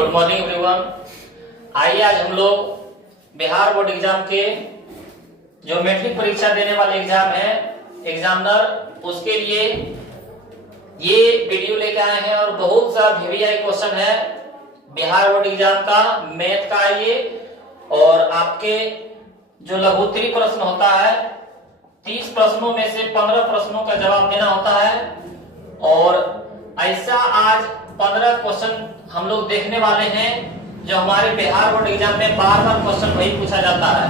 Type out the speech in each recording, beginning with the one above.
Good morning everyone. आइए आज हम लोग बिहार बोर्ड एग्जाम के जो मैट्रिक परीक्षा देने वाले एग्जाम है एग्जामिनर, उसके लिए ये वीडियो लेके आए हैं और बहुत सा वीवीआई क्वेश्चन है बिहार बोर्ड एग्जाम का, मैथ का ये। और आपके जो लघुत्तरी प्रश्न होता है 30 प्रश्नों में से 15 प्रश्नों का जवाब देना होता है। और ऐसा आज 15 क्वेश्चन हम लोग देखने वाले हैं जो हमारे बिहार बोर्ड एग्जाम में बार बार क्वेश्चन वही पूछा जाता है।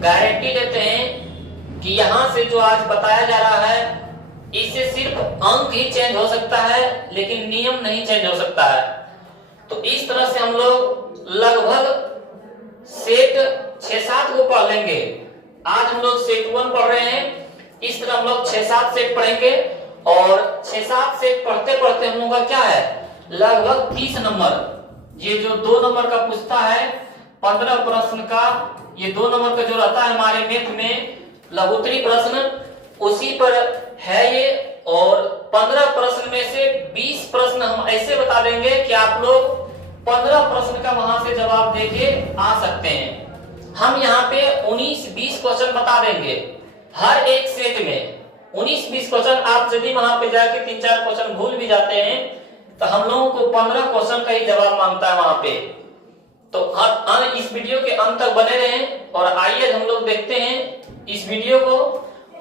गारंटी देते हैं कि यहाँ से जो आज बताया जा रहा है इससे सिर्फ अंक ही चेंज हो सकता है, लेकिन नियम नहीं चेंज हो सकता है। तो इस तरह से हम लोग लगभग सेट 6-7 को पढ़ लेंगे। आज हम लोग सेट 1 पढ़ रहे हैं, इस तरह हम लोग 6-7 सेट पढ़ेंगे। और 6-7 सेट पढ़ते पढ़ते हम लोग का क्या है, लगभग 30 नंबर, ये जो 2 नंबर का पूछता है 15 प्रश्न का, ये 2 नंबर का जो रहता है हमारे मैथ में लघुत्तरी प्रश्न, उसी पर है ये। और 15 प्रश्न में से 20 प्रश्न हम ऐसे बता देंगे कि आप लोग 15 प्रश्न का वहां से जवाब देके आ सकते हैं। हम यहाँ पे 19-20 क्वेश्चन बता देंगे हर एक सेट में। 19-20 क्वेश्चन आप यदि वहां पे जाके 3-4 क्वेश्चन भूल भी जाते हैं तो हम लोगों को 15 क्वेश्चन का ही जवाब मांगता है वहां पे। तो इस वीडियो के अंत तक बने रहें और आइए हम लोग देखते हैं इस वीडियो को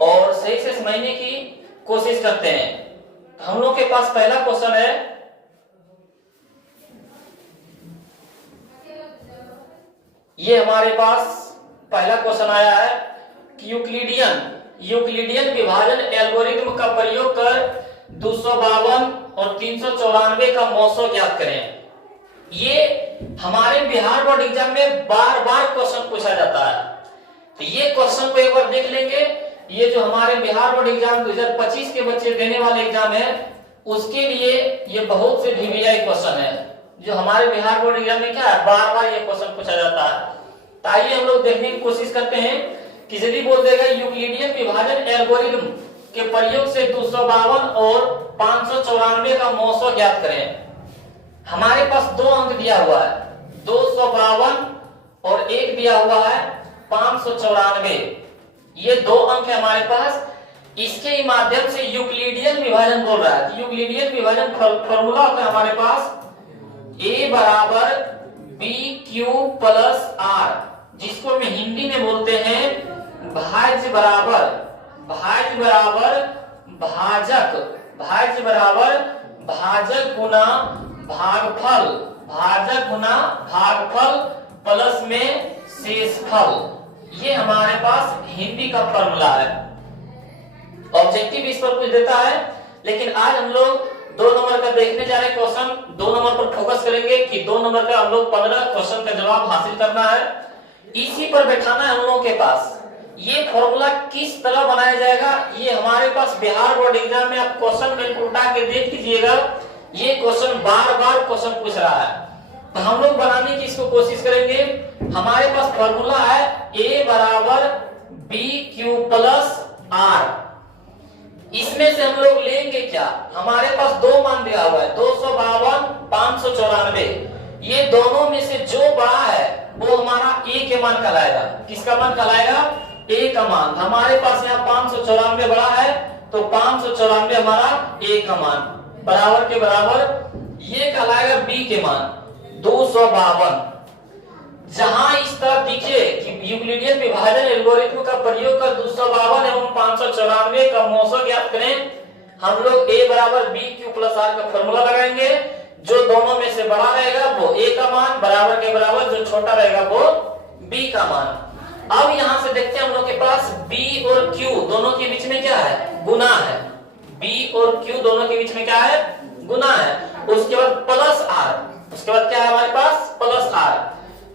और सही से समझने की कोशिश करते हैं। हम लोग के पास पहला क्वेश्चन है, ये हमारे पास पहला क्वेश्चन आया है कि यूक्लिडियन विभाजन एल्गोरिथ्म का प्रयोग कर 252 और 394 का मौसो ज्ञात करें। ये हमारे बिहार बोर्ड एग्जाम में बार बार क्वेश्चन पूछा जाता है। तो ये क्वेश्चन को एक बार देख लेंगे। ये जो हमारे बिहार बोर्ड एग्जाम 2025 के बच्चे देने वाले एग्जाम है उसके लिए ये बहुत से वीवीआई क्वेश्चन है जो हमारे बिहार बोर्ड एग्जाम में क्या है, बार बार ये क्वेश्चन पूछा जाता है। तो आइए हम लोग देखने की कोशिश करते हैं कि यदि बोल देगा यूक्लिडियन विभाजन एल्गोरिथ्म के प्रयोग से 252 और 594 का मौसो ज्ञात करें। हमारे पास 2 अंक दिया हुआ है, 252 और एक दिया हुआ है 594। ये 2 अंक है हमारे पास। इसके माध्यम से यूक्लिडियन विभाजन बोल रहा है। तो यूक्लिडियन विभाजन फॉर्मूला होता है हमारे पास A बराबर BQ प्लस R, जिसको हम हिंदी में बोलते हैं भाज्य बराबर भाजक गुना भागफल प्लस में शेषफल। ये हमारे पास हिंदी का फॉर्मूला है। ऑब्जेक्टिव इस पर कुछ देता है, लेकिन आज हम लोग 2 नंबर का देखने जा रहे हैं क्वेश्चन। 2 नंबर पर फोकस करेंगे कि 2 नंबर का हम लोग 15 क्वेश्चन का जवाब हासिल करना है। इसी पर बैठाना है हम लोगों के पास। ये फॉर्मूला किस तरह बनाया जाएगा, ये हमारे पास बिहार बोर्ड एग्जाम में आप क्वेश्चन में उल्टा के देख लीजिएगा। ये क्वेश्चन बार बार क्वेश्चन पूछ रहा है, तो हम लोग बनाने की इसको कोशिश करेंगे। हमारे पास फॉर्मूला है A बराबर BQ प्लस R। इसमें से हम लोग लेंगे क्या, हमारे पास 2 मान दिया हुआ है 252 594। ये दोनों में से जो बड़ा है वो हमारा A के मान कहलाएगा। किसका मान कहलाएगा, A का मान। हमारे पास यहाँ 594 बड़ा है तो 594 हमारा A का मान बराबर के बराबर ये कहलाएगा B के मान 252। जहां इस तरह दिखे कि यूक्लिडियन विभाजन एल्गोरिथ्म का प्रयोग कर 252 एवं 594 का मौसो ज्ञात करें, हम लोग A बराबर BQ प्लस R का फॉर्मूला लगाएंगे। जो दोनों में से बड़ा रहेगा वो A का मान, बराबर के बराबर जो छोटा रहेगा वो B का मान। अब यहां से देखते हैं हम लोग के पास B और Q दोनों के बीच में क्या है, गुना है। B और Q दोनों के बीच में क्या है, गुना है। उसके बाद प्लस R, उसके बाद क्या है हमारे पास, प्लस R।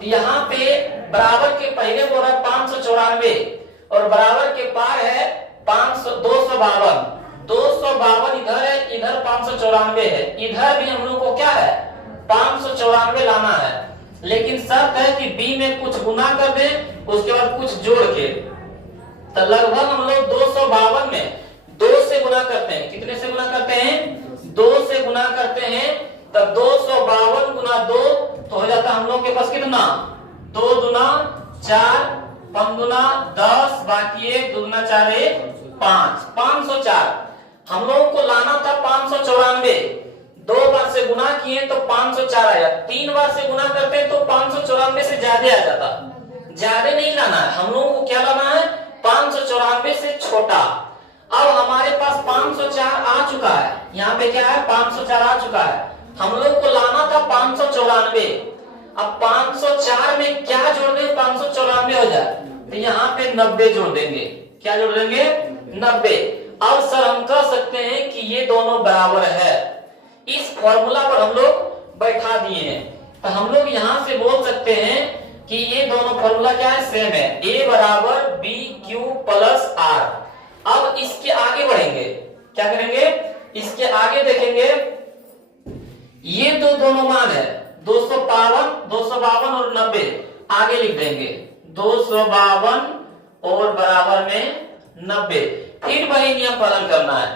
यहाँ पे बराबर के पहले बोल रहा है 594 और बराबर के पार है 252 इधर है, इधर 594 है। इधर भी हम लोग को क्या है 594 लाना है, लेकिन शर्त है कि B में कुछ गुना कर दें उसके बाद कुछ जोड़ के। तो लगभग हम लोग 252 में 2 से गुना करते हैं। कितने से गुना करते हैं, 2 से गुना करते हैं। तब 252 गुना गुना 2 तो हो जाता है हम लोग के पास कितना, 2 दूना 4, 5 दूना 10, बाकी 1, 2 दूना 4, 1 5, 504। हम लोगों को लाना था 594, 2 बार से गुना किए तो 504 आया, 3 बार से गुना करते तो 594 से ज्यादा आ जाता। ज्यादा नहीं लाना है, हम लोगों को क्या लाना है, 594 से छोटा। अब हमारे पास 504 आ चुका है, यहाँ पे क्या है 504 आ चुका है, हम लोग को लाना था 594। अब 504 में क्या जोड़ दें 594 हो जाए, तो यहाँ पे 90 जोड़ देंगे। क्या जोड़ देंगे, 90। अब सर हम कह सकते हैं कि ये दोनों बराबर है। इस फॉर्मूला पर हम लोग बैठा दिए हैं, तो हम लोग यहाँ से बोल सकते हैं कि ये दोनों फॉर्मूला क्या है, सेम है, A बराबर बी क्यू प्लस आर। अब इसके आगे बढ़ेंगे, क्या करेंगे, इसके आगे देखेंगे, ये दोनों मान है 252 और 90, आगे लिख देंगे 252 और बराबर में 90। फिर वही नियम पालन करना है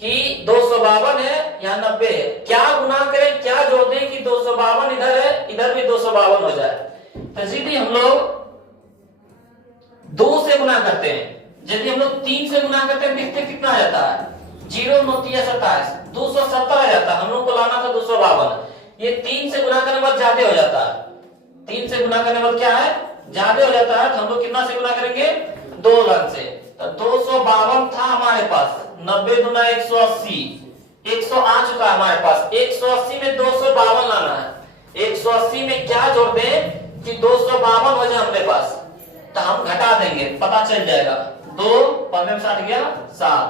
कि 252 है या 90 है, क्या गुना करें, क्या जोड़ दें कि 252 इधर है, इधर भी 252 हो जाए। तो सीधे हम लोग 2 से गुना करते हैं, यदि हम लोग 3 से गुना करते हैं देखते कितना आ जाता है, 0 9 27, 270 आ जाता है। हम लोग को लाना था 252, ये 3 से गुना करने के बाद ज्यादा हो जाता है, 3 से गुना करने के बाद क्या है, ज्यादा हो जाता है। तो हम लोग कितना से गुना करेंगे, 2 रन से। तो 252 था हमारे पास, 90 दूना 180, 100 आ चुका है हमारे पास, 180 में 252 लाना है। 180 में क्या जोड़ दें कि 252 हो जाए हमारे पास, तो हम घटा देंगे, पता चल जाएगा। 2 5 में 60 गया 7,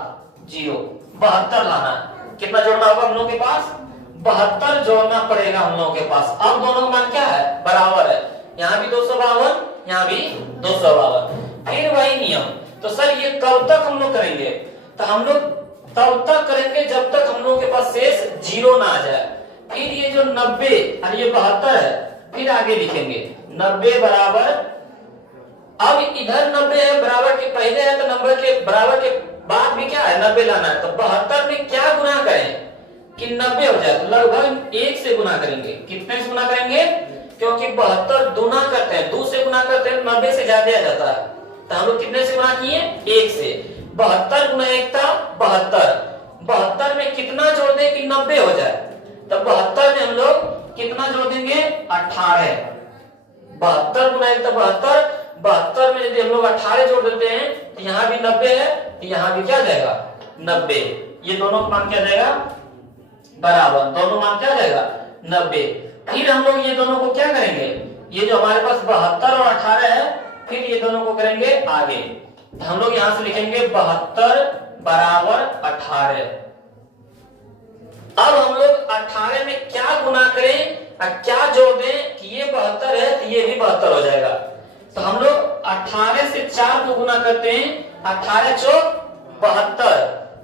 0 72 लाना है। कितना जोड़ना होगा हम लोग के पास, 72 जोड़ना पड़ेगा हम लोगों के पास। अब दोनों का मान क्या है, बराबर है, यहाँ भी 252, यहाँ भी 252। फिर वही नियम। तो सर ये कब तक हम लोग करेंगे, तो हम लोग तब तक करेंगे जब तक हम लोग के पास शेष 0 ना आ जाए। फिर ये जो 90 और ये 72 है, फिर आगे लिखेंगे 90 बराबर, अब इधर 90 है बराबर के पहले है, तो नंबर के बराबर के बाद भी क्या है 90 लाना है। तो 72 में क्या गुना करें कि 90 हो जाए, तो लगभग 1 से गुना करेंगे। कितने से गुना करेंगे, क्योंकि 72 दुना करते हैं, 2 से गुना करते हैं 90 से ज्यादा आ जाता है। तो हम लोग कितने से गुना किए, 1 से। 72 गुना 1 था 72, 72 में कितना जोड़ दें कि 90 हो जाए, तो 72 में हम लोग कितना जोड़ देंगे 18। 72 गुना 1 था 72, 72 में यदि हम लोग 18 जोड़ देते हैं तो यहाँ भी 90 है, तो यहाँ भी क्या जाएगा 90। ये दोनों का मान क्या जाएगा, बराबर, दोनों मान क्या जाएगा 90। फिर हम लोग ये दोनों को क्या करेंगे, ये जो हमारे पास 72 और 18 है, फिर ये दोनों को करेंगे आगे। तो हम लोग यहां से लिखेंगे 72 बराबर 18। अब हम लोग 18 में क्या गुना करें और क्या जोड़ दें कि ये 72 है तो ये भी 72 हो जाएगा। तो हम लोग 18 से 4 को गुना करते हैं, 18 चौक 72,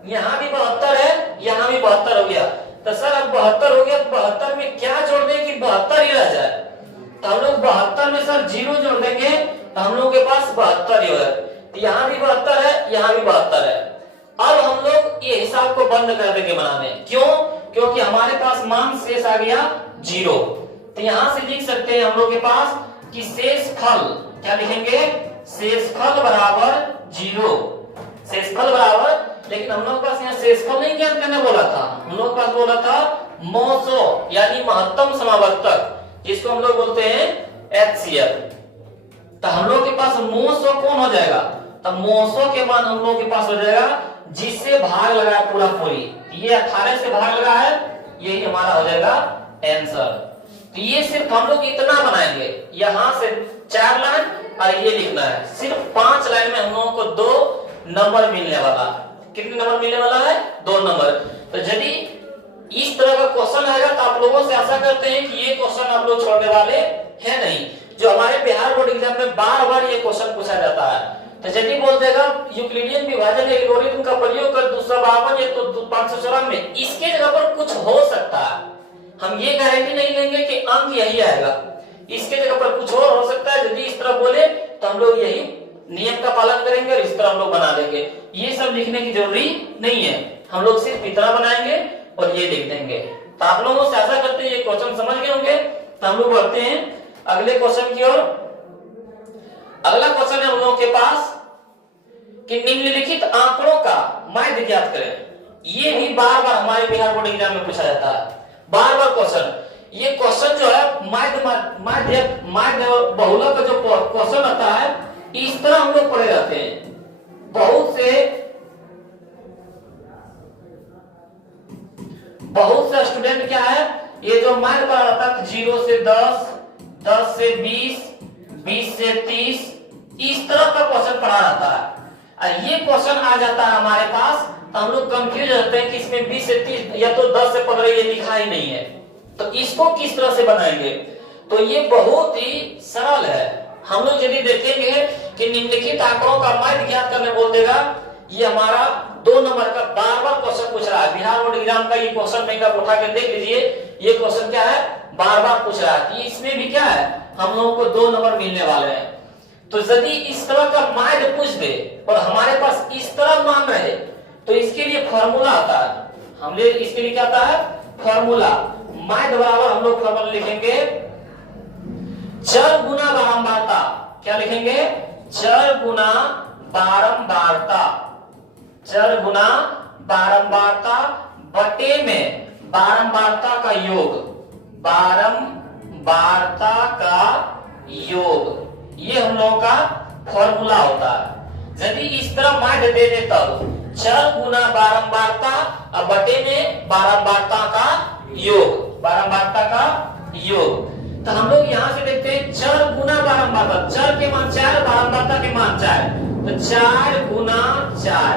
यहाँ भी 72 है, यहाँ भी 72 हो गया। तो सर अब 72 हो गया, 72 में क्या जोड़ दें कि 72 ही रह जाए। तो हम लोग 72 में सर 0 जोड़ देंगे, तो हम लोग के पास 72 ही हो जाए। तो यहाँ भी 72 है, यहाँ भी 72 है। अब हम लोग ये हिसाब को बंद कर देंगे बनाने, क्यों, क्योंकि हमारे पास मान शेष आ गया 0। तो यहां से लिख सकते हैं हम लोग के पास कि शेषफल, क्या लिखेंगे, शेषफल बराबर 0। शेषफल बराबर, लेकिन हम लोग के पास यहाँ शेषफल नहीं ज्ञात करने बोला था, हम लोग के पास बोला था मोसो यानी महत्तम समावर्तक, जिसको हम लोग बोलते हैं HCF। तो हम लोग के पास मोसो कौन हो जाएगा, तो मोसो के मान हम लोग के पास हो जाएगा जिससे भाग लगा पूरा पूरी। ये 18 से भाग लगा है, यही हमारा हो जाएगा आंसर। तो ये सिर्फ हम लोग इतना बनाएंगे, यहां से 4 लाइन और ये लिखना है। सिर्फ 5 लाइन में हम लोगों को 2 नंबर मिलने वाला। कितने नंबर मिलने वाला है, 2 नंबर। तो यदि इस तरह का क्वेश्चन आएगा तो आप लोगों से आशा करते हैं कि ये क्वेश्चन आप लोग छोड़ने वाले हैं नहीं। जो हमारे बिहार बोर्ड एग्जाम में बार-बार ये क्वेश्चन पूछा जाता है। तो यदि बोल देगा यूक्लिडियन विभाजन एल्गोरिथम का प्रयोग कर 252 या तो 594 में, इसके जगह पर कुछ हो सकता है। हम ये गारंटी नहीं लेंगे कि अंक यही आएगा, इसके जगह पर कुछ और हो सकता है। यदि इस तरह बोले तो हम लोग यही नियम का पालन करेंगे और इस तरह हम लोग बना देंगे। ये सब लिखने की जरूरी नहीं है, हम लोग सिर्फ इतना बनाएंगे और ये लिख देंगे। तो आप लोगों से आशा करते हैं ये क्वेश्चन समझ गए होंगे। तो हम लोग बढ़ते हैं अगले क्वेश्चन की ओर। अगला क्वेश्चन है हम लोगों के पास कि निम्नलिखित आंकड़ों का माध्य ज्ञात करें। ये भी बार बार हमारे बिहार बोर्ड एग्जाम में पूछा जाता है, बार बार क्वेश्चन। ये क्वेश्चन जो है माध्य बहुलक का जो क्वेश्चन आता है इस तरह हम लोग पढ़े जाते हैं। बहुत से स्टूडेंट क्या है, ये जो माध्य पढ़ा जाता है 0 से 10, 10 से 20, 20 से 30, इस तरह का क्वेश्चन पढ़ा जाता है। और ये क्वेश्चन आ जाता है हमारे पास तो हम लोग कंफ्यूज होते हैं कि इसमें 20 से 30 या तो 10 से 15 ये लिखा ही नहीं है, तो इसको किस तरह से बनाएंगे। तो ये बहुत ही सरल है। हम लोग यदि देखेंगे कि निम्नलिखित आंकड़ों का माध्य ज्ञात करने बोल देगा, ये हमारा 2 नंबर का बार बार क्वेश्चन पूछ रहा है। बिहार बोर्ड एग्जाम का ये क्वेश्चन बैंक आप उठा के देख लीजिए, ये क्वेश्चन क्या है, बार बार पूछ रहा है। इसमें भी क्या है, हम लोगों को 2 नंबर मिलने वाले हैं। तो यदि इस तरह का माध्य पूछ दे और हमारे पास इस तरह मान रहे तो इसके लिए फॉर्मूला आता है। हम लोग इसके लिए क्या आता है, फॉर्मूला। माध्य बराबर हम लोग फॉर्मूला लिखेंगे चर गुना बारंबारता। क्या लिखेंगे, चर गुना बारंबारता। चर गुना बारंबारता बटे में बारंबारता का योग, बारंबारता का योग, ये हम लोगों का फॉर्मूला होता है। यदि इस तरह माध्य दे दे तब चर गुना बारंबारता और बटे में बारंबारता का योग, बारंबारता का योग। तो हम लोग यहां से देखते हैं चर गुना बारंबारता, चर के मान 4, बारंबारता के मान 4, तो 4 गुना 4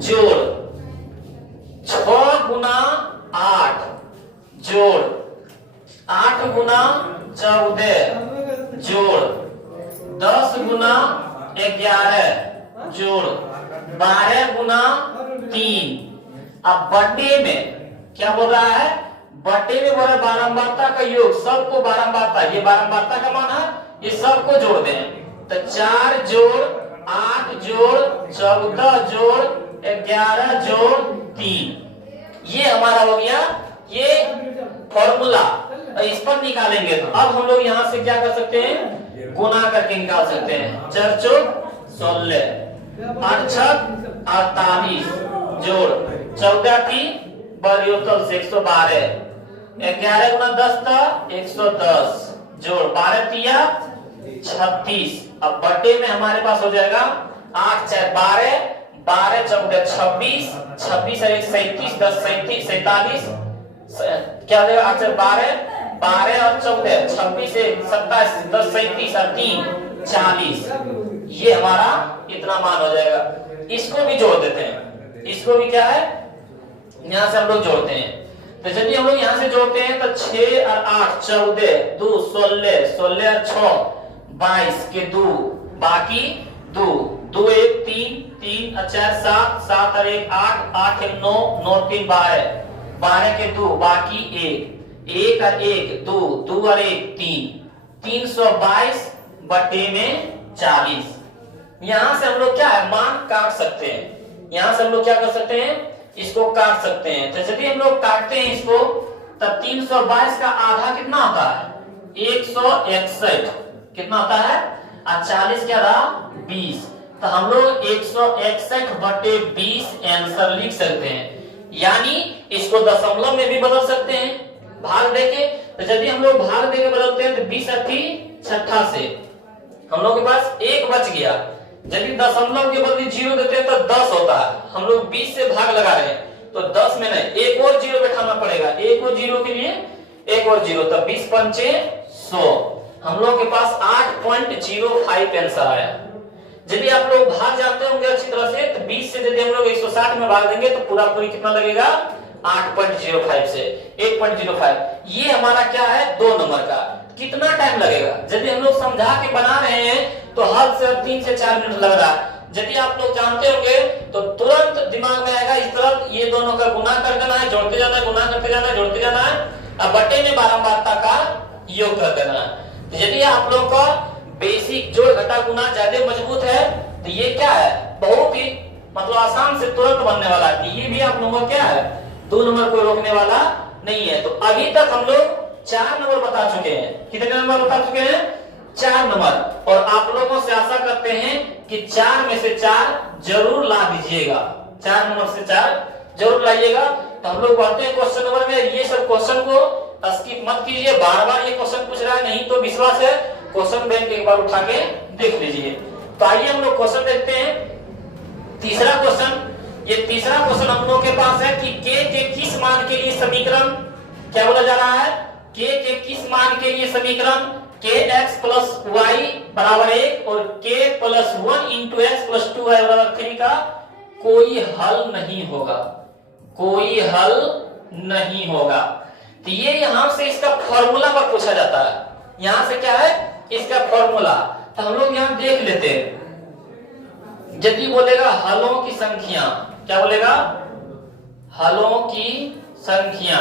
जोड़ 6 गुना 8 जोड़ 8 गुना 14 जोड़ 10 गुना 11 जोड़ 12 गुना 3। अब बटे में क्या बोल रहा है, बटे में बोल रहा है बारंबारता का योग, सबको बारंबारता, ये बारंबारता का मान है, ये सबको जोड़ दें। तो 4 जोड़ 8 जोड़ 14 जोड़ 11 जोड़ 3, ये हमारा हो गया ये फॉर्मूला। इस पर निकालेंगे तो अब हम लोग यहाँ से क्या कर सकते हैं, गुना करके निकाल सकते हैं। 4 चौक 16, 8 छक 48 जोड़ 14 की 112, 11 गुना 10 था 110 जोड़ 12 तिया 36। अब बटे में हमारे पास हो जाएगा 8 4 12, 12 14 26, 26 और 1 37, 10 37 47, क्या हो जाएगा 8 4 12, 12 और 14 26 से 27, 10 37 और 3 40, ये हमारा इतना मान हो जाएगा। इसको भी जोड़ देते हैं, इसको भी क्या है यहां से हम लोग जोड़ते हैं। तो यदि हम लोग यहां से जोड़ते हैं तो 6 और 8 14, 2 16, 16 और 6 22 के 2 बाकी 2, 2 1 3, 3 और 4 7, 7 और 1 8, 8 1 9, 9 3 12, 12 के 2 बाकी 1, 1 और 1 2, 2 और 1 3, 322 बटे में 40। यहां से हम लोग क्या है मान काट सकते हैं, यहां से हम लोग क्या कर सकते हैं, इसको काट सकते हैं। तो यदि हम लोग काटते हैं इसको तब 322 का आधा कितना आता है 161, कितना आता है और 40 क्या रहा 20। तो हम लोग 161 बटे 20 आंसर लिख सकते हैं। यानी इसको दशमलव में भी बदल सकते हैं भाग देके। तो यदि हम लोग भाग देके बदलते हैं तो 20 अठी 6 से हम लोग के पास 1 बच गया। यदि दशमलव के बदले 0 देते हैं तो 10 होता है। हम लोग 20 से भाग लगा रहे हैं तो 10 में नहीं, एक और 0 बैठाना पड़ेगा, एक और 0 के लिए एक और 0, तो 20 पंचे 100। हम लोग के पास 8.05 आंसर आया। यदि आप लोग भाग जानते होंगे अच्छी तरह से तो 20 से यदि हम लोग 160 में भाग देंगे तो पूरा पूरी कितना लगेगा 8.05 से 8.05। ये हमारा क्या है 2 नंबर का। कितना टाइम लगेगा, यदि हम लोग समझा के बना रहे हैं तो हद से 3 से 4 मिनट लग रहा है। यदि आप लोग जानते होंगे तो तुरंत दिमाग में आएगा इस तरह ये दोनों का गुना कर देना है, जोड़ते जाना है, गुना करते जाना है, जोड़ते जाना है और बटे में बारंबारता का योग कर देना है। तो यदि आप लोग का बेसिक जोड़ घटा गुना ज्यादा मजबूत है तो ये क्या है बहुत ही मतलब आसान से तुरंत बनने वाला है। ये भी आप लोगों का क्या है 2 नंबर को रोकने वाला नहीं है। तो अभी तक हम लोग 4 नंबर बता चुके हैं। कितने नंबर बता चुके हैं? 4 नंबर। और आप लोगों से आशा करते हैं कि 4 में से 4 जरूर ला दीजिएगा, 4 नंबर से 4 जरूर लाइएगा। तो हम लोग बढ़ते हैं क्वेश्चन नंबर में। ये सब क्वेश्चन को स्किप मत कीजिए, बार बार ये क्वेश्चन पूछ रहा है, नहीं तो विश्वास है क्वेश्चन बैंक एक बार उठा के देख लीजिए। तो आइए हम लोग क्वेश्चन देखते हैं। तीसरा क्वेश्चन, ये तीसरा क्वेश्चन हम लोग के पास है कि के किस मान के लिए समीकरण क्या बोला जा रहा है? के किस मान के लिए समीकरण kx प्लस y बराबर 1 और k plus 1 into x plus 2y बराबर 3 का कोई हल नहीं होगा, कोई हल नहीं होगा। तो ये यहां से इसका फॉर्मूला पर पूछा जाता है। यहां से क्या है? इसका फॉर्मूला। तो हम लोग यहां देख लेते हैं। यदि बोलेगा हलों की संख्या, क्या बोलेगा? हलों की संख्या,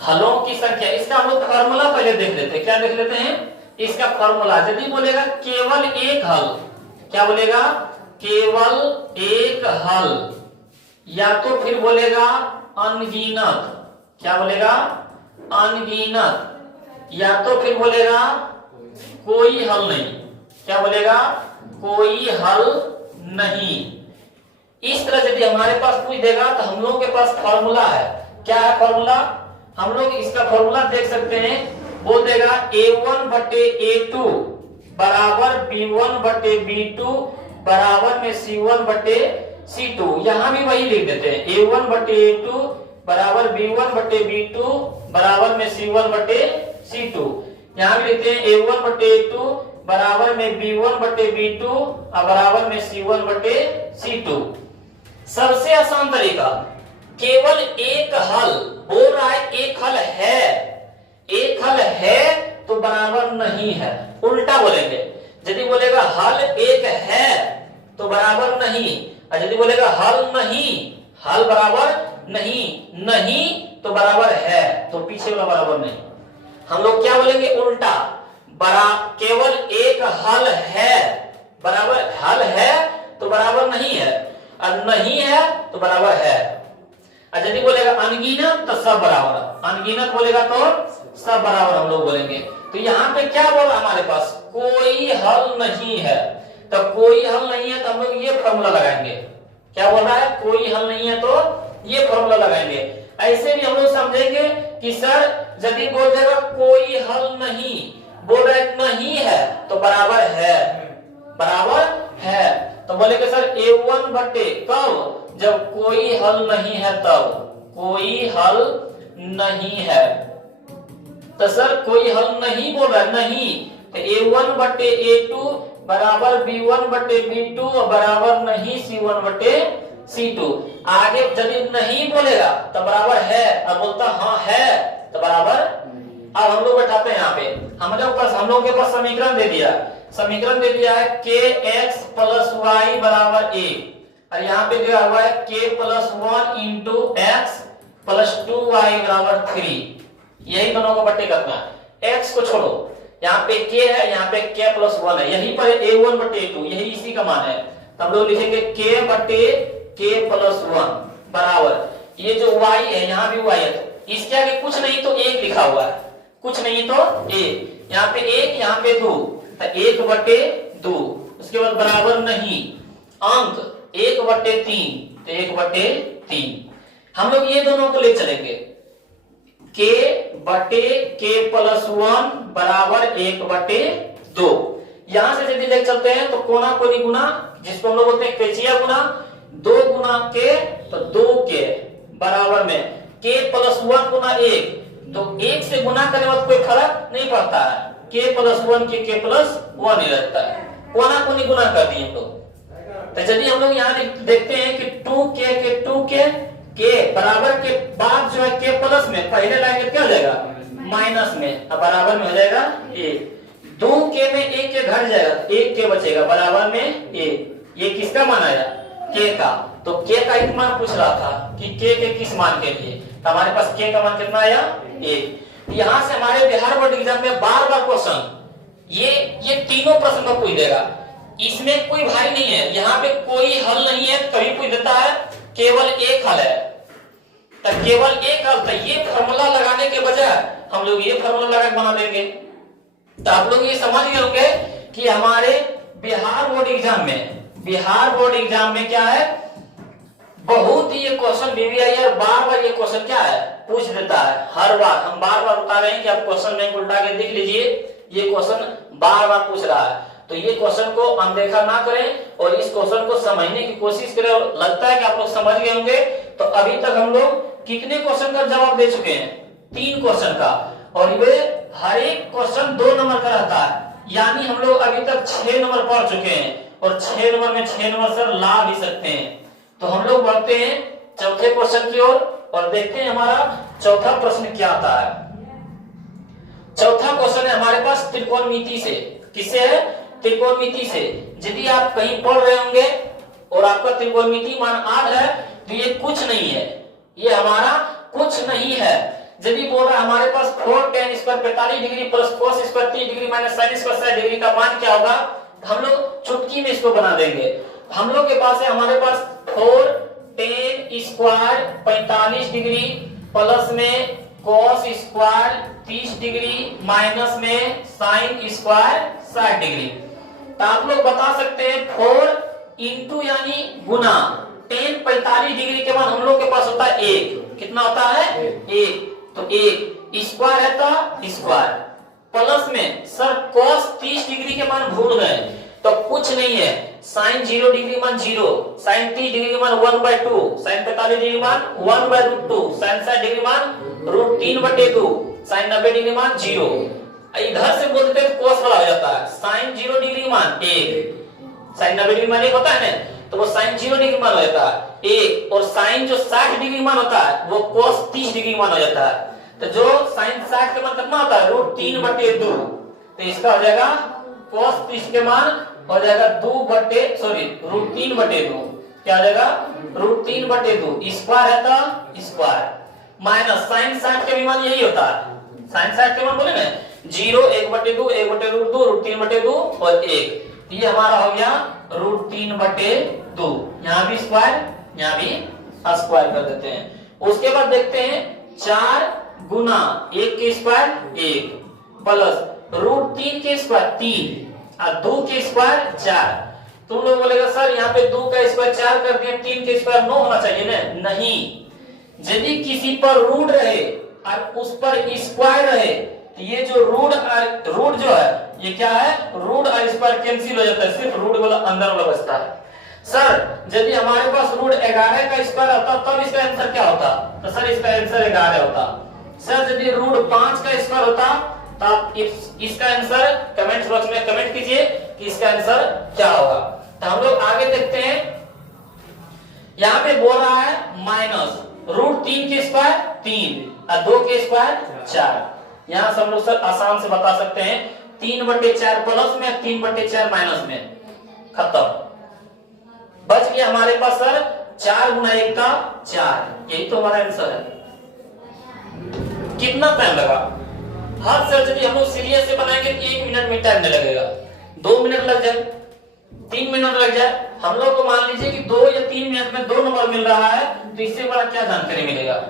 हलों की संख्या। इसका हम लोग फॉर्मूला पहले देख लेते हैं। क्या देख लेते हैं? इसका फॉर्मूला। यदि बोलेगा केवल एक हल, क्या बोलेगा? केवल एक हल, या तो फिर बोलेगा अनगिनत, क्या बोलेगा? अनगिनत, या तो फिर बोलेगा कोई हल नहीं, क्या बोलेगा? कोई हल नहीं। इस तरह यदि हमारे पास पूछ देगा तो हम लोग के पास फॉर्मूला है। क्या है फॉर्मूला? हम लोग इसका फॉर्मूला देख सकते हैं। बोल देगा a1 बटे a2 बराबर b1 बटे b2 बराबर में c1 बटे c2। यहां भी वही लिख देते हैं, a1 बटे a2 बराबर b1 बटे b2 बराबर में c1 बटे c2। यहां भी लिखते हैं a1 बटे a2 बराबर में b1 बटे b2 और बराबर में c1 बटे c2। सबसे आसान तरीका, केवल एक हल बोल रहा है, एक हल है, एक हल है तो बराबर नहीं है। उल्टा बोलेंगे, यदि बोलेगा हल एक है तो बराबर नहीं, और यदि बोलेगा हल नहीं, हल बराबर नहीं, नहीं तो बराबर है, तो पीछे वाला बराबर नहीं। हम लोग क्या बोलेंगे? उल्टा, केवल एक हल है बराबर, हल है तो बराबर नहीं है, और नहीं है तो बराबर है। और यदि बोलेगा अनगिनत तो सब बराबर, अनगिनत बोलेगा तो सब बराबर हम लोग बोलेंगे। तो यहाँ पे क्या बोला हमारे पास? कोई हल नहीं है। तो कोई हल नहीं है तो हम लोग ये फॉर्मूला लगाएंगे। क्या बोल रहा है? कोई हल नहीं है तो ये फॉर्मूला लगाएंगे। ऐसे भी हम लोग समझेंगे कि सर यदि बोल देगा कोई हल नहीं, बोल रहे नहीं है तो बराबर है, बराबर है। तो बोलेंगे सर a1 बटे, कब? जब कोई हल नहीं है तब, कोई हल नहीं है। तो सर कोई हल नहीं बोल रहा है, नहीं, तो a1 बटे a2 बराबर b1 बटे b2 और बराबर नहीं c1 बटे c2। आगे यदि नहीं बोलेगा तो बराबर है, और बोलता हाँ है तो बराबर। अब हम लोग बैठाते हैं यहाँ पे, हम लोग के पास समीकरण दे दिया, समीकरण दे दिया है kx प्लस y बराबर 1, और यहाँ पे दिया हुआ है k plus 1 into x plus 2y बराबर 3। यही दोनों को बट्टे करना है, x को छोड़ो, यहाँ पे k है, यहाँ पे k प्लस 1 है, यही पर a1 बटे a2, यही इसी का मान है। तो हम लोग लिखेंगे k बटे k प्लस 1 बराबर, ये जो y है यहाँ भी y है, तो इसके आगे कुछ नहीं तो 1 लिखा हुआ है, कुछ नहीं तो 1, यहाँ पे 1, यहाँ पे 2, तो 1 बटे 2, उसके बाद बराबर नहीं, अंक 1 बटे 3, तो 1 बटे 3। हम लोग ये दोनों को ले चलेंगे, k बटे k प्लस 1 बराबर 1 बटे 2। यहां से यदि देख चलते हैं तो कोना कोनी गुना, जिसको हम लोग बोलते हैं पेचिया गुना, 2 गुना k तो 2k बराबर में k प्लस 1 गुना 1, तो 1 से गुना करने में कोई फर्क नहीं पड़ता है, k प्लस 1 के k प्लस 1 ही रहता है, कोना कोनी गुना कर दिए हम लोग। तो यदि हम लोग यहाँ देखते हैं कि 2k के 2k k बराबर के बाद जो है k प्लस में पहले लाएंगे क्या हो जाएगा? माइनस में, अब बराबर में हो जाएगा 1, 2k में 1 के घट जाएगा, 1 k बचेगा बराबर में 1। ये किसका मान आया? k का। तो k का एक मान पूछ रहा था कि k के किस मान के लिए, तो हमारे पास k का मान कितना आया? 1। यहाँ से हमारे बिहार बोर्ड एग्जाम में बार बार क्वेश्चन ये तीनों प्रश्न को पूछ देगा, इसमें कोई भाई नहीं है, यहाँ पे कोई हल नहीं है, कभी पूछ देता है केवल एक हल है, तो केवल एक हल। तो ये फॉर्मूला लगाने के के बजाय हम लोग ये फार्मूला लगा के बना देंगे। तो आप लोग ये समझ गए होंगे कि हमारे बिहार बोर्ड एग्जाम में क्या है, बहुत ही ये क्वेश्चन बीबीआईआर बार बार ये क्वेश्चन क्या है पूछ देता है। हर बार हम बार बार बता रहे हैं कि आप क्वेश्चन बैंक उल्टा के देख लीजिए, ये क्वेश्चन बार बार पूछ रहा है। तो ये क्वेश्चन को अनदेखा ना करें और इस क्वेश्चन को समझने की कोशिश करें। और लगता है कि आप लोग समझ गए होंगे। तो अभी तक हम लोग कितने क्वेश्चन का जवाब दे चुके हैं? 3 क्वेश्चन का, और ये हर एक क्वेश्चन 2 नंबर का रहता है। यानी हम लोग अभी तक 6 नंबर पढ़ चुके हैं, और 6 नंबर में 6 नंबर सर ला भी सकते हैं। तो हम लोग बढ़ते हैं चौथे क्वेश्चन की ओर और देखते हैं हमारा चौथा प्रश्न क्या आता है। चौथा क्वेश्चन है हमारे पास त्रिकोणमिति से। किससे है? त्रिकोणमिति से। यदि आप कहीं पढ़ रहे होंगे और आपका त्रिकोणमिति मान 8 है तो ये कुछ नहीं है, ये हमारा कुछ नहीं है। यदि बोल रहा है हमारे पास 4 tan square 45 degree plus cos square 30 degree minus sin square 60 degree का मान क्या होगा, हम लोग चुटकी में इसको बना देंगे। हम लोग के पास है हमारे पास 4 tan स्क्वायर 45 डिग्री प्लस में cos स्क्वायर 30 डिग्री माइनस में sin स्क्वायर 60 डिग्री। तो आप लोग बता सकते हैं 4 इंटू यानी गुना tan 45 डिग्री के बाद हम लोग के पास होता है 1। कितना होता है? 1। तो 1 स्क्वायर है तो स्क्वायर प्लस में सर cos 30 डिग्री के मान भूल गए तो कुछ नहीं है। sin 0 डिग्री मान 0, sin 30 डिग्री मान 1/2, sin 45 डिग्री मान 1/√2, sin 60 डिग्री मान √3/2, sin 90 डिग्री मान 0। इधर से बोलते हैं cos वाला हो जाता है। sin 0 डिग्री मान 1, sin 90 डिग्री मान 1 होता है ना, तो वो sin 0 डिग्री मान हो जाता है 1, और sin जो 60 डिग्री मान होता है वो cos 30 डिग्री मान हो जाता है। तो जो sin 60 के मान कितना होता है? √3/2। तो इसका हो जाएगा cos 30 के मान हो जाएगा √3/2। क्या हो जाएगा? √3/2। स्क्वायर है तो स्क्वायर माइनस sin 60 के भी मान यही होता है। sin 60 के मान बोले ना 0, 1/2, 1/√2, √3/2 और 1। ये हमारा हो गया √3/2। यहाँ भी स्क्वायर, यहाँ भी स्क्वायर कर देते हैं। उसके बाद देखते हैं 4 गुना 1 के स्क्वायर 1 प्लस √3 के स्क्वायर 3 और 2 के स्क्वायर 4। तुम लोग बोलेगा सर यहाँ पे 2 का स्क्वायर 4 कर दिया, 3 के स्क्वायर 9 होना चाहिए ना? नहीं, यदि किसी पर रूट रहे और उस पर स्क्वायर रहे तो ये जो रूट जो है ये क्या है? रूट और स्क्वायर कैंसिल हो जाता है, सिर्फ रूट वाला अंदर वाला बचता है। सर यदि हमारे पास रूट 11 का स्क्वायर होता तब इसका आंसर क्या होता? तो सर इसका आंसर 11 होता। सर यदि रूट 5 का स्क्वायर होता तब इसका आंसर कमेंट बॉक्स में कमेंट कीजिए कि इसका आंसर क्या होगा। तो हम लोग आगे देखते हैं। यहाँ पे बोल रहा है माइनस √3 के स्क्वायर 3 और 2 के स्क्वायर 4। यहाँ से हम लोग सर आसान से बता सकते हैं 3/4 प्लस में 3/4 माइनस में, खत्म। बच गया हमारे पास सर 4 गुना 1 का 4। यही तो हमारा आंसर है। कितना टाइम लगा? हर सर यदि हम लोग सीरियस से बनाएंगे 1 मिनट में टाइम नहीं लगेगा, 2 मिनट लग जाए, 3 मिनट लग जाए। हम लोग को मान लीजिए कि 2 या 3 मिनट में 2 नंबर मिल रहा है, तो इससे बड़ा क्या जानकारी मिलेगा?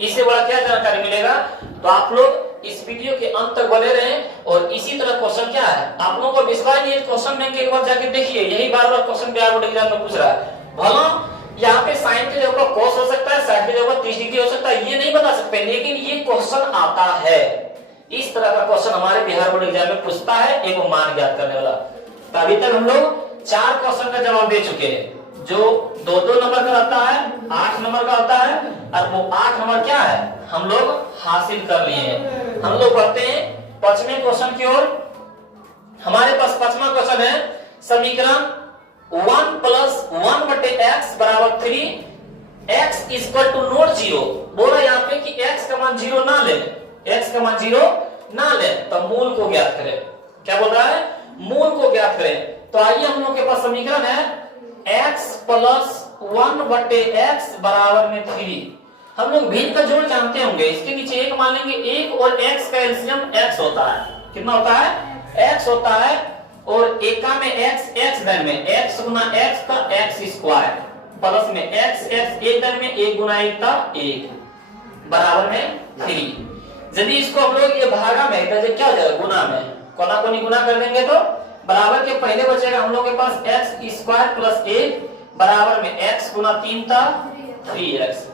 इससे बड़ा क्या जानकारी मिलेगा? तो आप लोग इस वीडियो के अंत तक बने रहें। और इसी तरह क्वेश्चन क्या है, आप लोगों को विश्वास नहीं है, क्वेश्चन बैंक एक बार जाके देखिए, यही बार-बार क्वेश्चन बिहार बोर्ड एग्जाम में पूछ रहा है। भला यहाँ पे sin की जगह cos हो सकता है, 60 की जगह 30 डिग्री हो सकता है, ये नहीं बता सकते, लेकिन ये क्वेश्चन आता है। इस तरह का क्वेश्चन हमारे बिहार बोर्ड एग्जाम में पूछता है, एक मान ज्ञात करने वाला। तो अभी तक हम लोग 4 क्वेश्चन का जवाब दे चुके हैं, जो 2-2 नंबर का रहता है, 8 नंबर का होता है, और वो 8 नंबर क्या है हम लोग हासिल कर लिए हैं। हम लोग बढ़ते हैं 5वें क्वेश्चन की ओर। हमारे पास 5वां क्वेश्चन है समीकरण 1 + 1/x = 3, x = नॉट 0। बोला यहाँ पे कि x का मान 0 ना ले, x का मान 0 ना ले, तो मूल को ज्ञात करें। क्या बोल रहा है? मूल को ज्ञात करें। तो आइए हम लोग के पास समीकरण है x + 1/x = 3। हम लोग भिन्न का जोड़ जानते होंगे, इसके नीचे 1 मान लेंगे, 1 और x का एलसीएम x होता है। कितना होता है? x होता है, और एका में x धन में x गुना x का x² प्लस में x एक धन में 1 गुना 1 का 1 बराबर में 3। यदि इसको हम लोग ये भागा में तो क्या हो जाएगा, गुना में, कोना कोनी गुना कर देंगे तो बराबर के पहले बचेगा हम लोग के पास x स्क्वायर प्लस 1 बराबर में x गुना 3 था 3x।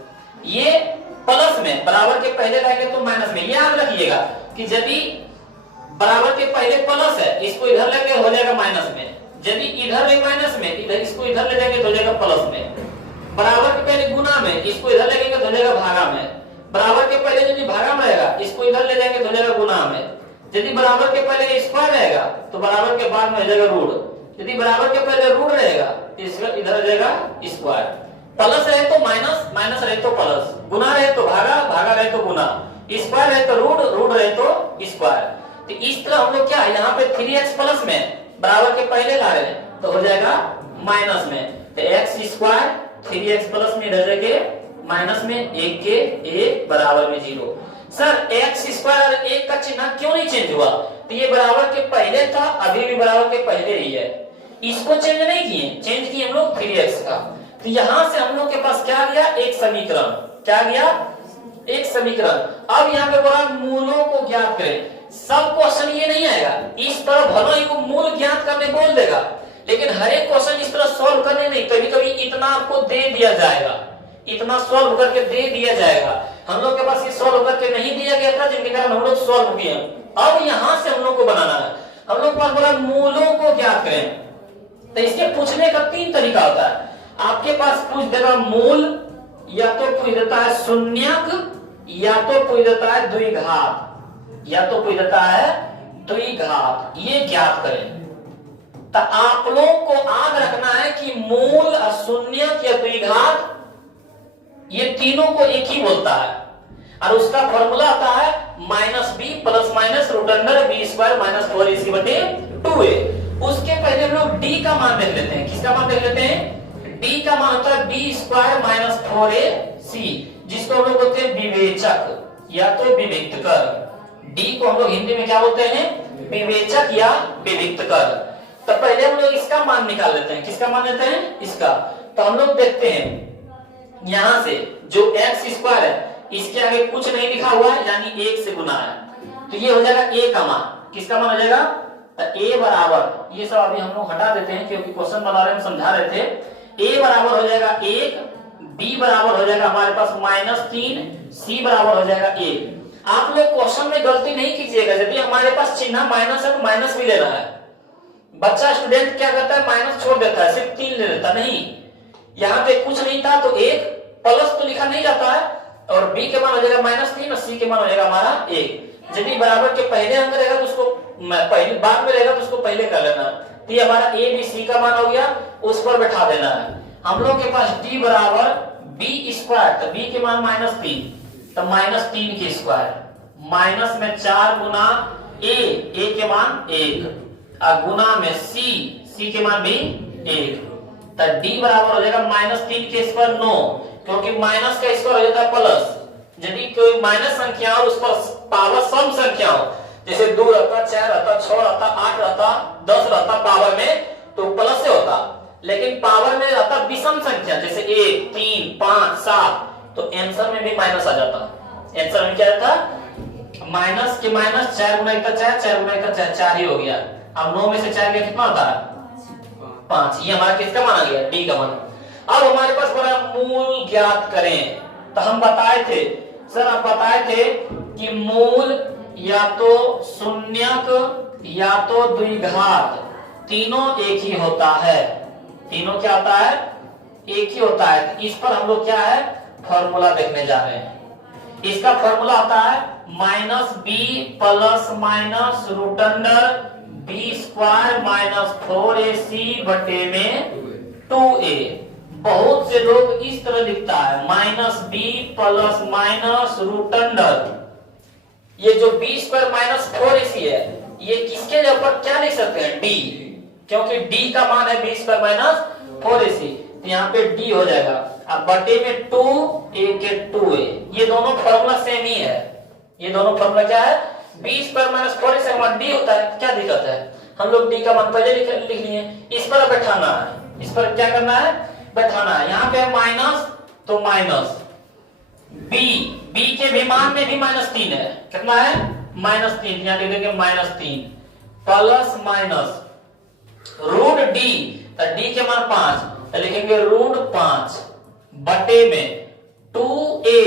ये प्लस में बराबर के पहले लाएंगे तो माइनस में। याद रखिएगा कि यदि बराबर के पहले प्लस है, इसको इधर लेंगे हो जाएगा माइनस में, यदि इधर है माइनस में, इधर इसको इधर ले जाएंगे तो हो जाएगा प्लस में। बराबर के पहले गुना में, इसको इधर लेंगे तो हो जाएगा भागा में। बराबर के पहले यदि भागा में रहेगा, इसको इधर ले जाएंगे तो हो जाएगा गुना में। यदि बराबर के पहले स्क्वायर रहेगा तो बराबर के बाद में हो जाएगा रूट। यदि बराबर के पहले रूट रहेगा इसका इधर हो जाएगा स्क्वायर। प्लस रहे तो माइनस, माइनस रहे तो प्लस, गुना रहे तो भागा, भागा रहे तो गुना, स्क्वायर रहे तो रूट, रूट रहे तो स्क्वायर। तो इस तरह हम लोग क्या है यहाँ पे 3x प्लस में बराबर के पहले ला रहे हैं तो हो जाएगा माइनस में। तो x स्क्वायर 3x प्लस में इधर जाके माइनस में 1 के 1 बराबर में 0। सर x स्क्वायर और 1 का चिन्ह क्यों नहीं चेंज हुआ? तो ये बराबर के पहले था, अभी भी बराबर के पहले ही है, इसको चेंज नहीं किए, चेंज किए हम लोग 3x का। तो यहां से हम लोग के पास क्या गया, एक समीकरण, क्या गया, एक समीकरण। अब यहाँ पे बोला मूलों को ज्ञात करें। सब क्वेश्चन ये नहीं आएगा, इस तरह भलो ही को मूल ज्ञात करने बोल देगा, लेकिन हर एक क्वेश्चन इस तरह सॉल्व करने नहीं, कभी कभी इतना आपको दे दिया जाएगा, इतना सॉल्व करके दे दिया जाएगा। हम लोग के पास ये सॉल्व करके नहीं दिया गया था, जिनके कारण हम लोग सॉल्व किए। अब यहां से हम लोग को बनाना है। हम लोग के पास बोला मूलों को ज्ञात करें, तो इसके पूछने का 3 तरीका होता है। आपके पास पूछ देगा मूल, या तो पूछ देता है शून्यक, या तो पूछ देता है द्विघात, या तो पूछ देता है द्विघात। ये ज्ञात करें। तो आप लोग को याद रखना है कि मूल, शून्यक या द्विघात ये तीनों को एक ही बोलता है, और उसका फॉर्मूला आता है -b plus minus root under b square minus 4ac बटे 2a। उसके पहले हम लोग d का मान देख लेते हैं। किसका मान देख लेते हैं? d का मान होता है b स्क्वायर माइनस 4ac, जिसको हम लोग बोलते हैं विवेचक या तो विविक्तकर। d को हम लोग हिंदी में क्या बोलते हैं? विवेचक या विविक्तकर। तो पहले हम लोग इसका मान निकाल लेते हैं। किसका मान लेते हैं? इसका। तो हम लोग देखते हैं यहां से जो x स्क्वायर है इसके आगे कुछ नहीं लिखा हुआ है, यानी 1 से गुना है, तो ये हो जाएगा a का मान। किसका मान हो जाएगा? तो a बराबर, ये सब अभी हम लोग हटा देते हैं क्योंकि क्वेश्चन बना रहे हैं, समझा रहे थे। a बराबर हो जाएगा 1, b बराबर हो जाएगा हमारे पास -3, c बराबर हो जाएगा 1। आप लोग क्वेश्चन में गलती नहीं कीजिएगा, यदि हमारे पास चिन्ह माइनस है तो माइनस भी लेना है। बच्चा स्टूडेंट क्या करता है, माइनस छोड़ देता है, सिर्फ 3 ले लेता। नहीं, यहाँ पे कुछ नहीं था तो 1 प्लस तो लिखा नहीं जाता है, और b के मान हो जाएगा -3 और c के मान हो जाएगा हमारा 1। यदि बराबर के पहले अंक रहेगा तो उसको पहले, बाद में रहेगा तो उसको पहले कर लेना। तो ये हमारा a b c का मान हो गया, उस पर बैठा देना है। हम लोग के पास d बराबर b स्क्वायर, तो b के मान -3, तो -3 के स्क्वायर माइनस में 4 गुना a के मान 1 और गुना में c के मान भी 1। तो d बराबर हो जाएगा -3 के स्क्वायर 9, क्योंकि माइनस का स्क्वायर हो जाता है प्लस। यदि कोई माइनस संख्या और उस पर पावर सम संख्या हो, जैसे 2 रहता, 4 रहता, 6 रहता, 8 रहता, 10 रहता पावर में, तो प्लस से होता। लेकिन पावर में रहता विषम संख्या, जैसे 1, 3, 5, 7, तो आंसर में भी माइनस आ जाता। आंसर में क्या रहता? माइनस के माइनस, 4 गुना 1 4, 4 गुना 1 4, 4 ही हो गया। अब 9 में से 4 गया कितना होता है? 5। ये हमारा किसका मान आ गया? डी का मान। अब हमारे पास बड़ा मूल ज्ञात करें, तो हम बताए थे सर, आप बताए थे कि मूल या तो शून्यक या तो द्विघात, तीनों एक ही होता है। तीनों क्या होता है? एक ही होता है। इस पर हम लोग क्या है, फॉर्मूला देखने जा रहे हैं। इसका फॉर्मूला आता है -b plus minus root under b square minus 4ac बटे में 2a। बहुत से लोग इस तरह लिखता है -b plus minus root under, ये जो b स्क्वायर माइनस 4ac है, ये किसके जगह पर क्या लिख सकते हैं? d, क्योंकि d का मान है b स्क्वायर माइनस 4ac, तो यहाँ पे d हो जाएगा। अब बटे में 2a के 2a, ये दोनों फॉर्मूला सेम ही है। ये दोनों फॉर्मूला क्या है? b स्क्वायर माइनस 4ac का मान d होता है, क्या दिक्कत है? हम लोग d का मान पहले लिख लिए। इस पर बैठाना है, इस पर क्या करना है? बैठाना है। यहाँ पे माइनस, तो माइनस b बी के भी मान में भी -3 है। कितना है? -3। यहां लिख देंगे -3 प्लस माइनस रूट डी, तो डी के मान 5, तो लिखेंगे रूट 5 बटे में 2a,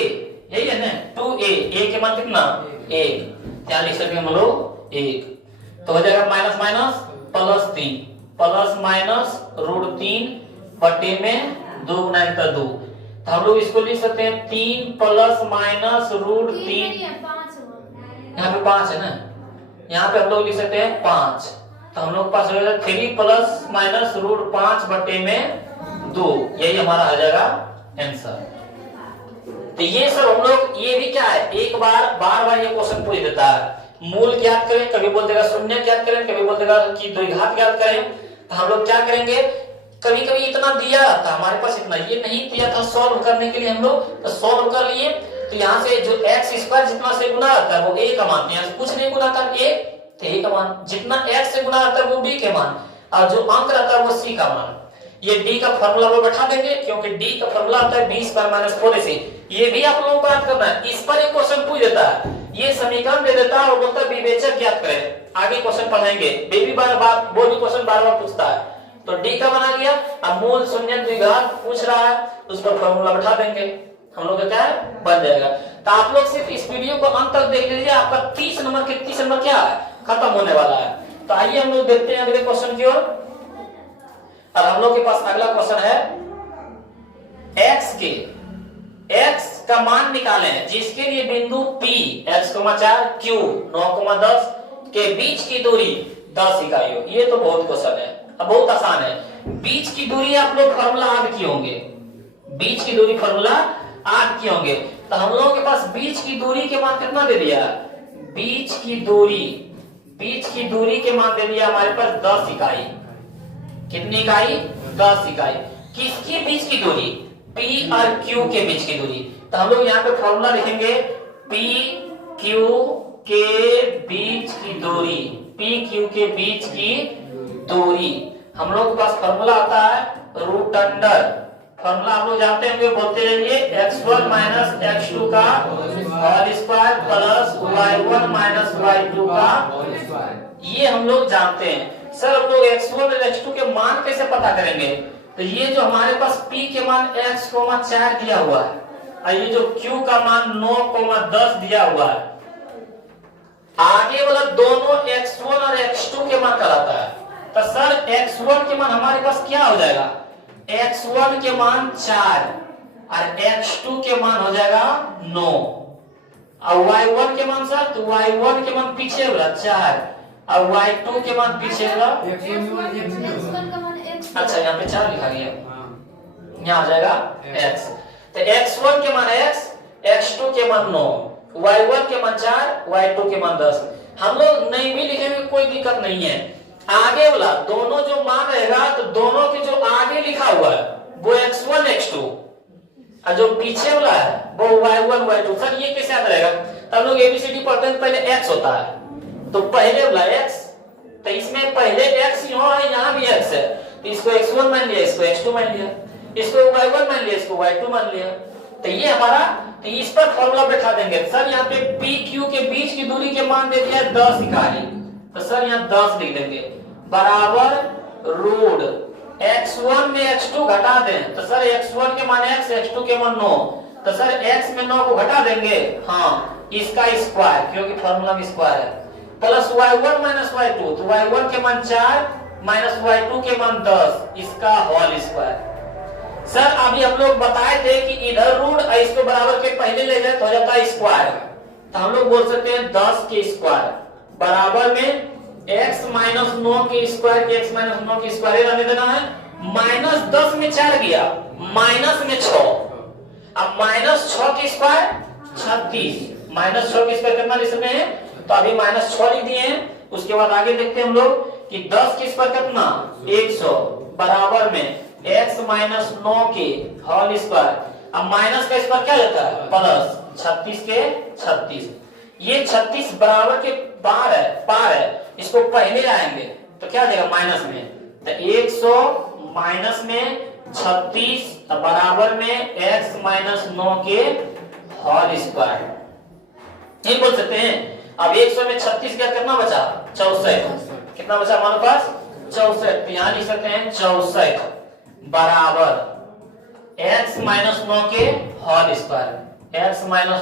यही है ना 2a, a के मान कितना? 1, क्या लिख सकते हम लोग? 1। तो हो जाएगा minus minus +3 plus minus root 3 बटे में 2 गुना 2, तो हम लोग इसको लिख सकते हैं 3 प्लस माइनस रूट 3, यहाँ पे 5 है ना, यहाँ पे हम लोग लिख सकते हैं 5, तो हम लोग पास हो जाएगा 3 प्लस माइनस रूट 5 बटे में 2, यही हमारा आ जाएगा आंसर। तो ये सब हम लोग, ये भी क्या है, एक बार बार ये क्वेश्चन पूछ देता है। मूल ज्ञात करें, कभी बोल देगा शून्य ज्ञात करें, कभी बोल देगा कि द्विघात ज्ञात करें। तो हम लोग क्या करेंगे, कभी कभी इतना दिया था हमारे पास, इतना ये नहीं दिया था सॉल्व करने के लिए हम लोग, तो सॉल्व कर लिए। तो यहाँ से जो x² जितना से गुना आता है वो a का मान, यहाँ से कुछ नहीं गुना था a, तो a का मान, जितना x से गुना आता है वो b के मान, और जो अंक रहता है वो c का मान। ये d का फॉर्मूला वो बैठा देंगे, क्योंकि d का फॉर्मूला आता है b² - 4ac। ये भी आप लोगों को याद करना है। इस पर एक क्वेश्चन पूछ देता है, ये समीकरण दे देता है और बोलता है विवेचक ज्ञात करें। आगे क्वेश्चन पढ़ाएंगे, बेबी बार वो भी क्वेश्चन बार बार पूछता है। तो डी का बना लिया, अब मूल शून्य द्विघात पूछ रहा है, उस पर फॉर्मूला बैठा देंगे, हम लोग का क्या है, बन जाएगा। तो आप लोग सिर्फ इस वीडियो को अंत तक देख लीजिए, आपका 30 नंबर क्या है, खत्म होने वाला है। तो आइए हम लोग देखते हैं अगले क्वेश्चन की ओर। और हम लोग के पास अगला क्वेश्चन है, x का मान निकाले जिसके लिए बिंदु P x,4 Q 9,10 के बीच की दूरी 10 इकाई हो। ये तो बहुत क्वेश्चन है, अब बहुत आसान है। बीच की दूरी आप लोग फॉर्मूला याद किए होंगे, बीच की दूरी फॉर्मूला याद किए होंगे। तो हम लोगों के पास बीच की दूरी के मान कितना दे दिया, बीच की दूरी के मान दे दिया हमारे पास 10 इकाई। कितनी इकाई? 10 इकाई। किसके बीच की दूरी? P और Q के बीच की दूरी। तो हम लोग यहाँ पे फॉर्मूला लिखेंगे, P Q के बीच की दूरी, P Q के बीच की दूरी। हम लोग के पास फॉर्मूला आता है रूट अंडर, फॉर्मूला आप लोग जानते होंगे, बोलते रहिए, x1 - x2 का whole square plus y1 - y2 का, ये हम लोग जानते हैं। सर हम लोग x1 और x2 के मान कैसे पता करेंगे? तो ये जो हमारे पास P के मान x,4 दिया हुआ है, और ये जो Q का मान 9,10 दिया हुआ है, आगे वाला दोनों x1 और x2 के मान कहलाता है। तो सर x1 के मान हमारे पास क्या हो जाएगा, x1 के मान 4 और x2 के मान हो जाएगा 9, और y1 के मान सर, तो y1 के मान पीछे वाला 4 और y2 के मान पीछे वाला, अच्छा यहाँ पे 4 लिखा गया, यहाँ आ जाएगा x। तो x1 के मान x, x2 के मान 9, y1 के मान 4, y2 के मान 10। हम लोग नहीं भी लिखेंगे कोई दिक्कत नहीं है। आगे वाला दोनों जो मान रहेगा, तो दोनों के जो आगे लिखा हुआ है वो x1 x2, और जो पीछे वाला है वो y1 y2। सर ये कैसे याद रहेगा? तब लोग ABCD पढ़ते हैं, पहले x होता है, तो पहले वाला x, तो इसमें पहले x यहाँ है, यहाँ भी x है, तो इसको x1 मान लिया, इसको x2 मान लिया, इसको y1 मान लिया, इसको y2 मान लिया। तो ये हमारा, तो इस पर फॉर्मूला बैठा देंगे। सर यहाँ पे PQ के बीच की दूरी के मान दे दिया 10 इकाई, तो सर यहाँ 10 लिख देंगे, बराबर रूट x1 में x2 घटा दें, तो सर x1 के मान x, x2 के मान 9, तो सर x में 9 को घटा देंगे, हाँ, इसका स्क्वायर, क्योंकि फॉर्मूला में स्क्वायर है, प्लस y1 - y2, तो y1 के मान 4 माइनस y2 के मान 10, इसका होल स्क्वायर। सर अभी हम लोग बताए थे कि इधर रूट इसको बराबर के पहले ले जाए तो हो जाता है स्क्वायर, तो हम लोग बोल सकते हैं 10 के स्क्वायर बराबर में x - 9 के स्क्वायर के x - 9 के स्क्वायर रहने देना है, माइनस 10 में 4 गया, माइनस में 6, अब -6 के स्क्वायर 36, -6 के स्क्वायर कितना लिख सकते हैं? तो अभी -6 लिख दिए हैं। उसके बाद आगे देखते हैं हम लोग कि 10 के स्क्वायर कितना, 100, बराबर में x - 9 के होल स्क्वायर, अब माइनस का स्क्वायर क्या जाता है, प्लस 36 के 36, ये 36 बराबर के पार है, इसको पहले आएंगे तो क्या देगा, माइनस में, तो 100 माइनस में 36 बराबर में x - 9 के होल स्क्वायर, नहीं बोल सकते हैं। अब 100 में 36 क्या कितना बचा? 64। कितना बचा हमारे पास? 64। यहां लिख सकते हैं 64 बराबर x माइनस 9 के होल स्क्वायर, x माइनस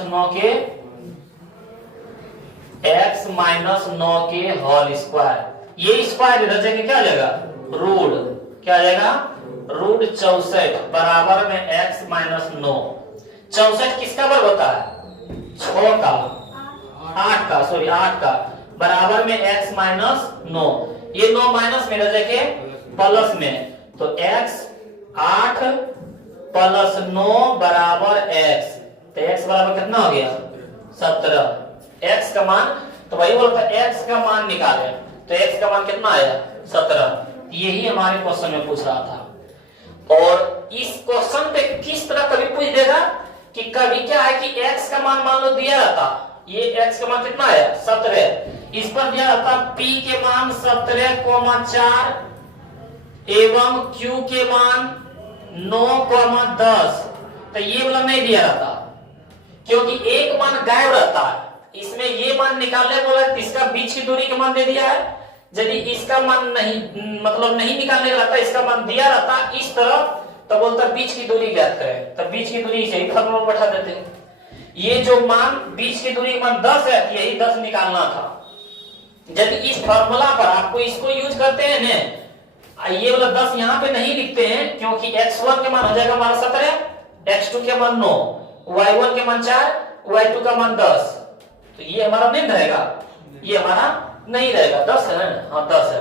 9 के होल स्क्वायर। ये स्क्वायर इधर जाके क्या आ जाएगा? रूट। क्या आ जाएगा? रूट 64 बराबर में x माइनस 9। 64 किसका वर्ग होता है? 6 का, 8 का, सॉरी 8 का, बराबर में x माइनस 9। ये 9 माइनस में रह जाके प्लस में, तो x 8 प्लस 9 बराबर x, तो x बराबर कितना हो गया? 17। x का मान, तो वही बोलता है x का मान निकाले, तो x का मान कितना आया? 17। यही हमारे क्वेश्चन में पूछ रहा था। और इस क्वेश्चन पे किस तरह कभी पूछ देगा कि कभी क्या है कि x का मान लो दिया रहता, ये x का मान कितना आया? 17। इस पर दिया रहता p के मान 17,4 एवं q के मान 9,10, तो ये वाला नहीं दिया रहता क्योंकि एक मान गायब रहता है। इसमें ये मान निकालने बोला, इसका बीच की दूरी का मान दे दिया है। यदि इसका मान नहीं, मतलब नहीं निकालने का रहता, इसका मान दिया रहता इस तरह, तो बोलता बीच की दूरी ज्ञात करें, तो बीच की दूरी यही फॉर्मूला में बैठा देते हैं। ये जो मान बीच की दूरी का मान 10 है, यही 10 निकालना था। यदि इस फॉर्मूला पर आपको इसको यूज करते हैं ना, ये वाला 10 यहाँ पे नहीं लिखते हैं क्योंकि x1 के मान हो जाएगा हमारा 17, x2 के मान 9, y1 के मान 4, y2 का मान 10, तो ये हमारा नहीं रहेगा, ये हमारा नहीं रहेगा। 10 है ना? हाँ 10 है।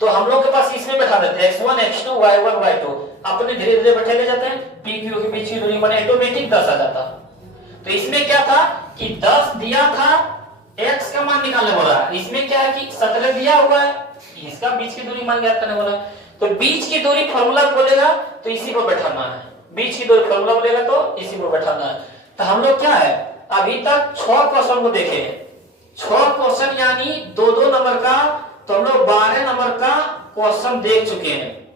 तो हम लोग के पास इसमें बैठा देते हैं x1 x2 y1 y2, अपने धीरे धीरे बैठे ले जाते हैं, p q के बीच की दूरी माने ऑटोमेटिक 10 आ जाता। तो इसमें क्या था कि 10 दिया था, x का मान निकालने बोला, इसमें क्या है कि 17 दिया हुआ है, इसका बीच की दूरी मान ज्ञात करने बोला। तो बीच की दूरी फॉर्मूला बोलेगा तो इसी पर बैठाना है, बीच की दूरी फॉर्मूला बोलेगा तो इसी पर बैठाना है। तो हम लोग क्या है, अभी तक 6 क्वेश्चन को देखे, 6 क्वेश्चन यानी 2-2 नंबर का, तो हम लोग 12 नंबर का क्वेश्चन देख चुके हैं।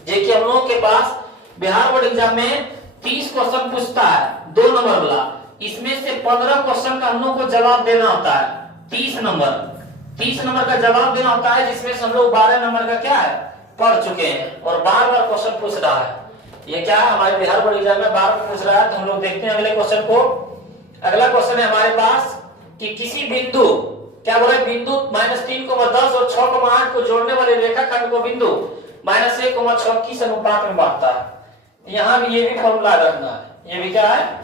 देखिए हम लोगों के पास बिहार बोर्ड एग्जाम में 30 क्वेश्चन पूछता है 2 नंबर वाला, इसमें से 15 क्वेश्चन का हम लोग को जवाब देना होता है। 30 नंबर का जवाब देना होता है, जिसमें से हम लोग 12 नंबर का क्या है पढ़ चुके हैं और बार बार क्वेश्चन पूछ रहा है। ये क्या है, हमारे बिहार बोर्ड एग्जाम में बार बार पूछ रहा है। तो हम लोग देखते हैं अगले क्वेश्चन को। अगला क्वेश्चन है हमारे पास कि किसी बिंदु, क्या बोला, बिंदु -3,10 और 6,8 को जोड़ने वाले रेखाखंड को बिंदु -1,6 किस अनुपात में बांटता है। यहां भी ये भी फॉर्मूला रखना है। ये भी क्या है,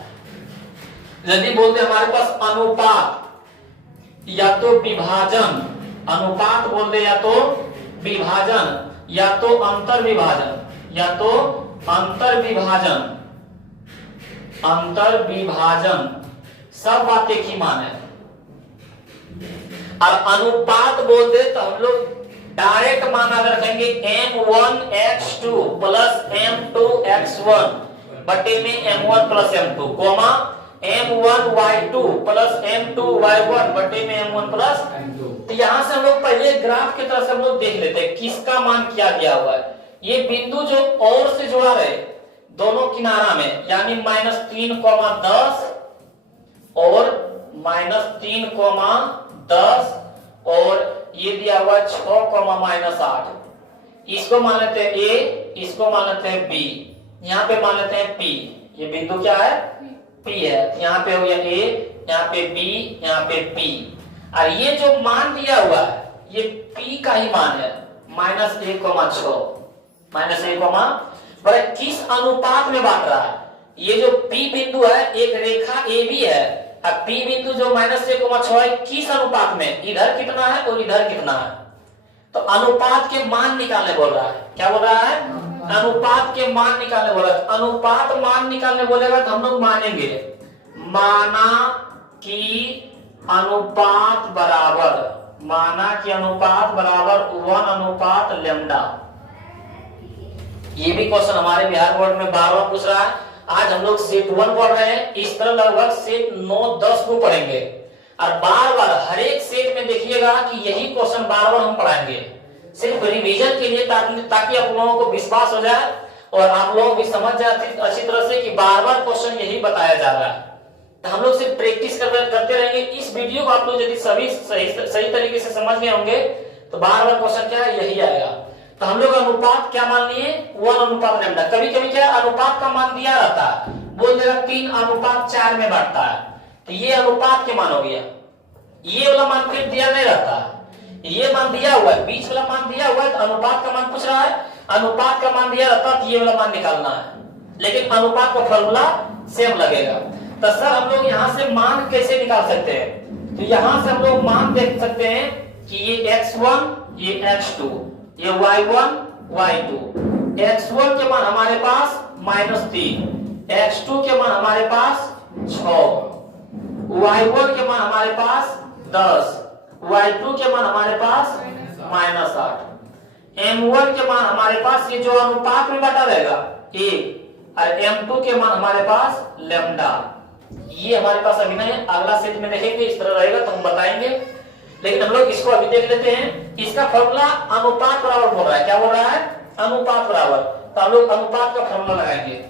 यदि बोलते हमारे पास अनुपात या तो विभाजन, अनुपात बोल दे या तो विभाजन या तो अंतर विभाजन, या तो अंतर विभाजन, सब बात एक ही मान है। और अनुपात बोल दे तो हम लोग डायरेक्ट मान अगर रखेंगे m1x2 प्लस m2x1 बटे में m1 plus m2 coma m1y2 plus m2y1 बटे में m1 प्लस m2। तो यहां से हम लोग पहले ग्राफ की तरफ से हम लोग देख लेते हैं किसका मान क्या दिया हुआ है। ये बिंदु जो और से जुड़ा रहे दोनों किनारा में, यानी -3,10 और -3,10 और ये दिया हुआ 6,-8। इसको मान लेते हैं A, इसको मान लेते हैं B, यहाँ पे मान लेते हैं P। ये बिंदु क्या है, P है। यहाँ पे हो गया A, यहाँ पे B, यहाँ पे P। और ये जो मान दिया हुआ है ये P का ही मान है, -1,6, -1, किस अनुपात में बांट रहा है। ये जो P बिंदु है एक रेखा AB है, अब P बिंदु जो -1,6 है किस अनुपात में, इधर कितना है और इधर कितना है। तो अनुपात के मान निकालने बोल रहा है। क्या बोल रहा है, अनुपात के मान निकालने बोल रहा है। अनुपात मान निकालने बोलेगा तो हम लोग मानेंगे, माना कि अनुपात बराबर 1:λ। ये भी क्वेश्चन हमारे बिहार बोर्ड में बार बार पूछ रहा है। आज हम लोग सेट 1 पढ़ रहे हैं, इस तरह लगभग सेट 9-10 को पढ़ेंगे और बार बार हर एक सेट में देखिएगा कि यही क्वेश्चन बार बार हम पढ़ाएंगे, सिर्फ रिवीजन के लिए, ताकि आप लोगों को विश्वास हो जाए और आप लोग भी समझ जाए अच्छी तरह से कि बार बार क्वेश्चन यही बताया जा रहा है। तो हम लोग सिर्फ प्रैक्टिस करते रहेंगे। इस वीडियो को आप लोग यदि सभी सही तरीके से समझ गए होंगे तो बार बार क्वेश्चन क्या है, यही आएगा। तो हम लोग अनुपात क्या मान लिए, 1 अनुपात लैम्डा। कभी कभी क्या अनुपात का मान दिया रहता है, बोल देगा 3 अनुपात 4 में बांटता है, तो ये अनुपात के मान हो गया। ये वाला मान फिर दिया नहीं रहता, ये मान दिया हुआ है, बीच वाला मान दिया हुआ है, तो अनुपात का मान पूछ रहा है, अनुपात का मान दिया रहता तो ये वाला मान निकालना है, लेकिन अनुपात का फॉर्मूला सेम लगेगा। तो सर हम लोग यहाँ से मान कैसे निकाल सकते हैं, तो यहाँ से हम लोग मान देख सकते हैं कि ये x1 ये x2 ये y1 y2। x1 के मान हमारे पास -3, x2 के मान हमारे पास 6, y1 के मान हमारे पास 10, y2 के मान हमारे पास -8, m1 के मान हमारे पास ये जो अनुपात में बटा रहेगा 1, और m2 के मान हमारे पास लैम्डा। ये हमारे पास अभी नहीं है, अगला सेट में देखेंगे इस तरह रहेगा तो हम बताएंगे, लेकिन हम लोग इसको अभी देख लेते हैं। इसका फॉर्मूला अनुपात बराबर बोल रहा है, क्या बोल रहा है, अनुपात बराबर। तो हम लोग अनुपात का फॉर्मूला लगाएंगे,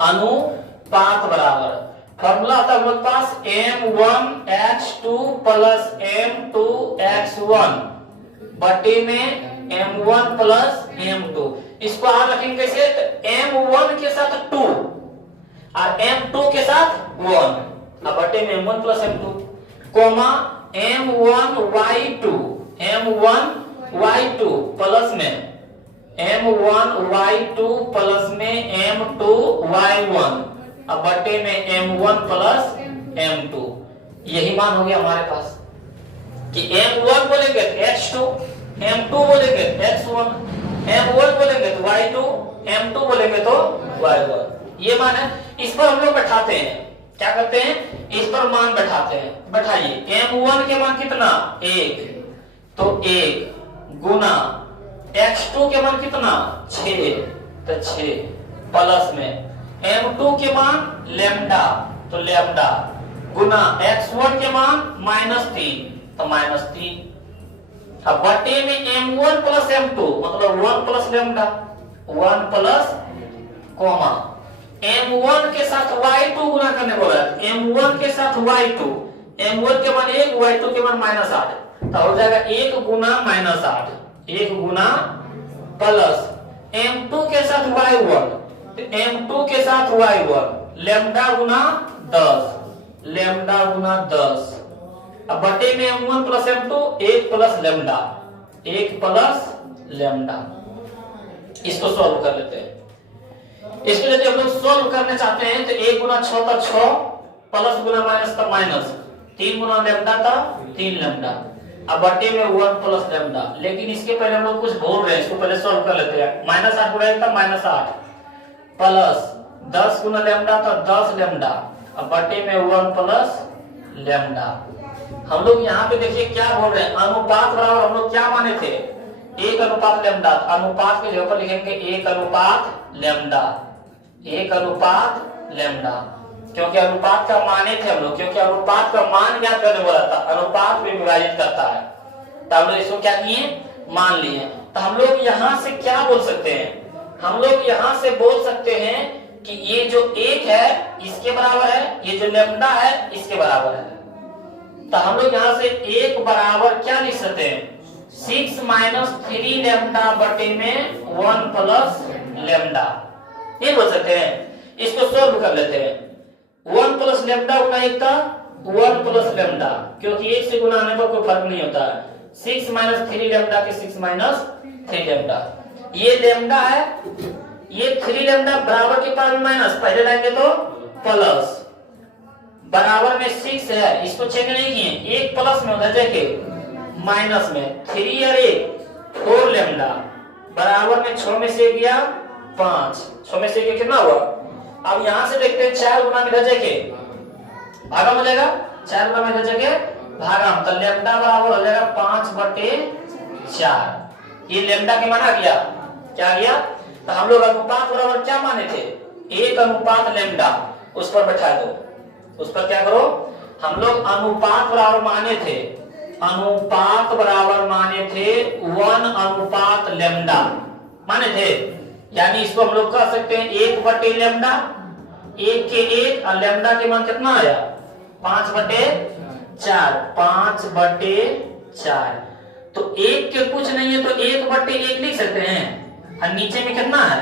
अनुपात बराबर फॉर्मूला आता है हम लोग पास m1x2 प्लस m2x1 बटे में m1 प्लस m2। इसको आप रखेंगे कैसे, तो m1 के साथ 2 और m2 के साथ 1, अब बटे में m1 plus m2 coma m1y2 plus में m1y2 प्लस में m2y1, अब बटे में m1 प्लस m2। यही मान हो गया हमारे पास कि m1 बोलेंगे तो x2, m2 बोलेंगे तो x1, m1 बोलेंगे तो y2, m2 बोलेंगे तो y1। ये मान है। इस पर हम लोग बैठाते हैं, क्या करते हैं, इस पर मान बैठाते हैं। बैठाइए, m1 के मान कितना 1, तो 1 गुना x2 के मान कितना 6, तो 6 प्लस में m2 के मान लैम्डा, तो लैम्डा गुना x1 के मान -3, तो -3, अब बटे में m1 प्लस m2 मतलब 1 plus lambda, 1 plus coma m1 के साथ y2 गुना करने बोला है, m1 के साथ y2, m1 के मान 1 y2 के मान -8, तो हो जाएगा 1 गुना -8, 1 गुना प्लस m2 के साथ y1, m2 के साथ y1 लैम्डा गुना 10, लैम्डा गुना 10, अब बटे में m1 plus m2 1 plus lambda, 1 plus lambda. इसको सॉल्व कर लेते हैं। इसको यदि हम लोग सॉल्व करना चाहते हैं तो 1 गुना 6 था 6, प्लस गुना माइनस था माइनस, 3 गुना लैम्डा था 3 लैम्डा, अब बटे में 1 प्लस लैम्डा। लेकिन इसके पहले हम लोग कुछ भूल रहे हैं, इसको पहले सॉल्व कर लेते हैं। -8 गुना 1 था -8 प्लस 10 गुना लैम्डा था 10 लैम्डा, अब बटे में 1 प्लस लैम्डा। हम लोग यहाँ पे देखिए क्या बोल रहे हैं, अनुपात बराबर हम लोग क्या माने थे, 1 अनुपात लैम्डा। अनुपात के जगह पर लिखेंगे 1 अनुपात लैम्डा, 1 अनुपात लैम्डा, क्योंकि अनुपात का माने थे हम लोग, क्योंकि अनुपात का मान ज्ञात करने बोला था, अनुपात भी विभाजित करता है, तो हम लोग इसको क्या किए, मान लिए। तो हम लोग यहाँ से क्या बोल सकते हैं, हम लोग यहाँ से बोल सकते हैं कि ये जो 1 है इसके बराबर है, ये जो लैम्डा है इसके बराबर है। तो हम लोग यहाँ से 1 बराबर क्या लिख सकते हैं, 6 - 3 लैम्डा बटे में 1 प्लस लैम्डा, ये बोल सकते हैं। इसको सॉल्व कर लेते हैं। 1 प्लस लैम्डा गुना 1 था 1 प्लस लैम्डा, क्योंकि 1 से गुना आने पर कोई फर्क नहीं होता है। 6 - 3 लैम्डा के 6 - 3 लैम्डा, ये लैम्डा है, ये 3 लैम्डा बराबर के पास में माइनस, पहले लाएंगे तो प्लस, बराबर में 6 है, इसको चेक नहीं किए, 1 प्लस में उधर जाके माइनस में 3 और 1 4 लैम्डा, बराबर में 6 में से गया 5, 6 में से गया कितना हुआ। अब यहां से देखते हैं 4 गुना में रह जाके भागा हो जाएगा, 4 गुना में रह जाके भागा, तो लैम्डा बराबर हो जाएगा 5/4। ये लैम्डा के माना गया, क्या गया, तो हम लोग अनुपात बराबर क्या माने थे, 1 अनुपात लैम्डा, उस पर बैठा दो, उस पर क्या करो, हम लोग अनुपात बराबर माने थे, अनुपात बराबर माने थे 1 अनुपात लैम्डा माने थे, यानी इसको हम लोग कह सकते हैं 1 बटे लैम्डा 1 के 1 और लैम्डा के मान कितना आया 5/4, 5/4। तो 1 के कुछ नहीं है तो 1/1 लिख सकते हैं और नीचे में कितना है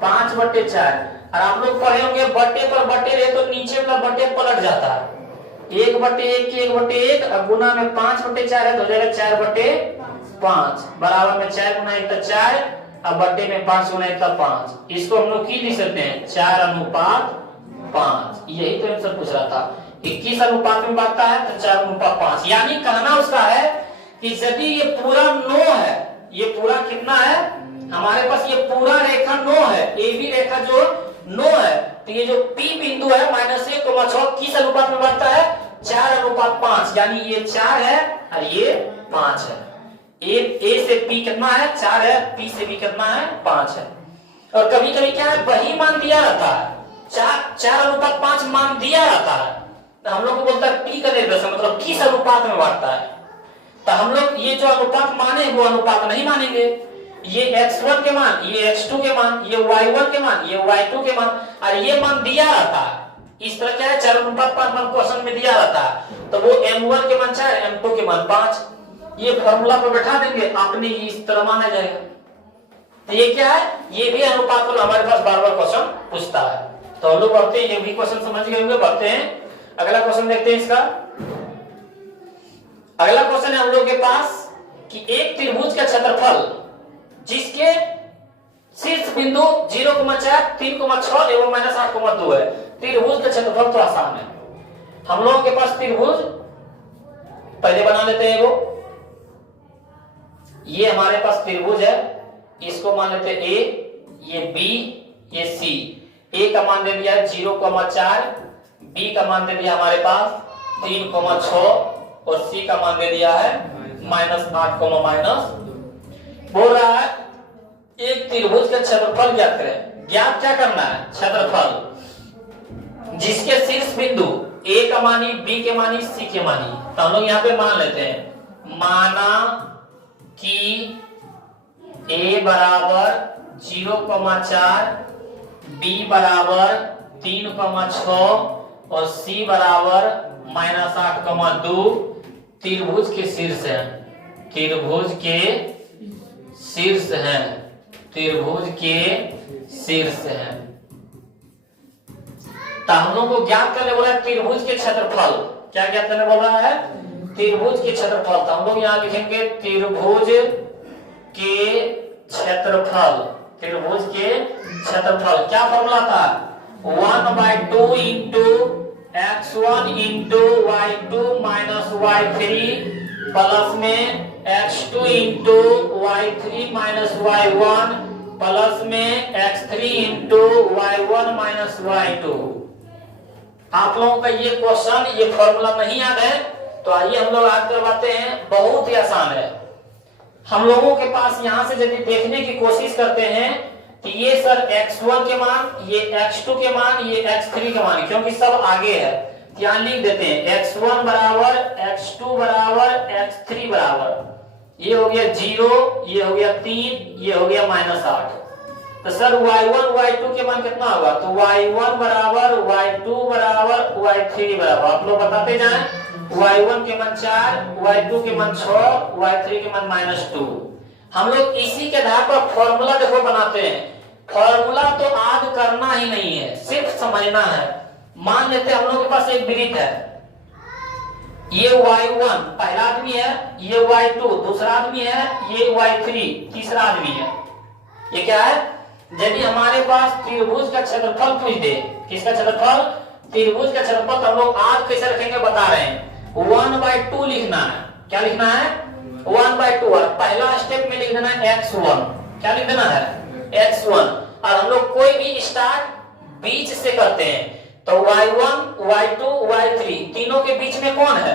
5/4। और आप लोग पढ़े होंगे बट्टे पर बट्टे रहे तो नीचे वाला बट्टे पलट जाता है। 1/1 के 1/1 और गुना में 5/4 है तो हो जाएगा 4/5 बराबर में 4 गुना 1 तो 4 और बट्टे में 5 गुना 1 तो 5। इसको हम लोग की लिख सकते हैं 4:5। यही तो आंसर पूछ रहा था 21 अनुपात में बांटता है तो 4:5। यानी कहना उसका है कि यदि ये पूरा 9 है, ये पूरा कितना है हमारे पास, ये पूरा रेखा 9 है, ए बी रेखा जो 9 है, तो ये जो P बिंदु है -1,6 किस अनुपात में बढ़ता है 4:5। यानी ये 4 है और ये 5 है। ए से P कितना है 4 है, P से B कितना है 5 है। और कभी कभी क्या है वही मान दिया रहता है 4:5 मान दिया रहता है तो हम लोग को बोलता है P का निर्देश मतलब किस अनुपात में बढ़ता है। तो हम लोग ये जो अनुपात माने वो अनुपात नहीं मानेंगे। ये x1 के मान, ये x2 के मान, ये y1 के मान, ये y2 के मान, और ये मान दिया रहता है। इस तरह क्या है 4:5 मान क्वेश्चन में दिया रहता है तो वो m1 के मान 4, m2 के मान 5, ये फॉर्मूला पर बैठा देंगे अपने इस तरह माना जाएगा। तो ये क्या है ये भी अनुपात वाला हमारे पास बार बार क्वेश्चन पूछता है। तो हम लोग बढ़ते हैं, ये भी क्वेश्चन समझ गए होंगे। बढ़ते हैं अगला क्वेश्चन देखते हैं इसका। अगला क्वेश्चन है हम लोग के पास कि एक त्रिभुज का क्षेत्रफल जिसके शीर्ष बिंदु 0,4, 3,6 एवं -8,2 है। त्रिभुज का क्षेत्रफल तो आसान है। हम लोगों के पास त्रिभुज पहले बना लेते हैं। वो ये हमारे पास त्रिभुज है, इसको मान लेते हैं A, ये B, ये C। A का मान दे दिया 0,4, B का मान दे दिया हमारे पास 3,6 और C का मान दे दिया है -8, बोल रहा है एक त्रिभुज का क्षेत्रफल ज्ञात करें। ज्ञात क्या करना है क्षेत्रफल जिसके शीर्ष बिंदु A का मानी, B के मानी, C के मानी। तो हम लोग यहाँ पे मान लेते हैं, माना कि A बराबर 0,4, B बराबर 3,6 और C बराबर -8,2 त्रिभुज के शीर्ष है। त्रिभुज के शीर्ष है, त्रिभुज के शीर्ष है। तो हम लोग को ज्ञात करने बोला है त्रिभुज के क्षेत्रफल। क्या ज्ञात करने बोल रहा है त्रिभुज के क्षेत्रफल। तो हम लोग यहाँ लिखेंगे त्रिभुज के क्षेत्रफल। त्रिभुज के क्षेत्रफल क्या फॉर्मूला था 1/2 into x1 into y2 minus y3 plus में x2 into y3 minus y1 plus में x3 into y1 minus y2। आप लोगों का ये क्वेश्चन, ये फॉर्मूला नहीं याद है तो आइए हम लोग याद करवाते हैं। बहुत ही आसान है। हम लोगों के पास यहाँ से यदि देखने की कोशिश करते हैं कि ये सर x1 के मान, ये x2 के मान, ये x3 के मान, क्योंकि सब आगे है यहाँ लिख देते हैं x1 बराबर x2 बराबर x3 बराबर, ये हो गया 0, ये हो गया 3, ये हो गया -8। तो सर y1 y2 के मान कितना होगा तो y1 बराबर y2 बराबर y3 बराबर, आप लोग बताते जाएं, y1 के मान 4, y2 के मान 6, y3 के मान -2। हम लोग इसी के आधार पर फॉर्मूला देखो बनाते हैं। फॉर्मूला तो याद करना ही नहीं है, सिर्फ समझना है। मान लेते हैं हम लोग के पास एक वृत्त है, ये y1 पहला आदमी है, ये y2 दूसरा आदमी है, ये y3 तीसरा आदमी है। ये क्या है यदि हमारे पास त्रिभुज का क्षेत्रफल पूछ दे, किसका क्षेत्रफल त्रिभुज का क्षेत्रफल, तो हम लोग आज कैसे रखेंगे बता रहे हैं 1/2 लिखना है। क्या लिखना है 1/2। पहला स्टेप में लिख देना है x1। क्या लिख देना है x1। और हम लोग कोई भी स्टार्ट बीच से करते हैं तो y1 y2 y3 तीनों के बीच में कौन है,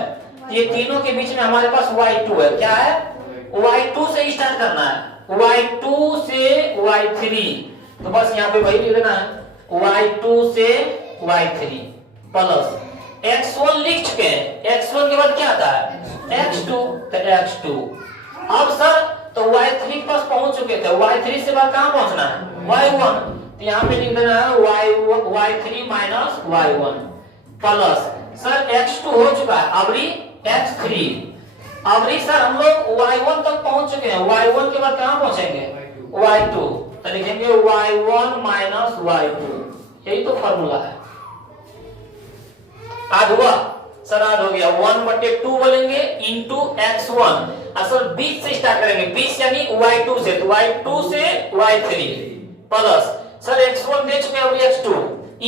ये तीनों के बीच में हमारे पास y2 है। क्या है y2 से स्टार्ट करना है, y2 से y3। तो बस यहाँ पे वही लिख देना है y2 से y3 प्लस x1 लिख चुके हैं, x1 के बाद क्या आता है x2 तो x2। अब सर तो y3 के पास पहुंच चुके थे, y3 से बाद कहां पहुंचना है y1, तो यहाँ पे लिख देना है y3 minus y1 plus sir x2 हो चुका है, अबरी x3, अबरी सर हम लोग y1 तक पहुंच चुके हैं, y1 के बाद कहां पहुंचेंगे y2, तो लिखेंगे y1 माइनस y2, यही तो फॉर्मूला है। आज हुआ सर, आज हो गया 1/2 बोलेंगे इंटू x1, असल बीच से स्टार्ट करेंगे, बीच यानी y2 से, तो y2 से y3 प्लस सर x1 दे चुके हैं और x2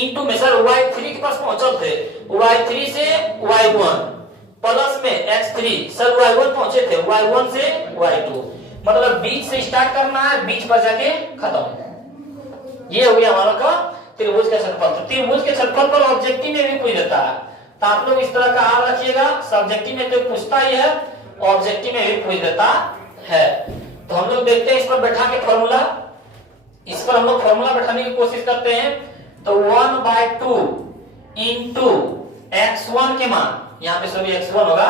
इंटू में सर y3 के पास पहुंचल थे, y3 से y1 प्लस में x3 सर y1 पहुंचे थे, y1 से y2, मतलब बीच से स्टार्ट करना है, बीच पर जाके खत्म। ये हो गया हमारा का त्रिभुज का क्षेत्रफल। तो त्रिभुज के क्षेत्रफल पर ऑब्जेक्टिव में भी पूछ देता है, तो आप लोग इस तरह का हाल रखिएगा, सब्जेक्टिव में तो पूछता ही है, ऑब्जेक्टिव में भी पूछ देता है। तो हम लोग देखते हैं इस पर बैठा के फॉर्मूला, इस पर हम लोग फॉर्मूला बैठाने की कोशिश करते हैं। तो 1/2 इंटू x1 के मान, यहाँ पे सभी x1 होगा,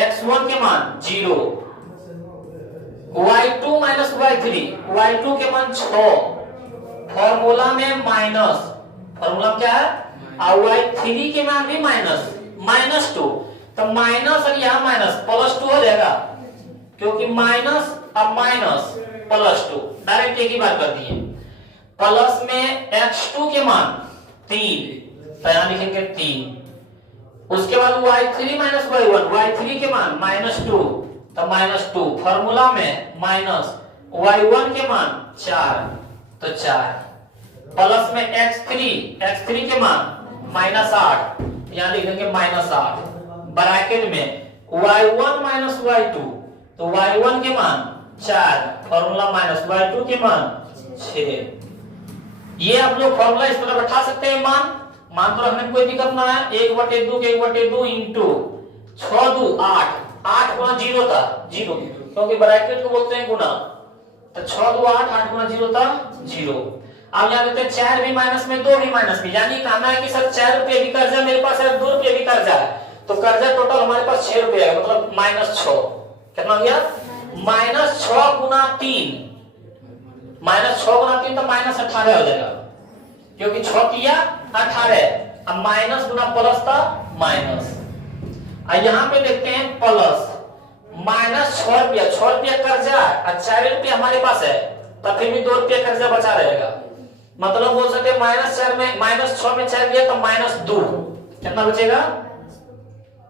x1 के मान 0, y2 माइनस y3, y2 के मान 6, फॉर्मूला में माइनस, फॉर्मूला क्या है, और y3 के मान भी माइनस 2, तो माइनस और यहाँ माइनस प्लस 2 हो जाएगा, क्योंकि माइनस अब माइनस प्लस 2 डायरेक्ट एक ही बात कर दिए। प्लस में x2 के मान 3, तो यहाँ लिखेंगे 3, उसके बाद y3 माइनस y1, y3 के मान -2, तो -2, फॉर्मूला में माइनस y1 के मान 4, तो 4, प्लस में x3 के मान -8, यहाँ लिखेंगे -8, ब्रैकेट में y1 माइनस y2, तो y1 के मान 4, फॉर्मूला माइनस y2 के मान 6। ये आप लोग फॉर्मूला इस तरह बैठा सकते हैं, मान तो रखने में कोई दिक्कत ना है, 1/2 इंटू 6 2 8, 8 गुना 0 था 0, क्योंकि ब्रैकेट को बोलते हैं गुना, तो 6 2 8, 8 गुना 0 था 0। अब यहाँ देते हैं 4 भी माइनस में 2 भी माइनस में, यानी कहना है कि सर 4 रुपये भी कर्जा मेरे पास है, 2 रुपये भी कर्जा है, तो कर्जा टोटल हमारे पास 6 रुपये है, मतलब -6, कितना हो गया -6 गुना 3, -6 गुना 3 तो -18 हो जाएगा, क्योंकि 6 किया 18, अब माइनस गुना प्लस था माइनस। अब यहाँ पे देखते हैं प्लस -6 रुपया कर्जा और 4 रुपया हमारे पास है, तब फिर भी 2 रुपया कर्जा बचा रहेगा, मतलब बोल सकते हैं -6 में 4 गया तो -2, कितना बचेगा,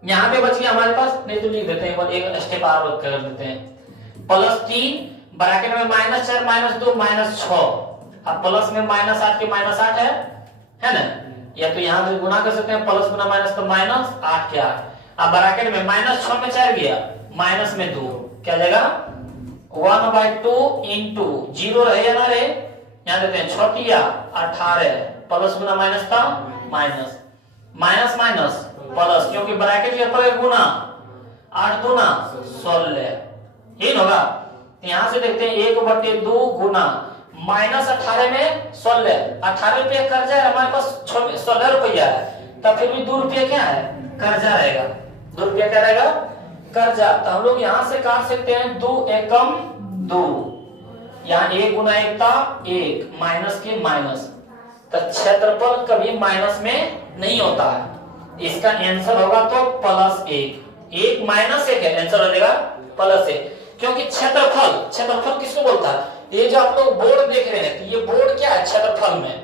यहाँ पे बच गया हमारे पास, नहीं तो लिख देते हैं एक स्टेप आगे कर देते हैं, +3 ब्रैकेट में -4 -2 -6, अब प्लस में -8 के -8 है ना, या तो यहाँ से गुणा कर सकते हैं, प्लस गुना माइनस तो -8 के 8, अब ब्रैकेट में -6 में 4 गया, माइनस में 2, क्या जाएगा 1/2 इंटू 0 रहे या ना रहे, यहाँ देते हैं 6 किया 18, प्लस गुना माइनस था माइनस माइनस प्लस, क्योंकि ब्रैकेट के ऊपर गुना, 8 दूना 16, ये होगा। यहाँ से देखते हैं 1/2 गुना -18 में 16, 18 रुपया कर्जा है हमारे पास, 16 रुपया है, तब फिर भी 2 रुपया क्या है कर्जा रहेगा, 2 रुपया क्या रहेगा कर्जा। तो हम लोग यहाँ से काट सकते हैं 2 एकम 2, यहाँ 1 गुना 1 था 1, माइनस के माइनस, तो क्षेत्रफल कभी माइनस में नहीं होता है, इसका आंसर होगा तो +1, 1 -1 है, आंसर हो जाएगा +1, क्योंकि क्षेत्रफल किसको बोलता है, ये जो आप लोग बोर्ड देख रहे हैं, तो ये बोर्ड क्या है क्षेत्रफल में,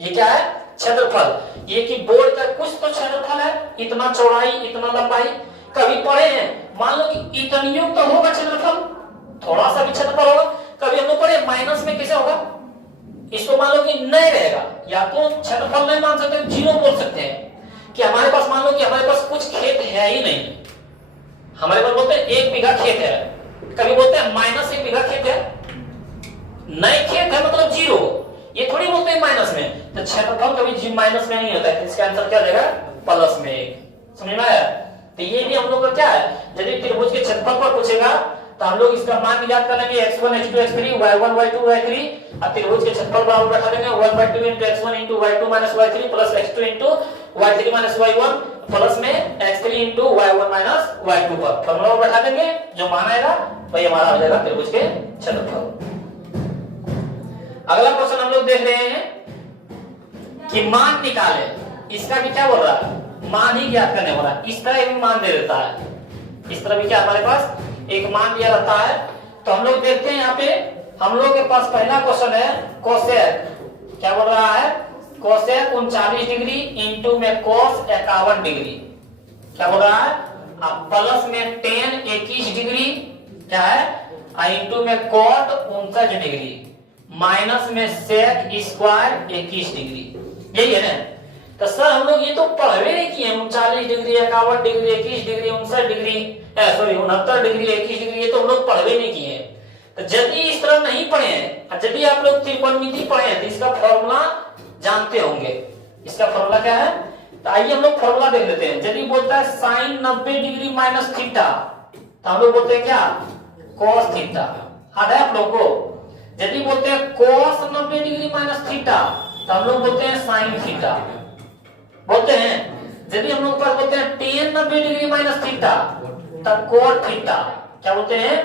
ये क्या है क्षेत्रफल, ये कि बोर्ड का कुछ तो क्षेत्रफल है, इतना चौड़ाई इतना लंबाई, कभी पढ़े हैं, मान लो कि इतनियों तो होगा क्षेत्रफल, थोड़ा सा भी क्षेत्रफल होगा, कभी हम लोग पढ़े माइनस में कैसे होगा, इसको मान लो कि नहीं रहेगा, या तो क्षेत्रफल नहीं मान सकते, 0 बोल सकते हैं, कि हमारे पास मान लो कि हमारे पास कुछ खेत है ही नहीं, हमारे पास बोलते हैं 1 बीघा खेत है, कभी बोलते हैं -1 बीघा खेत है, नहीं खेत है मतलब 0, ये थोड़ी बोलते हैं माइनस में, तो क्षेत्रफल कभी माइनस में नहीं होता है, इसका आंसर क्या जाएगा +1, समझ में आया। तो ये भी हम लोग का क्या है, यदि त्रिभुज के क्षेत्रफल पर पूछेगा तो हम लोग इसका मान ज्ञात कर लेंगे, x1 x2 x3 y1 y2 y3, अब त्रिभुज के क्षेत्रफल बराबर बैठा देंगे 1/2 into x1 into y2 minus y3 plus x2 into y3 minus y1 plus में x3 into y1 minus y2 पर फॉर्मूला बैठा देंगे, जो मान आएगा वही हमारा हो जाएगा त्रिभुज के क्षेत्रफल। अगला क्वेश्चन हम लोग देख रहे हैं कि मान निकाले, इसका भी क्या बोल रहा है, मान ही ज्ञात करने वाला है। इस तरह एक मान दे देता है, इस तरह भी क्या हमारे पास एक मान दिया रहता है। तो हम लोग देखते हैं यहाँ पे हम लोग के पास पहला क्वेश्चन है कोसेक, क्या बोल रहा है, कोसेक 39 डिग्री इंटू में कोस 51 डिग्री, क्या बोल रहा है, अब प्लस में टेन 21 डिग्री क्या है, इंटू में कॉट 59 डिग्री, माइनस में सेक स्क्वायर 21 डिग्री, यही है ना। तो सर हम लोग ये तो पढ़वे नहीं किए, 39 degree 51 degree 21 degree 59 degree sorry 69 degree 21 degree, ये तो हम लोग पढ़वे नहीं किए। तो यदि इस तरह नहीं पढ़े हैं, यदि आप लोग त्रिकोणमिति पढ़े हैं तो इसका फॉर्मूला जानते होंगे। इसका फॉर्मूला क्या है, तो आइए हम लोग फॉर्मूला देख लेते हैं। यदि बोलता है साइन 90 डिग्री माइनस थीटा, तो हम लोग बोलते हैं क्या, कॉस थीटा, याद है आप लोग को। यदि बोलते हैं कॉस 90 डिग्री माइनस थीटा, तो हम लोग बोलते हैं साइन थीटा बोलते हैं। यदि हम लोग बोलते हैं टेन 90 डिग्री माइनस थीटा, तब कोट थीटा क्या बोलते हैं।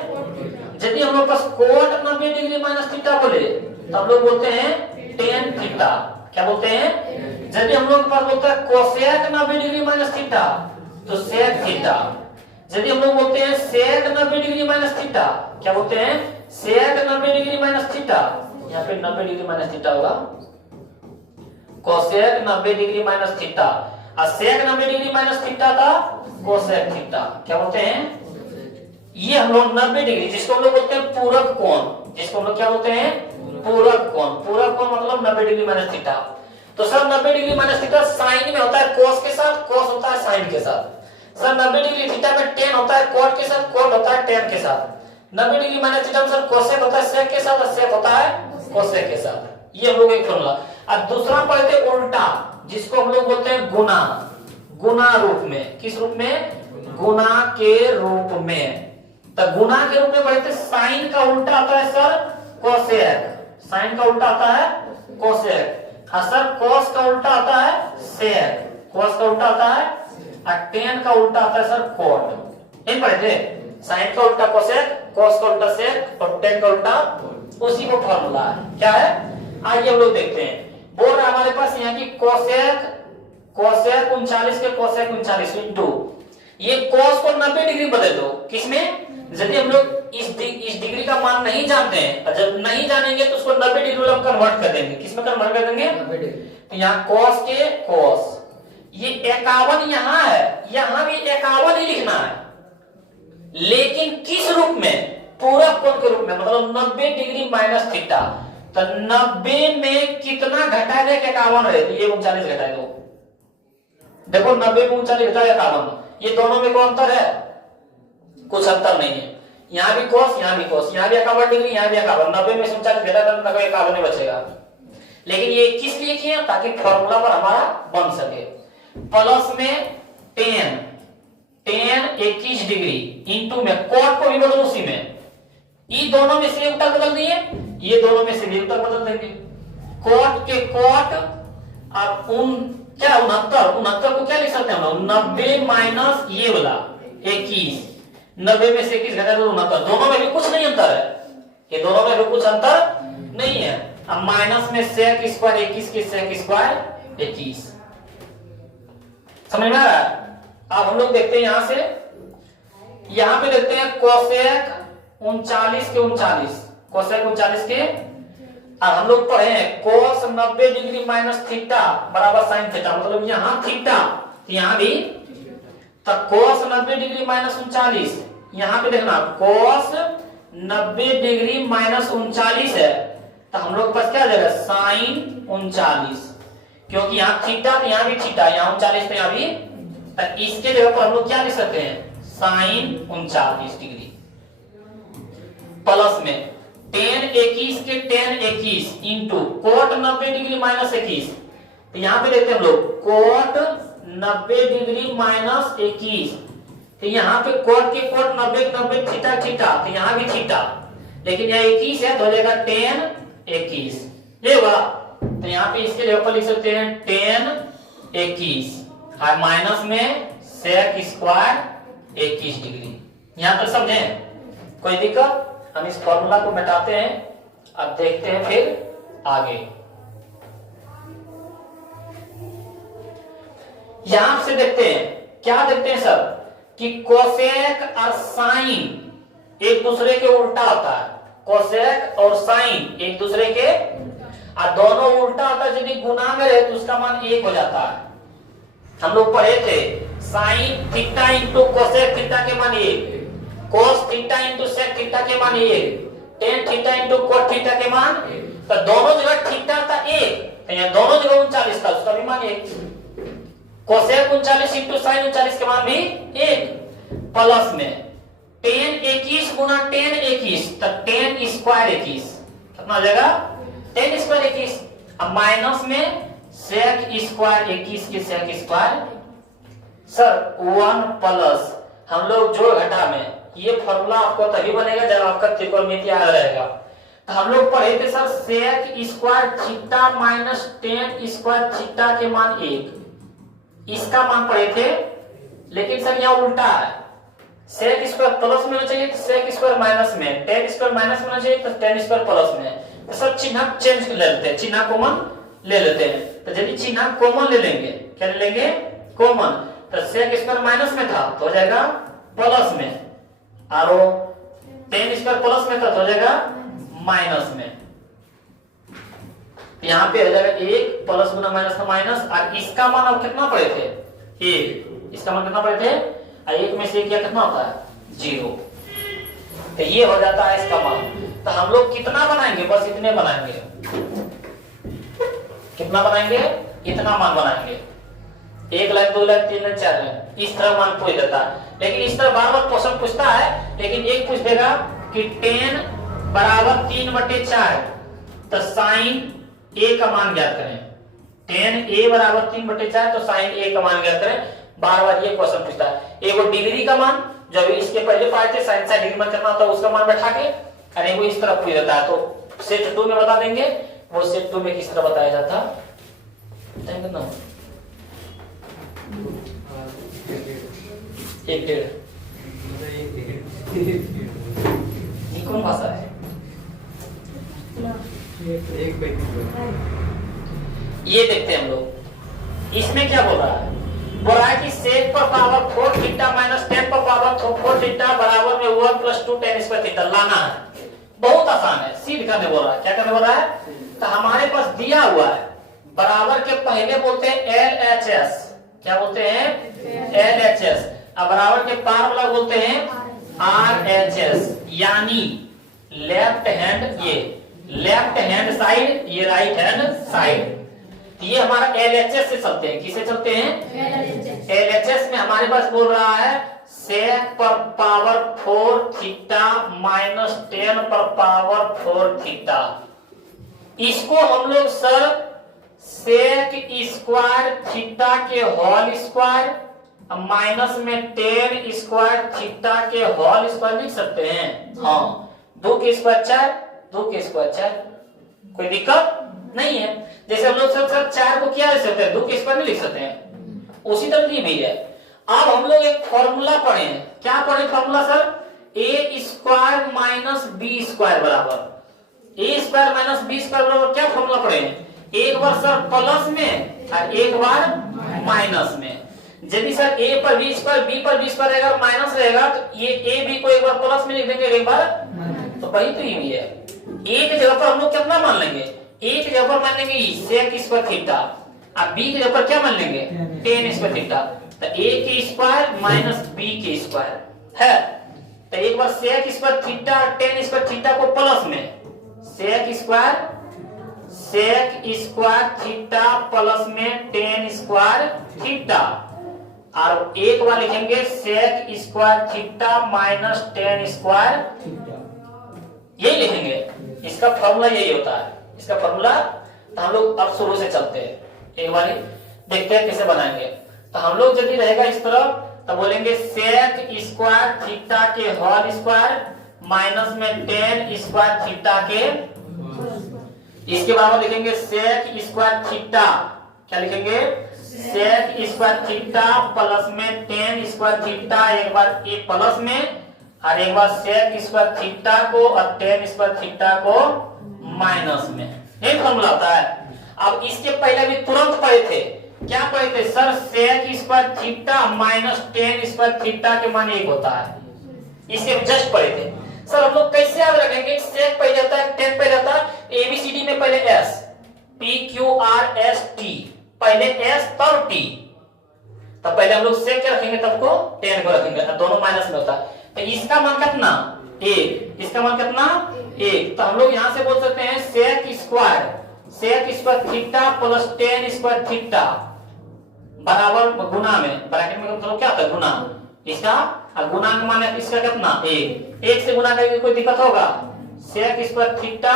यदि हम लोग पास कोट 90 डिग्री माइनस थीटा बोले, तो हम लोग बोलते हैं टेन थीटा, क्या बोलते हैं। यदि हम लोग पास बोलता है कोसेक 90 डिग्री माइनस थीटा, तो सेक थीटा। यदि हम लोग बोलते हैं सेक 90 डिग्री माइनस थीटा, क्या बोलते हैं, सेक 90 डिग्री माइनस थीटा, यहाँ पे 90 डिग्री माइनस थीटा होगा, कोसेक 90 डिग्री माइनस थीटा, और सेक 90 डिग्री माइनस थीटा था कोसेक थीटा, क्या बोलते हैं। ये हम लोग 90 डिग्री, जिसको हम लोग बोलते हैं पूरक कोण, जिसको हम लोग क्या बोलते हैं, पूरक कोण। पूरक कोण मतलब 90 डिग्री माइनस थीटा। तो sir 90 degree minus theta sine में होता है कोस के साथ, कोस होता है साइन के साथ। सर 90 डिग्री थीटा में टेन होता है कोट के साथ, कोट होता है टेन के साथ। 90 डिग्री माइनस थीटा में सर कोसेक होता है सेक के साथ, और सेक होता है कोसेक के साथ। ये हम लोग एक फॉर्मूला। अब दूसरा पढ़ते उल्टा, जिसको हम लोग बोलते हैं गुना, गुना रूप में। किस रूप में, गुना के रूप में। तो गुना के रूप में पढ़ते साइन का उल्टा आता है सर कोसेक, साइन का उल्टा आता है कोसेक, और सर कोस का उल्टा आता है सेक, कोस का उल्टा आता है, और टेन का उल्टा आता है सर कोट। इन पढ़ते साइन का उल्टा कोसेक, कोस का उल्टा सेक, और टेन का उल्टा, उसी को फॉर्मूला है क्या है। आइए हम लोग देखते हैं। बोल रहा हमारे पास यहाँ की कोसेक, कोसेक 39 के कोसेक 39 इंटू ये कोस को 90 डिग्री बदल दो, किसमें, यदि हम लोग इस डिग्री का मान नहीं जानते हैं, और जब नहीं जानेंगे तो उसको 90 डिग्री में कन्वर्ट कर देंगे। किसमें कन्वर्ट कर देंगे, तो यहाँ कोस के कोस, ये 51 यहाँ है, यहाँ भी 51 ही लिखना है, लेकिन किस रूप में, पूरक कोण के रूप में, मतलब 90 डिग्री माइनस थीटा। तो 90 में कितना घटा दे, 51 है, तो ये 39 घटा दो। देखो 90 में 39 घटा 51, ये दोनों में कोई अंतर है, कुछ अंतर नहीं है। यहाँ भी कोस, यहाँ भी कोस, यहाँ भी 51 डिग्री, यहाँ भी 51, 90 में 39 घटा कर 51 बचेगा। लेकिन ये किस लिए किया, ताकि फॉर्मूला पर हमारा बन सके। प्लस में टेन 21 डिग्री इंटू में कोट को भी बदलो उसी में, ये दोनों में से उत्तर बदल दिए, ये दोनों में से भी उत्तर बदल देंगे। कोट के कोट, अब उन क्या 69 को क्या लिख सकते हैं हम लोग, 90 माइनस ये वाला 21, 90 में से 21 घटा दो 69, दोनों में भी कुछ नहीं अंतर है, ये दोनों में भी कुछ अंतर नहीं है। अब माइनस में सेक स्क्वायर 21 के सेक स्क्वायर 21, समझ में आ रहा है। अब हम लोग देखते हैं यहां से, यहां पे देखते हैं कोसेक 39 के 39, कोसेक 39 के, और हम लोग पढ़े हैं कोस 90 डिग्री माइनस थीटा बराबर साइन थीटा, मतलब यहां थीटा, यहां भी, तब कोस 90 डिग्री माइनस 39, यहां पे देखना कोस 90 डिग्री माइनस 39 है, तो हम लोग के पास क्या आ जाएगा, साइन 39, क्योंकि यहाँ थीटा तो यहाँ भी थीटा, यहाँ 39 तो यहाँ भी, तो इसके जगह पर हम लोग क्या लिख सकते हैं, साइन 39 डिग्री। प्लस में टेन 21 के ten 21 into coat 90 degree minus 21, तो यहाँ पे देखते हैं हम लोग कोट 90 डिग्री माइनस 21, तो यहाँ पे कोट के कोट 90 थीटा थीटा, तो यहाँ भी थीटा, लेकिन यहाँ 21 है तो हो जाएगा टेन 21, ये हुआ। तो यहाँ पे इसके जगह पर लिख सकते हैं टेन 21, और माइनस में सेक स्क्वायर 21 डिग्री। यहाँ तक समझे, कोई दिक्कत। हम इस फॉर्मूला को मिटाते हैं, अब देखते हैं फिर आगे। यहां से देखते हैं, क्या देखते हैं सर कि कोसेक और साइन एक दूसरे के उल्टा होता है। कोसेक और साइन एक दूसरे के, और दोनों उल्टा होता है, यदि गुना में रहे तो उसका मान 1 हो जाता है। हम लोग पढ़े थे sine theta into cosec theta के मान 1, cos theta into sec theta के मान 1, tan theta into cot theta के मान, तो दोनों जगह थीटा था 1, तो यहाँ दोनों जगह 39 था, उसका भी मान 1। कोसेक 39 इंटू साइन 39 के मान भी 1, प्लस में टेन 21 गुना टेन 21, तो टेन स्क्वायर 21 कितना हो जाएगा, टेन स्क्वायर 21। अब माइनस में सेक स्क्वायर 21 के सेक स्क्वायर सर 1 प्लस, हम लोग जोड़ घटा में, ये फॉर्मूला आपको तभी बनेगा जब आपका त्रिकोणमिति याद रहेगा। तो हम लोग पढ़े थे sir sec square theta minus tan square theta के मान 1, इसका मान पढ़े थे, लेकिन सर यहाँ उल्टा है, सेक स्क्वायर प्लस में होना चाहिए तो सेक स्क्वायर माइनस में, टेन स्क्वायर माइनस में होना चाहिए तो टेन स्क्वायर प्लस में। तो सर चिन्ह चेंज ले लेते हैं, चिन्ह कॉमन ले लेते हैं। तो यदि चिन्ह कॉमन ले लेंगे, क्या ले लेंगे, कॉमन, तो सेक स्क्वायर माइनस में था तो हो जाएगा प्लस में, और टेन स्क्वायर प्लस में था तो हो जाएगा माइनस में। यहाँ पे हो जाएगा 1 प्लस गुना माइनस का माइनस, और इसका मान अब कितना पड़े थे 1, इसका मान कितना पड़े थे, और 1 में से क्या कितना होता है 0, तो ये हो जाता है इसका मान। तो हम लोग कितना बनाएंगे, बस इतने बनाएंगे, कितना बनाएंगे, इतना मान बनाएंगे, 1 लाख 2 लाख 3 लाख 4 लाख, इस तरह मान पूछ देता है। लेकिन इस तरह बार बार क्वेश्चन पूछता है, लेकिन एक पूछ देगा कि टेन बराबर 3/4, तो साइन ए का मान ज्ञात करें, टेन ए बराबर 3/4, तो साइन ए का मान ज्ञात करें। बार बार ये क्वेश्चन पूछता है। एक वो डिग्री का मान, जो अभी इसके पहले पाए थे साइन साइन डिग्री में करना होता है, उसका मान बैठा के, और वो इस तरह पूछ देता है। तो सेट 2 में बता देंगे, वो सेट 2 में किस तरह बताया जाता है, एक डेढ़, ये कौन भाषा है, ये देखते हैं हम लोग। इसमें क्या बोल रहा है, बोल रहा है कि सेक पर पावर 4 थीटा माइनस टेन पर पावर 4 थीटा बराबर में 1 + 2 टेन स्क्वायर थीटा लाना है। बहुत आसान है, सीध करने बोल रहा है। क्या करने बोल रहा है, तो हमारे पास दिया हुआ है, बराबर के पहले बोलते हैं LHS, क्या बोलते हैं LHS, अब बराबर के पार वाला बोलते हैं RHS, यानी लेफ्ट हैंड, ये लेफ्ट हैंड साइड, ये राइट हैंड साइड। ये हमारा LHS से चलते हैं, किसे चलते हैं LHS में हमारे पास बोल रहा है सेक पर पावर 4 थीटा माइनस 10 पर पावर 4 थीटा। इसको हम लोग सर सेक स्क्वायर थीटा के होल स्क्वायर माइनस में 10 स्क्वायर थीटा के होल स्क्वायर लिख सकते हैं। हाँ, 2 के स्क्वायर 4, 2 के स्क्वायर 4, कोई दिक्कत नहीं है। जैसे हम लोग सब 4 को क्या लिख सकते हैं, 2 के स्क्वायर में लिख सकते हैं, उसी तरह ये भी है। अब हम लोग एक फॉर्मूला पढ़े, क्या पढ़े formula sir, a square minus B square बराबर, a square minus B square बराबर, क्या फॉर्मूला पढ़े, एक बार सर प्लस में और एक बार माइनस में। यदि सर a पर बी स्क्वायर, b पर बी स्क्वायर रहेगा, माइनस रहेगा, तो ये a b को एक बार प्लस में लिख देंगे, एक बार, तो वही तो ये भी है। a की जगह पर हम लोग कितना मान लेंगे, a की जगह पर मान लेंगे सेक स्क्वायर थीटा, अब b की जगह पर क्या मान लेंगे टेन स्क्वायर थीटा, तो a के स्क्वायर माइनस b के स्क्वायर है। तो एक बार सेक स्क्वायर थीटा और टेन स्क्वायर थीटा को प्लस में, सेक स्क्वायर थीटा प्लस में टेन स्क्वायर थीटा, और एक बार लिखेंगे sec square theta minus tan square theta, यही लिखेंगे। इसका फॉर्मूला यही होता है, इसका फॉर्मूला। तो हम लोग अब शुरू से चलते हैं, एक बार देखते हैं कैसे बनाएंगे। तो हम लोग यदि रहेगा इस तरफ, तो बोलेंगे सेक स्क्वायर थीटा के होल स्क्वायर माइनस में टेन स्क्वायर थीटा के, इसके बराबर लिखेंगे सेक स्क्वायर थीटा, क्या लिखेंगे सेक स्क्वायर थीटा प्लस में टेन स्क्वायर थीटा, एक बार ए प्लस में और एक बार सेक स्क्वायर थीटा को और टेन स्क्वायर थीटा को माइनस में, यही फॉर्मूला होता है। अब इसके पहले भी तुरंत पढ़े थे क्या पढ़े थे sir? sec square theta minus tan square theta के मान एक होता है, इसके जस्ट पढ़े थे सर। हम लोग कैसे याद रखेंगे? sec पहले जाता है, टेन पहले जाता है, एबीसीडी में पहले s, p q r s t, पहले s तब t, तब पहले हम लोग sec के रखेंगे तब को टेन को रखेंगे, दोनों माइनस में होता है। तो इसका मान कितना? एक। इसका मान कितना? एक। तो हम लोग यहां से बोल सकते हैं sec square theta plus ten square theta बराबर गुना में, ब्रैकेट में मतलब क्या होता है? गुना। इसका गुना का मान है इसका कितना? एक। एक से गुना करके कोई दिक्कत होगा? sec स्क्वायर थीटा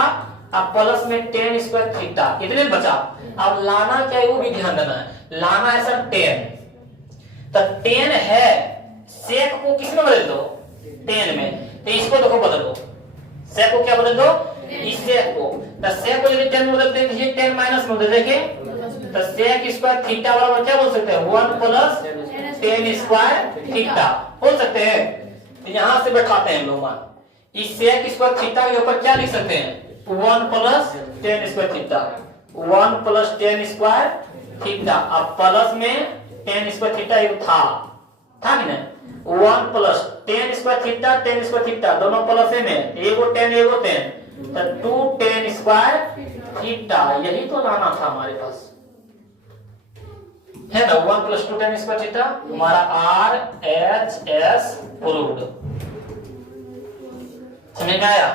अब प्लस में टेन स्क्वायर थीटा, इतने बचा। अब लाना क्या है वो भी ध्यान देना है। लाना है सर टेन, तो टेन है, sec को किस में बदल दो? टेन में। तो इसको देखो बदल दो, sec को क्या बदल दो? इस sec को। तो sec को यदि टेन में बदल दें, ये टेन माइनस में बदल देंगे, तो sec स्क्वायर थीटा बराबर क्या बोल सकते हैं? 1 प्लस टेन स्क्वायर थीटा बोल सकते हैं। तो यहां से बैठाते हैं हम लोग मान, इस sec स्क्वायर थीटा के ऊपर क्या लिख सकते हैं? 1 plus ten square theta, 1 plus ten square theta. अब प्लस में टेन स्क्वायर थीटा एक था कि नहीं? 1 प्लस टेन स्क्वायर थीटा दोनों प्लस में, एगो टेन एगो टेन, तो 2 टेन स्क्वायर थीटा। यही तो लाना था हमारे पास, है ना? 1 प्लस 2 टेन स्क्वायर थीटा हमारा आर एच एस प्रूव्ड। समझ में आया?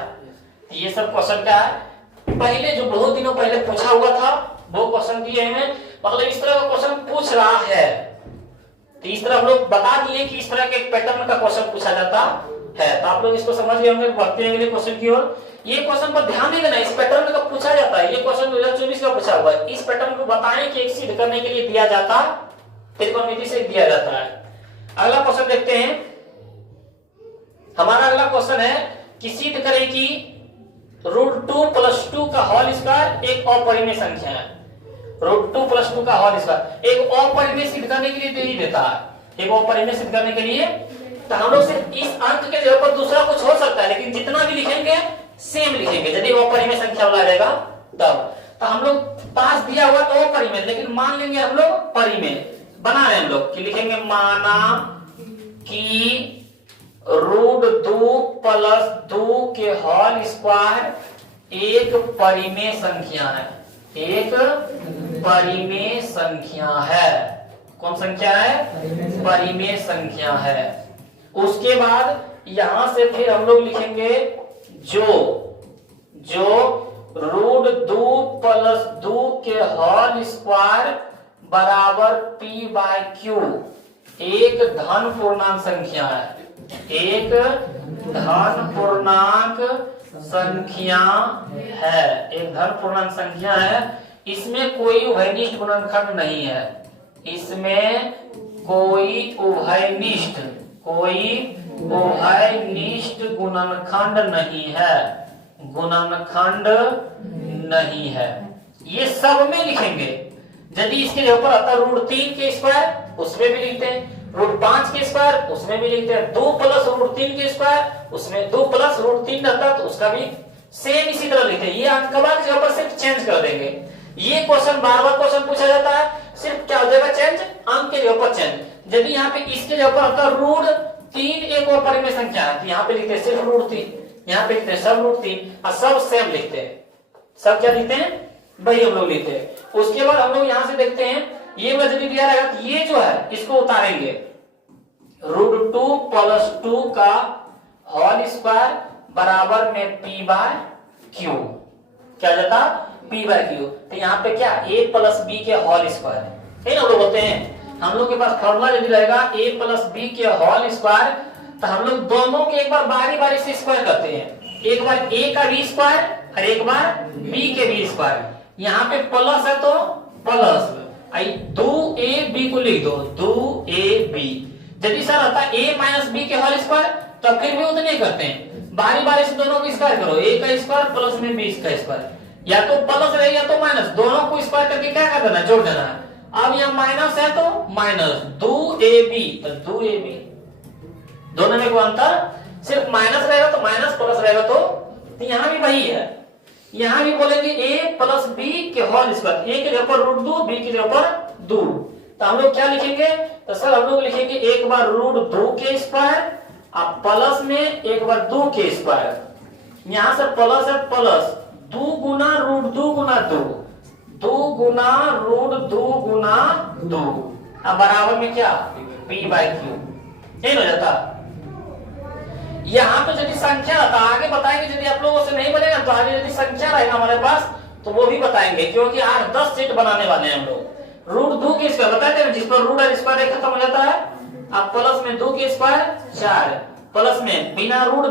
ये सब क्वेश्चन क्या है? पहले जो बहुत दिनों पहले पूछा हुआ था वो क्वेश्चन दिए हैं, मतलब इस तरह का क्वेश्चन पूछ रहा है। तो इस तरह हम लोग बता दिए कि इस तरह के एक पैटर्न का क्वेश्चन पूछा जाता है। तो आप लोग इसको समझ गए होंगे। बढ़ते हैं अगले क्वेश्चन की ओर। ये क्वेश्चन पर ध्यान देना, इस पैटर्न का पूछा जाता है। ये क्वेश्चन 2024 का पूछा हुआ है। इस पैटर्न को बताएं कि एक सिद्ध करने के लिए दिया जाता, त्रिकोणमिति से दिया जाता है। अगला क्वेश्चन देखते हैं। हमारा अगला क्वेश्चन है कि सिद्ध करें कि √2 + 2 का होल स्क्वायर एक अपरिमेय संख्या है। √2 + 2 का होल स्क्वायर एक अपरिमेय सिद्ध करने के लिए दे ही देता है। एक अपरिमेय सिद्ध करने के लिए तो हम लोग सिर्फ इस अंक के जगह पर दूसरा कुछ हो सकता है, लेकिन जितना भी लिखेंगे सेम लिखेंगे। यदि वो अपरिमेय संख्या वाला रहेगा तब तो हम लोग पास दिया हुआ तो अपरिमेय, लेकिन मान लेंगे हम लोग परिमेय। बना रहे हम लोग कि लिखेंगे माना कि √2 + 2 के होल स्क्वायर एक परिमेय संख्या है। एक परिमेय संख्या है। कौन संख्या है? परिमेय संख्या है। उसके बाद यहां से फिर हम लोग लिखेंगे जो √2 + 2 के होल स्क्वायर बराबर p/q एक धन पूर्णांक संख्या है। एक धन पूर्णांक संख्या है। एक धन पूर्णांक संख्या है। इसमें कोई उभयनिष्ठ गुणनखंड नहीं है। इसमें कोई उभयनिष्ठ गुणनखंड नहीं है। गुणनखंड नहीं है। ये सब में लिखेंगे। यदि इसके ऊपर आता √3 के स्क्वायर उसमें भी लिखते हैं, √5 के स्क्वायर उसमें भी लिखते हैं, 2 + √3 के स्क्वायर उसमें 2 + √3 रहता तो उसका भी सेम इसी तरह लिखते हैं। ये अंक के ऊपर सिर्फ चेंज कर देंगे। ये क्वेश्चन बार-बार क्वेश्चन पूछा जाता है, सिर्फ क्या हो जाएगा चेंज, अंक के ऊपर चेंज। यदि यहाँ पे इसके ऊपर आता √3 एक और परिमेय संख्या है तो यहाँ पे लिखते हैं सिर्फ √3, यहाँ पे लिखते हैं सब √3 और सब सेम लिखते हैं। सब क्या लिखते हैं? वही हम लोग लिखते हैं। उसके बाद हम लोग यहां से देखते हैं ये यदि दिया रहेगा तो ये जो है इसको उतारेंगे। √2 + 2 का होल स्क्वायर बराबर में p/q क्या जाता? p/q। तो यहाँ पे क्या a + b के होल स्क्वायर है ना, लोग बोलते हैं। हम लोग के पास फॉर्मूला यदि रहेगा a + b के होल स्क्वायर तो हम लोग दोनों के एक बार बारी बारी से स्क्वायर करते हैं। एक बार a का b स्क्वायर और एक बार b के b स्क्वायर। यहाँ पे प्लस है तो प्लस 2ab को लिख दो 2ab। यदि सर आता a - b के होल स्क्वायर तो फिर भी उतने करते हैं, बारी बारी से दोनों को स्क्वायर करो। a का स्क्वायर प्लस में b का स्क्वायर, या तो प्लस रहे या तो माइनस, दोनों को स्क्वायर करके क्या कर देना? जोड़ देना है। अब यहाँ माइनस है तो माइनस 2ab 2ab, दोनों में कोई अंतर, सिर्फ माइनस रहेगा तो माइनस, प्लस रहेगा तो यहाँ भी वही है। यहाँ भी बोलेंगे a + b के होल स्क्वायर, a के ऊपर √2 b के ऊपर दो। तो हम लोग क्या लिखेंगे, तो सर हम लोग लिखेंगे एक बार रूट 2 के स्क्वायर अब प्लस में एक बार 2 के स्क्वायर। यहां से प्लस है, प्लस 2 गुना रूट 2 गुना 2, 2 गुना रूट 2 गुना 2, अब बराबर में क्या p बाई क्यू, यही हो जाता। यहाँ पे यदि संख्या आता आगे बताएंगे, यदि आप लोगों से नहीं बनेगा तो आगे यदि संख्या रहेगा हमारे पास तो वो भी बताएंगे, क्योंकि 8-10 सेट बनाने वाले हैं हम लोग। रूट 2 के स्क्वायर बताते हैं, जिस पर रूट और स्क्वायर खत्म हो जाता है, अब प्लस में 2 के स्क्वायर 4, प्लस में बिना रूट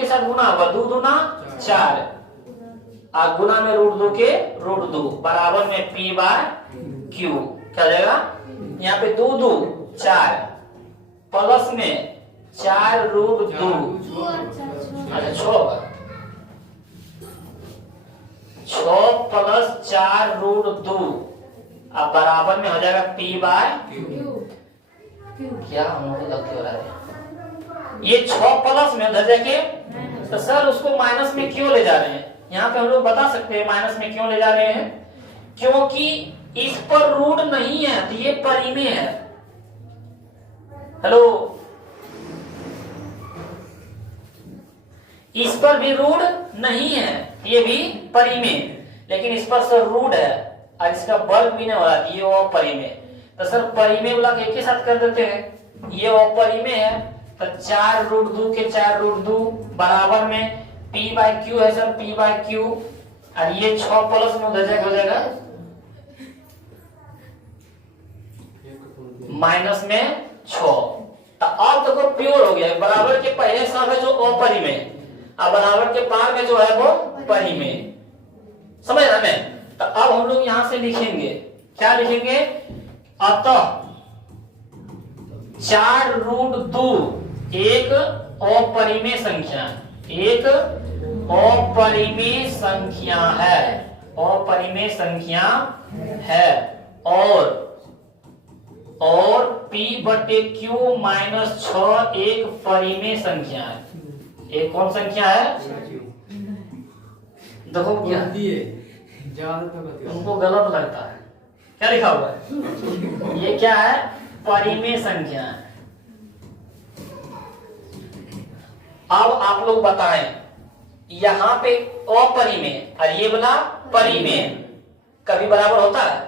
के साथ गुना होगा 2 दूना 4, और गुना में रूट 2 के रूट 2 बराबर में p बाय क्यू क्या जाएगा। यहाँ पे 2 2 4 प्लस में 4 रूट 2, अच्छा 6 होगा, 6 प्लस 4 रूट 2 अब बराबर में हो जाएगा p बाय क्या हम लोग को गलती हो रहा है, ये 6 प्लस में उधर जाके, तो सर उसको माइनस में क्यों ले जा रहे हैं, यहाँ पे हम लोग बता सकते हैं माइनस में क्यों ले जा रहे हैं, क्योंकि इस पर रूट नहीं है तो ये परिमेय है। हेलो, इस पर भी रूट नहीं है, ये भी परिमेय, लेकिन इस पर सर रूट है और इसका वर्ग भी नहीं हो रहा, ये अपरिमेय। तो सर परिमेय वाला एक ही साथ कर देते हैं, ये अपरिमेय है तो 4 रूट 2 के 4 रूट 2 बराबर में p बाई क्यू है सर, p बाई क्यू, और ये 6 प्लस में उधर जाएगा हो जाएगा माइनस में 6। तो अब देखो प्योर हो गया, बराबर के पहले सब है जो अपरिमेय, अब बराबर के पार में जो है वो परिमेय, समझ रहे हैं। तो अब हम लोग यहां से लिखेंगे, क्या लिखेंगे, अतः 4 रूट 2 एक अपरिमेय संख्या, एक अपरिमेय संख्या है, अपरिमेय संख्या है, और p बटे क्यू माइनस 6 एक परिमेय संख्या है। एक कौन संख्या है, देखो क्या उनको गलत लगता है, क्या लिखा हुआ है, ये क्या है, परिमेय संख्या है। अब आप लोग बताएं, यहाँ पे अपरिमेय और ये बोला परिमेय कभी बराबर होता है,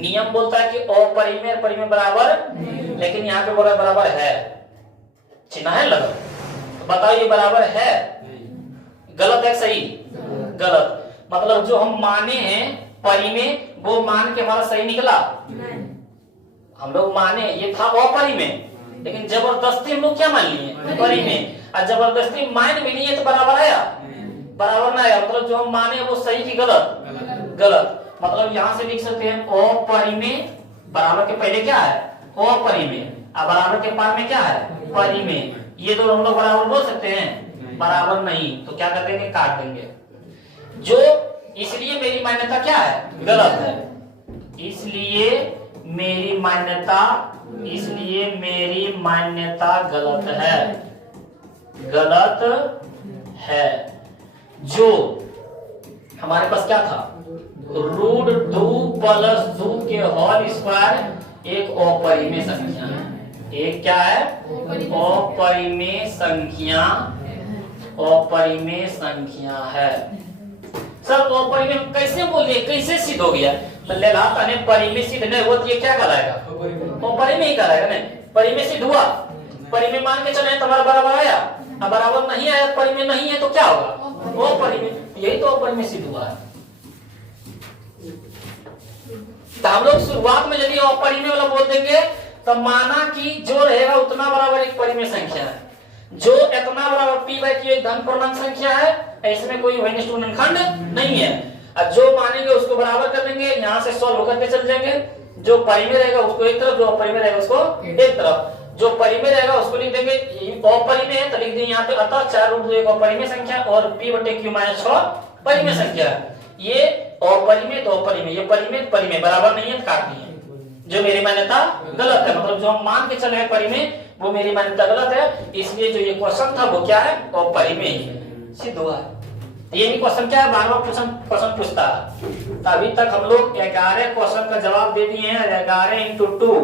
नियम बोलता है कि अपरिमेय और परिमेय बराबर, लेकिन यहाँ पे बोला बराबर है, चिन्ह है लगा, तो बताओ ये बराबर है, गलत है सही, गलत, मतलब जो हम माने हैं परिमेय वो मान के हमारा सही निकला, हम लोग माने ये था अपरिमेय, लेकिन जबरदस्ती हम लोग क्या मान लिए परिमेय, और जबरदस्ती मान भी नहीं है तो बराबर आया, बराबर ना आया, मतलब जो हम माने वो सही की गलत, गलत, मतलब यहां से लिख सकते हैं अपरिमेय बराबर के पहले क्या है अपरिमेय, और बराबर के पार में क्या है परिमेय, ये दो हम लोग बराबर बोल सकते हैं, बराबर नहीं तो क्या कर देंगे, काट देंगे। जो इसलिए मेरी मान्यता क्या है, गलत है, इसलिए मेरी मान्यता, इसलिए मेरी मान्यता गलत है, गलत है। जो हमारे पास क्या था, रूट 2 प्लस 2 के होल स्क्वायर एक अपरिमेय संख्या है, एक क्या है अपरिमेय संख्या, अपरिमेय संख्या है। सर अपरिमेय कैसे बोल दिए, कैसे सिद्ध हो गया, परिमेय सिद्ध नहीं हुआ तो ये क्या कहलाएगा, अपरिमेय ही कहलाएगा, नहीं परिमेय सिद्ध हुआ, परिमेय मान के चले तुम्हारा बराबर आया, अब बराबर नहीं आया, परिमेय नहीं है तो क्या होगा वो परिमेय, यही तो अपरिमेय सिद्ध हुआ है। तो हम लोग शुरुआत में यदि अपरिमेय वाला बोल देंगे तो माना कि जो रहेगा उतना बराबर एक परिमेय संख्या है, जो इतना बराबर p बाई क्यू एक धन पूर्णांक संख्या है, इसमें कोई खंड नहीं है, और जो मानेंगे उसको बराबर कर देंगे, यहाँ से सॉल्व होकर के चल जाएंगे, जो परिमेय रहेगा उसको एक तरफ, जो अपरिमेय रहेगा उसको एक तरफ, जो परिमेय रहेगा उसको लिख देंगे अपरिमेय है तो लिख देंगे यहाँ पे अतः 4 रूट 2 एक अपरिमेय संख्या और p बटे q माइनस 6 परिमेय संख्या, ये अपरिमेय तो अपरिमेय, ये परिमेय परिमेय बराबर नहीं है तो काट दिए, जो मेरी मान्यता गलत है, मतलब जो हम मान के चले परिमेय वो मेरी मान्यता गलत है, इसलिए जो ये क्वेश्चन था वो क्या है अपरिमेय सिद्ध हुआ है। ये भी क्वेश्चन क्या है, बार बार क्वेश्चन पूछता है। तो अभी तक हम लोग 11 क्वेश्चन का जवाब दे दिए हैं। 11 इंटू 2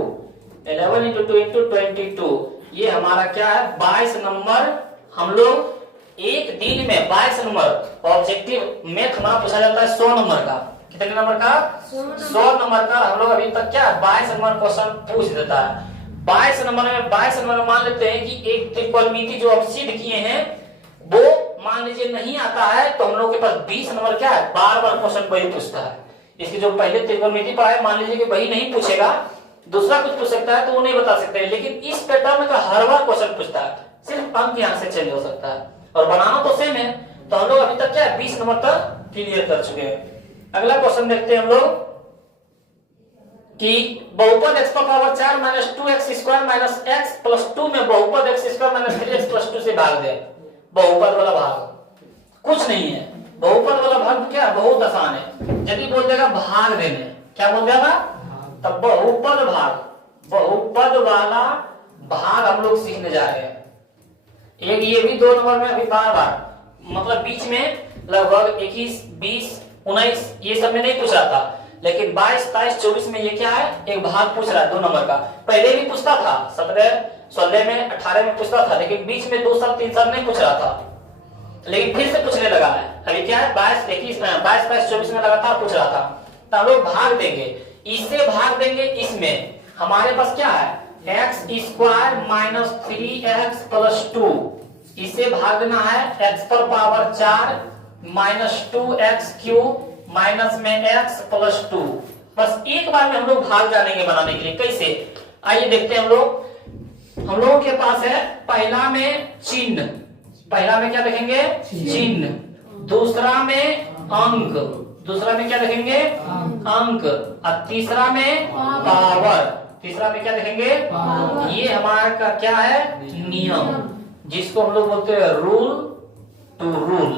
11 इंटू 2 इंटू 22, ये हमारा क्या है 22 नंबर। हम लोग एक दिन में 22 नंबर ऑब्जेक्टिव मैथ हमारा पूछा जाता है 100 नंबर का। कितने नंबर का? 100 नंबर का। हम लोग अभी तक क्या 22 नंबर क्वेश्चन पूछ देता है। 22 नंबर में मान लेते हैं कि एक त्रिकोणमिति जो हम सिद्ध किए हैं वो मान लीजिए नहीं आता है, तो हम लोग के पास 20 नंबर क्या है, बार बार क्वेश्चन वही पूछता है। इसकी जो पहले त्रिकोणमिति पढ़ाए मान लीजिए कि वही नहीं पूछेगा, दूसरा कुछ पूछ सकता है तो वो नहीं बता सकते, लेकिन इस पैटर्न का हर बार क्वेश्चन पूछता है, सिर्फ अंक यहाँ से चेंज हो सकता है और बनाना तो सेम है। तो हम लोग अभी तक क्या 20 नंबर तक क्लियर कर चुके हैं। अगला क्वेश्चन देखते हैं हम लोग कि बहुपद x पर power 4 minus 2x square minus x plus 2 में बहुपद x square minus 3x plus 2 से भाग दे। बहुपद वाला भाग कुछ नहीं है, बहुपद वाला भाग क्या बहुत आसान है। यदि बोल देगा भाग देने, क्या बोल देगा, तब बहुपद भाग, बहुपद वाला भाग हम लोग सीखने जा रहे हैं। एक ये भी 2 नंबर में अभी बार बार मतलब बीच में लगभग 21, 20, 19 ये सब में नहीं पूछा था, लेकिन 22, 23, 24 में ये क्या है एक भाग पूछ रहा है 2 नंबर का। पहले भी पूछता था 17, 16 में, 18 में पूछता था, लेकिन बीच में 2 साल 3 साल नहीं पूछ रहा था, लेकिन फिर से पूछने लगा है। अभी क्या है 22, 21, 22, 23, 24 में लगातार पूछ रहा था। तो हम लोग भाग देंगे, इससे भाग देंगे इसमें। हमारे पास क्या है x square minus 3x plus 2, इसे भाग देना है x पर power 4 minus 2x cube minus में x प्लस 2। बस एक बार में हम लोग भाग जानेंगे बनाने के लिए। कैसे, आइए देखते हैं हम लोगों के पास है पहला में चिन्ह, पहला में क्या देखेंगे चिन्ह, दूसरा में अंक, दूसरा में क्या देखेंगे अंक, और तीसरा में पावर, तीसरा में क्या देखेंगे ये हमारा का क्या है नियम, जिसको हम लोग बोलते हैं रूल टू रूल।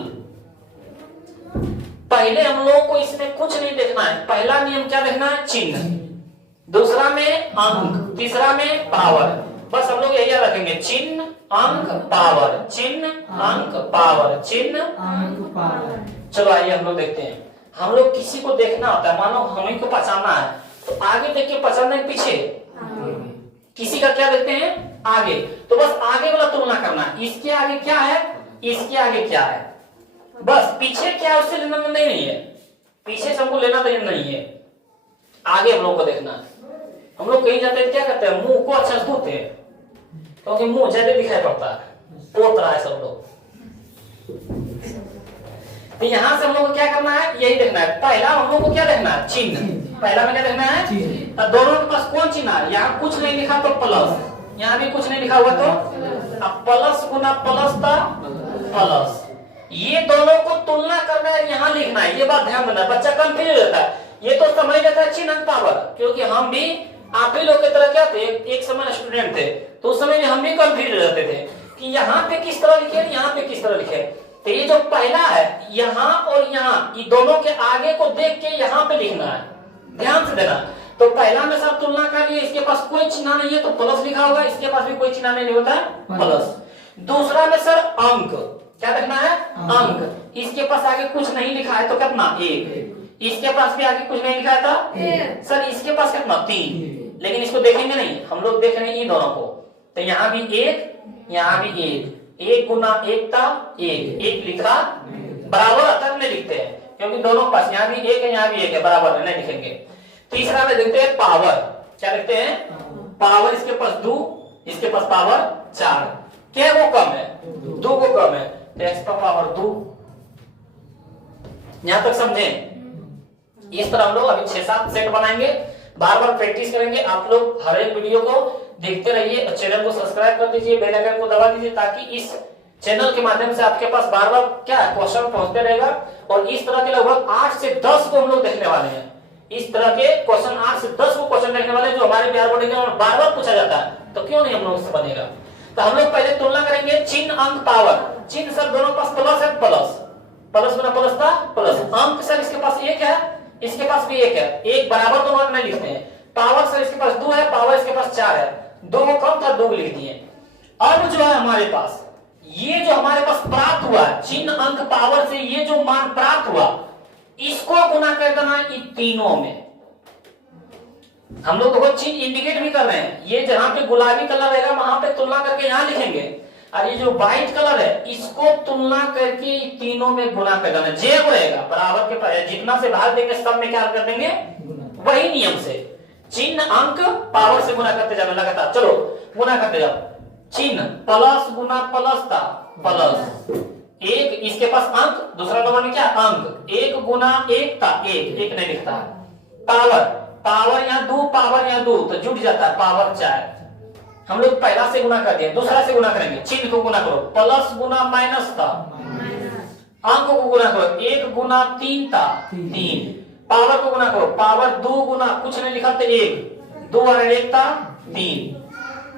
पहले हम लोगों को इसमें कुछ नहीं देखना है, पहला नियम क्या देखना है चिन्ह, दूसरा में अंक, तीसरा में पावर। बस हम लोग यही याद रखेंगे चिन्ह अंक पावर, चिन्ह अंक पावर, चिन्ह अंक पावर। चलो आइए हम लोग देखते हैं। हम लोग किसी को देखना होता है, मानो हम ही को पहचानना है, तो आगे देख के पहचानना है पीछे, किसी का क्या देखते हैं आगे, तो बस आगे वाला तुलना करना है। इसके आगे क्या है, इसके आगे क्या है, बस पीछे क्या है उससे लेना नहीं है, पीछे से हमको लेना देना नहीं है, आगे हम लोग को देखना है। हम लोग कहीं जाते हैं क्या करते हैं मुंह को अच्छा से धोते हैं, क्योंकि मुंह ज्यादा दिखाई पड़ता है, पोत रहा है सब लोग। तो यहाँ से हम लोग को क्या करना है यही देखना है। पहला हम लोग को क्या देखना है चिन्ह, पहला में क्या देखना है, तो दोनों के पास कौन चिन्ह है, यहाँ कुछ नहीं लिखा तो प्लस, यहाँ भी कुछ नहीं लिखा हुआ तो अब प्लस गुना प्लस था प्लस, ये दोनों को तुलना करना है, यहाँ लिखना है। ये बात ध्यान देना, बच्चा कंफ्यूज हो जाता है, ये तो समझ लेता है चिन्ह पावर, क्योंकि हम भी आप ही लोग की तरह क्या थे, एक समय स्टूडेंट थे, तो उस समय में हम भी कंफ्यूज रहते थे कि यहाँ पे किस तरह लिखे, यहाँ पे किस तरह लिखे। तो ये जो पहला है यहाँ और यहाँ, ये दोनों के आगे को देख के यहाँ पे लिखना है, ध्यान से देना। तो पहला में सब तुलना कर लिए, इसके पास कोई चिन्ह नहीं है तो प्लस लिखा होगा, इसके पास भी कोई चिन्ह नहीं होता है प्लस। दूसरा में सर अंक, क्या देखना है अंक, इसके पास आगे कुछ नहीं लिखा है तो कितना 1, इसके पास भी आगे कुछ नहीं लिखा था सर, इसके पास कितना 3, लेकिन इसको देखेंगे नहीं, हम लोग देख रहे हैं इन दोनों को। तो यहाँ भी 1, यहाँ भी 1, 1 गुना 1 था 1, 1 लिखा बराबर अतः में लिखते हैं, क्योंकि दोनों पास यहाँ भी 1 है यहाँ भी 1 है, बराबर नहीं लिखेंगे। तीसरा में देखते हैं पावर, क्या लिखते हैं पावर, इसके पास 2, इसके पास पावर 4, क्या वो कम है 2 को कम है, तो x पर पावर 2। यहां तक समझे। इस तरह हम लोग अभी 6-7 सेट बनाएंगे, बार बार प्रैक्टिस करेंगे। आप लोग हर एक वीडियो को देखते रहिए और चैनल को सब्सक्राइब कर दीजिए, बेल आइकन को दबा दीजिए, ताकि इस चैनल के माध्यम से आपके पास बार बार क्या क्वेश्चन पहुंचते रहेगा। और इस तरह के लगभग 8 से 10 को हम लोग देखने वाले हैं, इस तरह के क्वेश्चन 8 से 10 को क्वेश्चन देखने वाले हैं जो हमारे बिहार बोर्ड एग्जाम में बार बार पूछा जाता है, तो क्यों नहीं हम लोग इससे बनेगा। तो हम लोग पहले तुलना करेंगे चिन्ह अंक पावर। चिन्ह सर दोनों पास प्लस है, प्लस गुना प्लस था प्लस, अंक सर इसके पास 1 है, इसके पास भी 1 है, 1 बराबर दोनों नहीं लिखते हैं। पावर सर इसके पास 2 है, पावर इसके पास 4 है, 2 कम था 2 लिख दिए। अब जो है हमारे पास ये जो हमारे पास प्राप्त हुआ चिन्ह अंक पावर से, ये जो मान प्राप्त हुआ इसको गुना कर देना इन तीनों में। हम लोग देखो चिन्ह इंडिकेट भी कर रहे हैं, ये जहां पे गुलाबी कलर रहेगा वहां पे तुलना करके यहां लिखेंगे, और ये जो व्हाइट कलर है इसको तुलना करके तीनों में गुना कर देना। जेब रहेगा बराबर के जितना से भाग देंगे सब में क्या कर देंगे, वही नियम से चिन्ह अंक पावर से गुना करते जाना लगातार। चलो गुना करते जाओ, चिन्ह प्लस गुना प्लस था प्लस एक, इसके पास अंक, दूसरा नंबर में क्या अंक, एक गुना एक था एक नहीं लिखता, पावर पावर यहाँ दो, पावर यहाँ दो तो जुट जाता है पावर 4। हम लोग पहला से गुना कर दिए, दूसरा से गुना करेंगे, चिन्ह को गुना करो, प्लस गुना माइनस था, अंक को गुना करो, एक गुना 3 था 3, पावर को गुना करो, पावर 2 गुना कुछ नहीं लिखा तो 1, 2 और 1 था 3।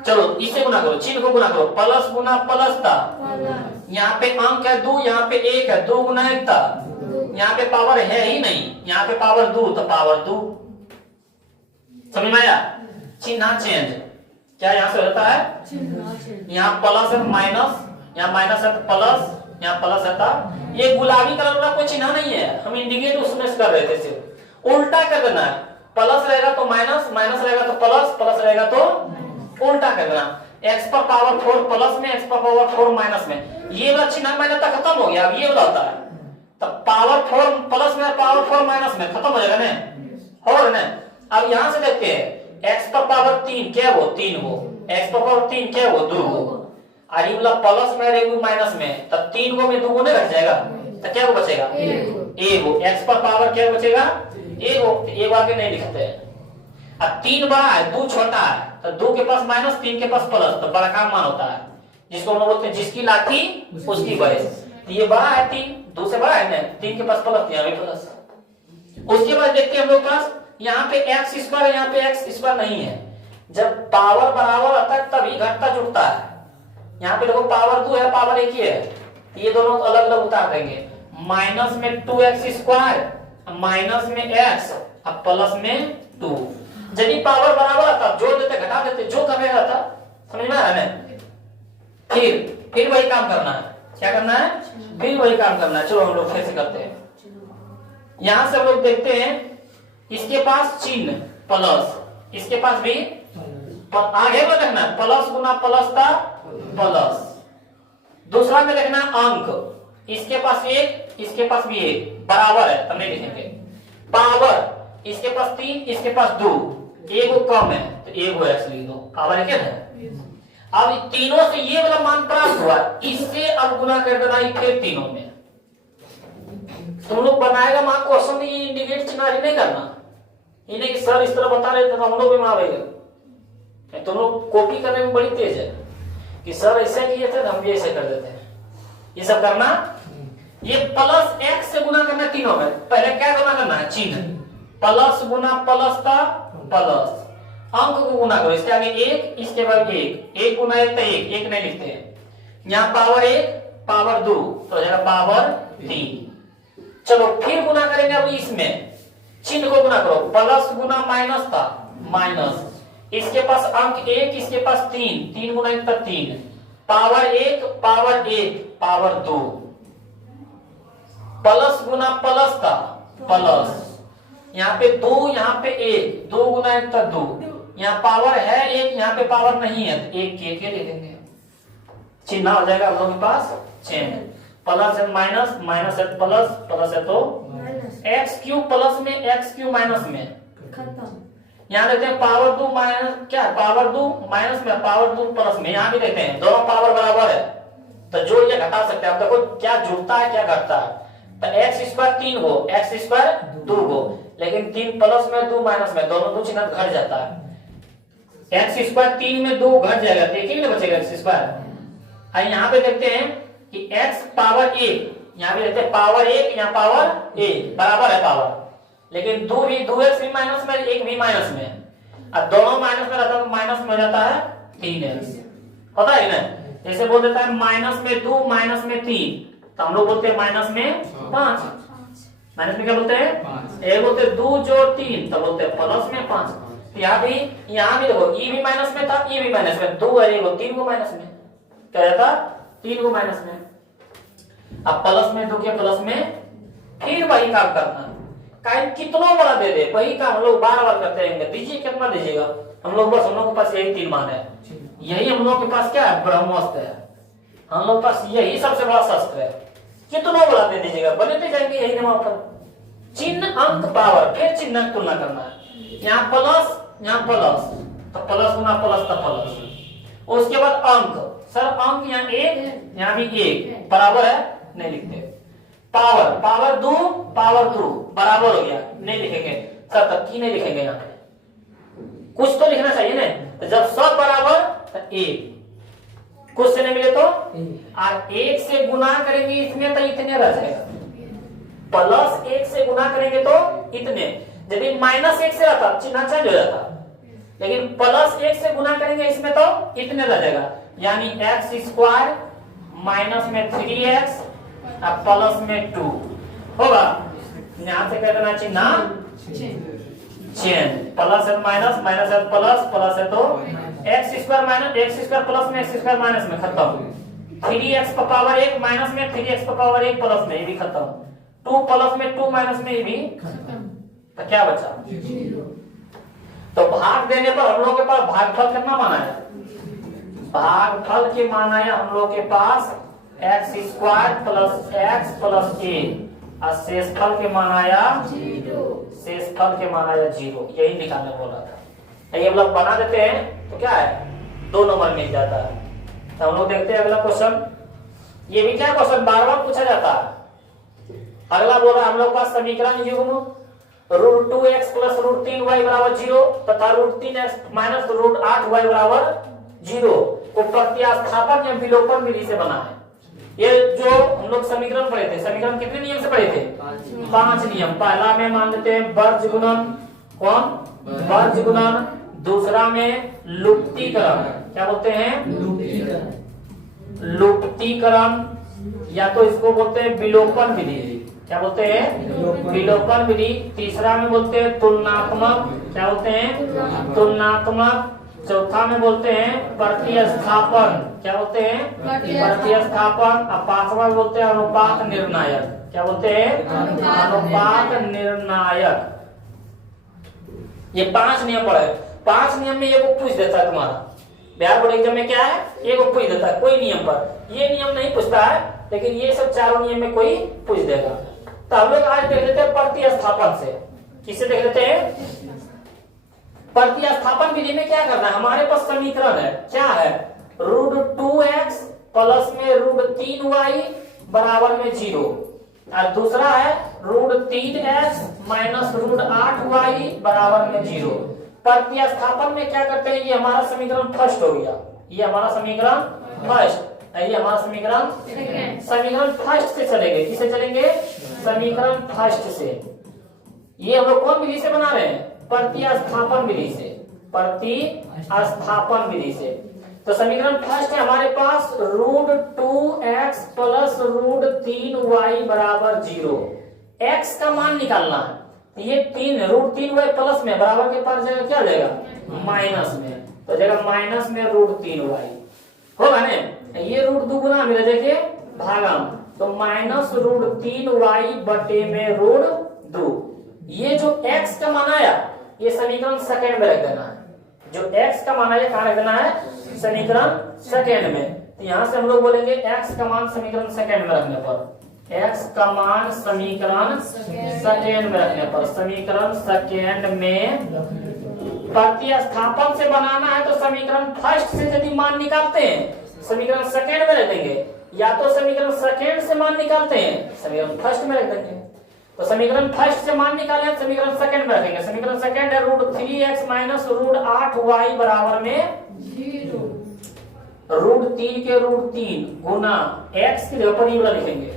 चलो इसे गुना करो, चिन्ह को गुना करो, प्लस गुना प्लस था, यहाँ पे अंक है 2, यहाँ पे 1 है, 2 गुना 1 था, यहाँ पे पावर है ही नहीं, यहाँ पे पावर 2 तो पावर 2। समझ में आया? चिन्ह चेंज क्या यहाँ से होता है, यहाँ प्लस है माइनस, यहाँ माइनस है तो प्लस, यहाँ प्लस है था। ये गुलाबी कलर का कोई चिन्ह नहीं है, हम इंडिकेट उसमें कर रहे थे, सिर्फ उल्टा कर देना है, प्लस रहेगा तो माइनस, माइनस रहेगा तो प्लस, प्लस रहेगा तो उल्टा कर देना, x पर पावर 4 प्लस में, x पर पावर 4 माइनस में। ये वाला चिन्ह मान्यता खत्म हो गया, अब ये वाला होता है, तब पावर 4 प्लस में, पावर 4 माइनस में खत्म हो जाएगा ना, और ना। अब यहां से देखते हैं x पर पावर 3 क्या वो 3 वो, x पर पावर 3 क्या वो 2 वो, और ये वाला प्लस में रहेगा माइनस में, तब 3 को में 2 को नहीं घट जाएगा तो क्या वो बचेगा a वो, x पर पावर क्या बचेगा a वो, a आगे नहीं लिखते हैं। अब 3 बड़ा है 2 छोटा है, तो 2 के पास माइनस 3 के पास प्लस, तो बड़ा का मान होता है, जिसको हम लोग बोलते हैं जिसकी लाठी उसकी भैंस। तो ये बड़ा है 3, 2 से बड़ा है ना, 3 के पास प्लस, यहाँ भी प्लस। उसके बाद देखते हैं हम लोग पास यहाँ पे एक्स स्क्वायर, यहाँ पे एक्स स्क्वायर नहीं है, जब पावर बराबर आता है तभी घटता जुटता है। यहाँ पे देखो पावर 2 है, पावर 1 ही है, ये दोनों अलग अलग उतार देंगे, माइनस में 2x स्क्वायर, माइनस में x, अब प्लस में 2। यदि पावर बराबर आता जोड़ देते घटा देते, जो कमे आता, समझ में आ रहा है? फिर वही काम करना है, क्या करना है, फिर वही काम करना है। चलो हम लोग फिर से करते हैं, यहां से हम लोग देखते हैं, इसके पास चिन्ह प्लस, इसके पास भी आगे में देखना प्लस गुना प्लस था प्लस, दूसरा में देखना अंक, इसके पास 1, इसके पास भी 1 बराबर है, तब नहीं लिखेंगे। पावर इसके पास 3, इसके पास 2, एक वो कम है तो एक वो एक्स लिख दो, पावर क्या है। अब तीनों से ये वाला मान प्राप्त हुआ, इससे अब गुना कर देना फिर तीनों में। तुम लोग बनाएगा मान को असल में ये इंडिकेट चिन्ह नहीं करना, इन्हें कि सर इस तरह बता रहे थे तो हम लोग भी मारेगा। तुम लोग कॉपी करने में बड़ी तेज है कि सर ऐसे किए थे तो हम भी ऐसे कर देते हैं, ये सब करना। ये प्लस एक्स से गुना करना तीनों में, पहले क्या गुना करना है, चिन्ह प्लस गुना प्लस का प्लस, अंक को गुना करो, इसके आगे 1, इसके बाद 1, 1 गुना 1 तो 1, 1 नहीं लिखते हैं, यहाँ पावर 1 पावर 2 तो हो जाएगा पावर 3। चलो फिर गुना करेंगे, अब इसमें चिन्ह को गुना करो, प्लस गुना माइनस था माइनस, इसके पास अंक 1, इसके पास 3, 3 गुना 1 तक 3, पावर 1 पावर 1 पावर 2, प्लस गुना प्लस था प्लस, यहाँ पे 2 यहाँ पे 1, 2 गुना 1 तक 2, यहाँ पावर है 1, यहाँ पे पावर नहीं है, 1 के ले देंगे, चिन्ह हो जाएगा हम लोग के पास चेंज, प्लस है माइनस, माइनस है प्लस, प्लस है तो एक्स क्यूब प्लस में, एक्स क्यूब माइनस में खत्म। यहाँ देखते हैं पावर 2 माइनस क्या, पावर 2 माइनस में, पावर 2 प्लस में, यहाँ भी देखते हैं दोनों पावर बराबर है तो जोड़ या घटा सकते हैं। अब देखो क्या जुड़ता है क्या घटता है, तो एक्स स्क्वायर 3 हो, एक्स स्क्वायर 2 हो, लेकिन 3 प्लस में 2 माइनस में, दोनों 2 चिन्ह घट जाता है। एक्स स्क्वायर 3 में 2 घट जाएगा, तो एक ही में बचेगा एक्स स्क्वायर। यहाँ पे देखते हैं कि x पावर 1, यहाँ भी देखते हैं पावर 1, यहाँ पावर 1 बराबर है पावर, लेकिन 2x भी माइनस में, 1 भी माइनस में, अब दोनों माइनस में रहता है तो माइनस में हो जाता है 3x, पता है ना। जैसे बोल देता है माइनस में 2 माइनस में 3, तो हम लोग बोलते हैं माइनस में 5, माइनस में क्या बोलते हैं, एक बोलते हैं 2 जोड़ 3 तो बोलते हैं प्लस में 5। यहाँ भी देखो, ई भी माइनस में था, ई भी माइनस में, 2 और 1 3 को माइनस में क्या रहता 3 को माइनस में, अब प्लस में 2 के प्लस में फिर वही काम करना, काहे कितना बड़ा दे दे वही काम हम लोग बार बार करते रहेंगे। दीजिए कितना दीजिएगा, हम लोग बस हम लोग के पास यही 3 मान है, यही हम लोग के पास क्या है, ब्रह्मास्त्र है, हम लोग के पास यही सबसे बड़ा शस्त्र है। कितना बड़ा दे दीजिएगा, बनते जाएंगे यही दिमाग पर। चिन्ह अंक पावर, फिर चिन्ह की तुलना करना है, यहाँ प्लस यहाँ प्लस, तो प्लस गुना प्लस तो प्लस, उसके बाद अंक, सर अंक यहाँ 1 यहाँ भी 1 बराबर है, नहीं लिखते। पावर, पावर 2 पावर 2 बराबर हो गया, नहीं लिखेंगे सर, तब की नहीं लिखेंगे, यहाँ कुछ तो लिखना चाहिए ना, तो जब सब बराबर तो 1, कुछ से नहीं मिले तो और 1 से गुना करेंगे इसमें तो इतने रह जाएगा, प्लस 1 से गुना करेंगे तो इतने, यदि माइनस 1 से रहता चिन्ह चेंज हो जाता, लेकिन प्लस 1 से गुना करेंगे इसमें तो इतने रह जाएगा, यानी x² माइनस में 3x और प्लस में 2 होगा। यहां से कह देना चिन्ह चेंज, प्लस है माइनस, माइनस है प्लस, प्लस है तो x² माइनस x² प्लस में x² माइनस में खत्म, 3x का पावर 1 माइनस में 3x का पावर 1 प्लस में, ये भी खत्म, 2 प्लस में 2 माइनस में, ये भी खत्म, तो क्या बचा 0। तो भाग देने पर हम लोग के पास भागफल कितना माना है, भागफल के माना है हम लोग के पास x² plus x plus a, और शेषफल के मानाया 0, शेषफल के मानाया 0, यही निकालने बोला था। ये हम लोग बना देते हैं तो क्या है 2 नंबर मिल जाता है। तो हम लोग देखते हैं अगला क्वेश्चन, ये भी क्या क्वेश्चन बार बार पूछा जाता है। अगला बोल रहा है हम लोग पास समीकरण युग्म √2x प्लस √3y बराबर 0 तथा √3x माइनस √8y बराबर 0 को प्रतिस्थापन या विलोपन विधि से बना है। ये जो हम लोग समीकरण पढ़े थे, समीकरण कितने नियम से पढ़े थे, 5 नियम। पहला में मान लेते हैं वर्ज गुणन, कौन वर्ज गुणन, दूसरा में लुप्तीकरण, क्या बोलते हैं लुप्तीकरण, या तो इसको बोलते हैं विलोपन विधि, क्या बोलते हैं विलोपन विधि, तीसरा में बोलते हैं तुलनात्मक, क्या बोलते हैं तुलनात्मक, चौथा में बोलते हैं प्रतिस्थापन, क्या बोलते हैं प्रतिस्थापन, और पांचवा में बोलते हैं अनुपात निर्णायक, क्या बोलते हैं अनुपात निर्णायक। ये 5 नियम पढ़े, 5 नियम में ये पूछ देता है तुम्हारा बिहार बोर्ड एग्जाम में, क्या है ये पूछ देता है कोई नियम पर, ये नियम नहीं पूछता है, लेकिन ये सब चारों नियम में कोई पूछ देगा। तो हम लोग आज देख लेते हैं प्रतिस्थापन से, किसे देख लेते हैं प्रतिस्थापन विधि में। क्या करना है, हमारे पास समीकरण है, क्या है √2x प्लस में √3y बराबर में 0, और दूसरा है √3x माइनस √8y बराबर में 0। प्रतिस्थापन में क्या करते हैं, ये हमारा समीकरण फर्स्ट हो गया, ये हमारा समीकरण फर्स्ट, ये हमारा समीकरण समीकरण फर्स्ट से चलेंगे, किसे चलेंगे समीकरण फर्स्ट से। ये हम लोग कौन विधि से बना रहे हैं, प्रतिस्थापन विधि से, प्रतिस्थापन विधि से। तो समीकरण फर्स्ट है हमारे पास √2x प्लस √3y बराबर 0, x का मान निकालना है, ये 3√3y प्लस में बराबर के पास जगह क्या जाएगा माइनस में, तो जगह माइनस में √3y होगा ना, ये √2 गुना मिला देखिए भागम, तो माइनस √3y बटे में √2। ये जो x का मान आया ये समीकरण सेकेंड में रख देना है, जो x का मान आया कहां रख देना है समीकरण सेकेंड में। तो यहां से हम लोग बोलेंगे x का मान समीकरण सेकेंड में रखने पर, x का मान समीकरण सेकेंड में रखने पर, समीकरण सेकेंड में प्रतिस्थापन से बनाना है तो समीकरण फर्स्ट से यदि मान निकालते हैं समीकरण सेकेंड में रख देंगे, या तो समीकरण सेकेंड से मान निकालते हैं समीकरण फर्स्ट में रख देंगे। तो समीकरण फर्स्ट से मान निकाले समीकरण सेकेंड में रखेंगे, समीकरण सेकेंड है √3x माइनस √8y बराबर में 0, √3 के √3 गुना x की जगह पर ये वाला लिखेंगे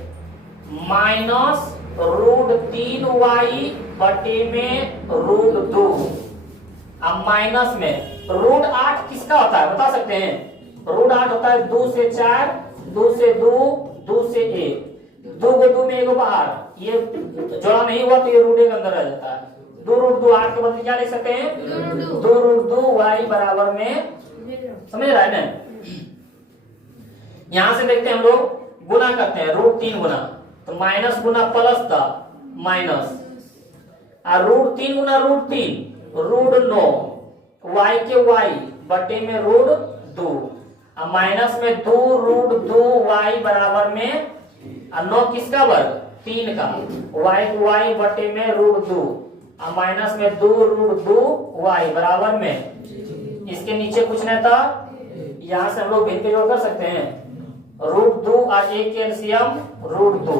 माइनस √3y बटे में √2, अब माइनस में √8 किसका होता है बता सकते हैं, √8 होता है 2 से 4, 2 से 2, 2 से 1, 2 को 2 में 1 बाहर, ये जोड़ा नहीं हुआ तो ये √1 अंदर रह जाता है, 2√2 8 के बदले क्या लिख सकते हैं 2√2y बराबर में, समझ रहा है ना। यहां से देखते हैं हम लोग गुना करते हैं, √3 गुना, तो माइनस गुना प्लस था माइनस, और √3 गुना √3 √9, y के y बटे में √2, अब माइनस में 2 √2y बराबर में 9 किसका वर्ग 3 का, y को y बटे में √2, अब माइनस में 2 √2y बराबर में, इसके नीचे कुछ नहीं था, यहां से हम लोग भिन्न के जोड़ कर सकते हैं, √2 और 1 के एलसीएम √2,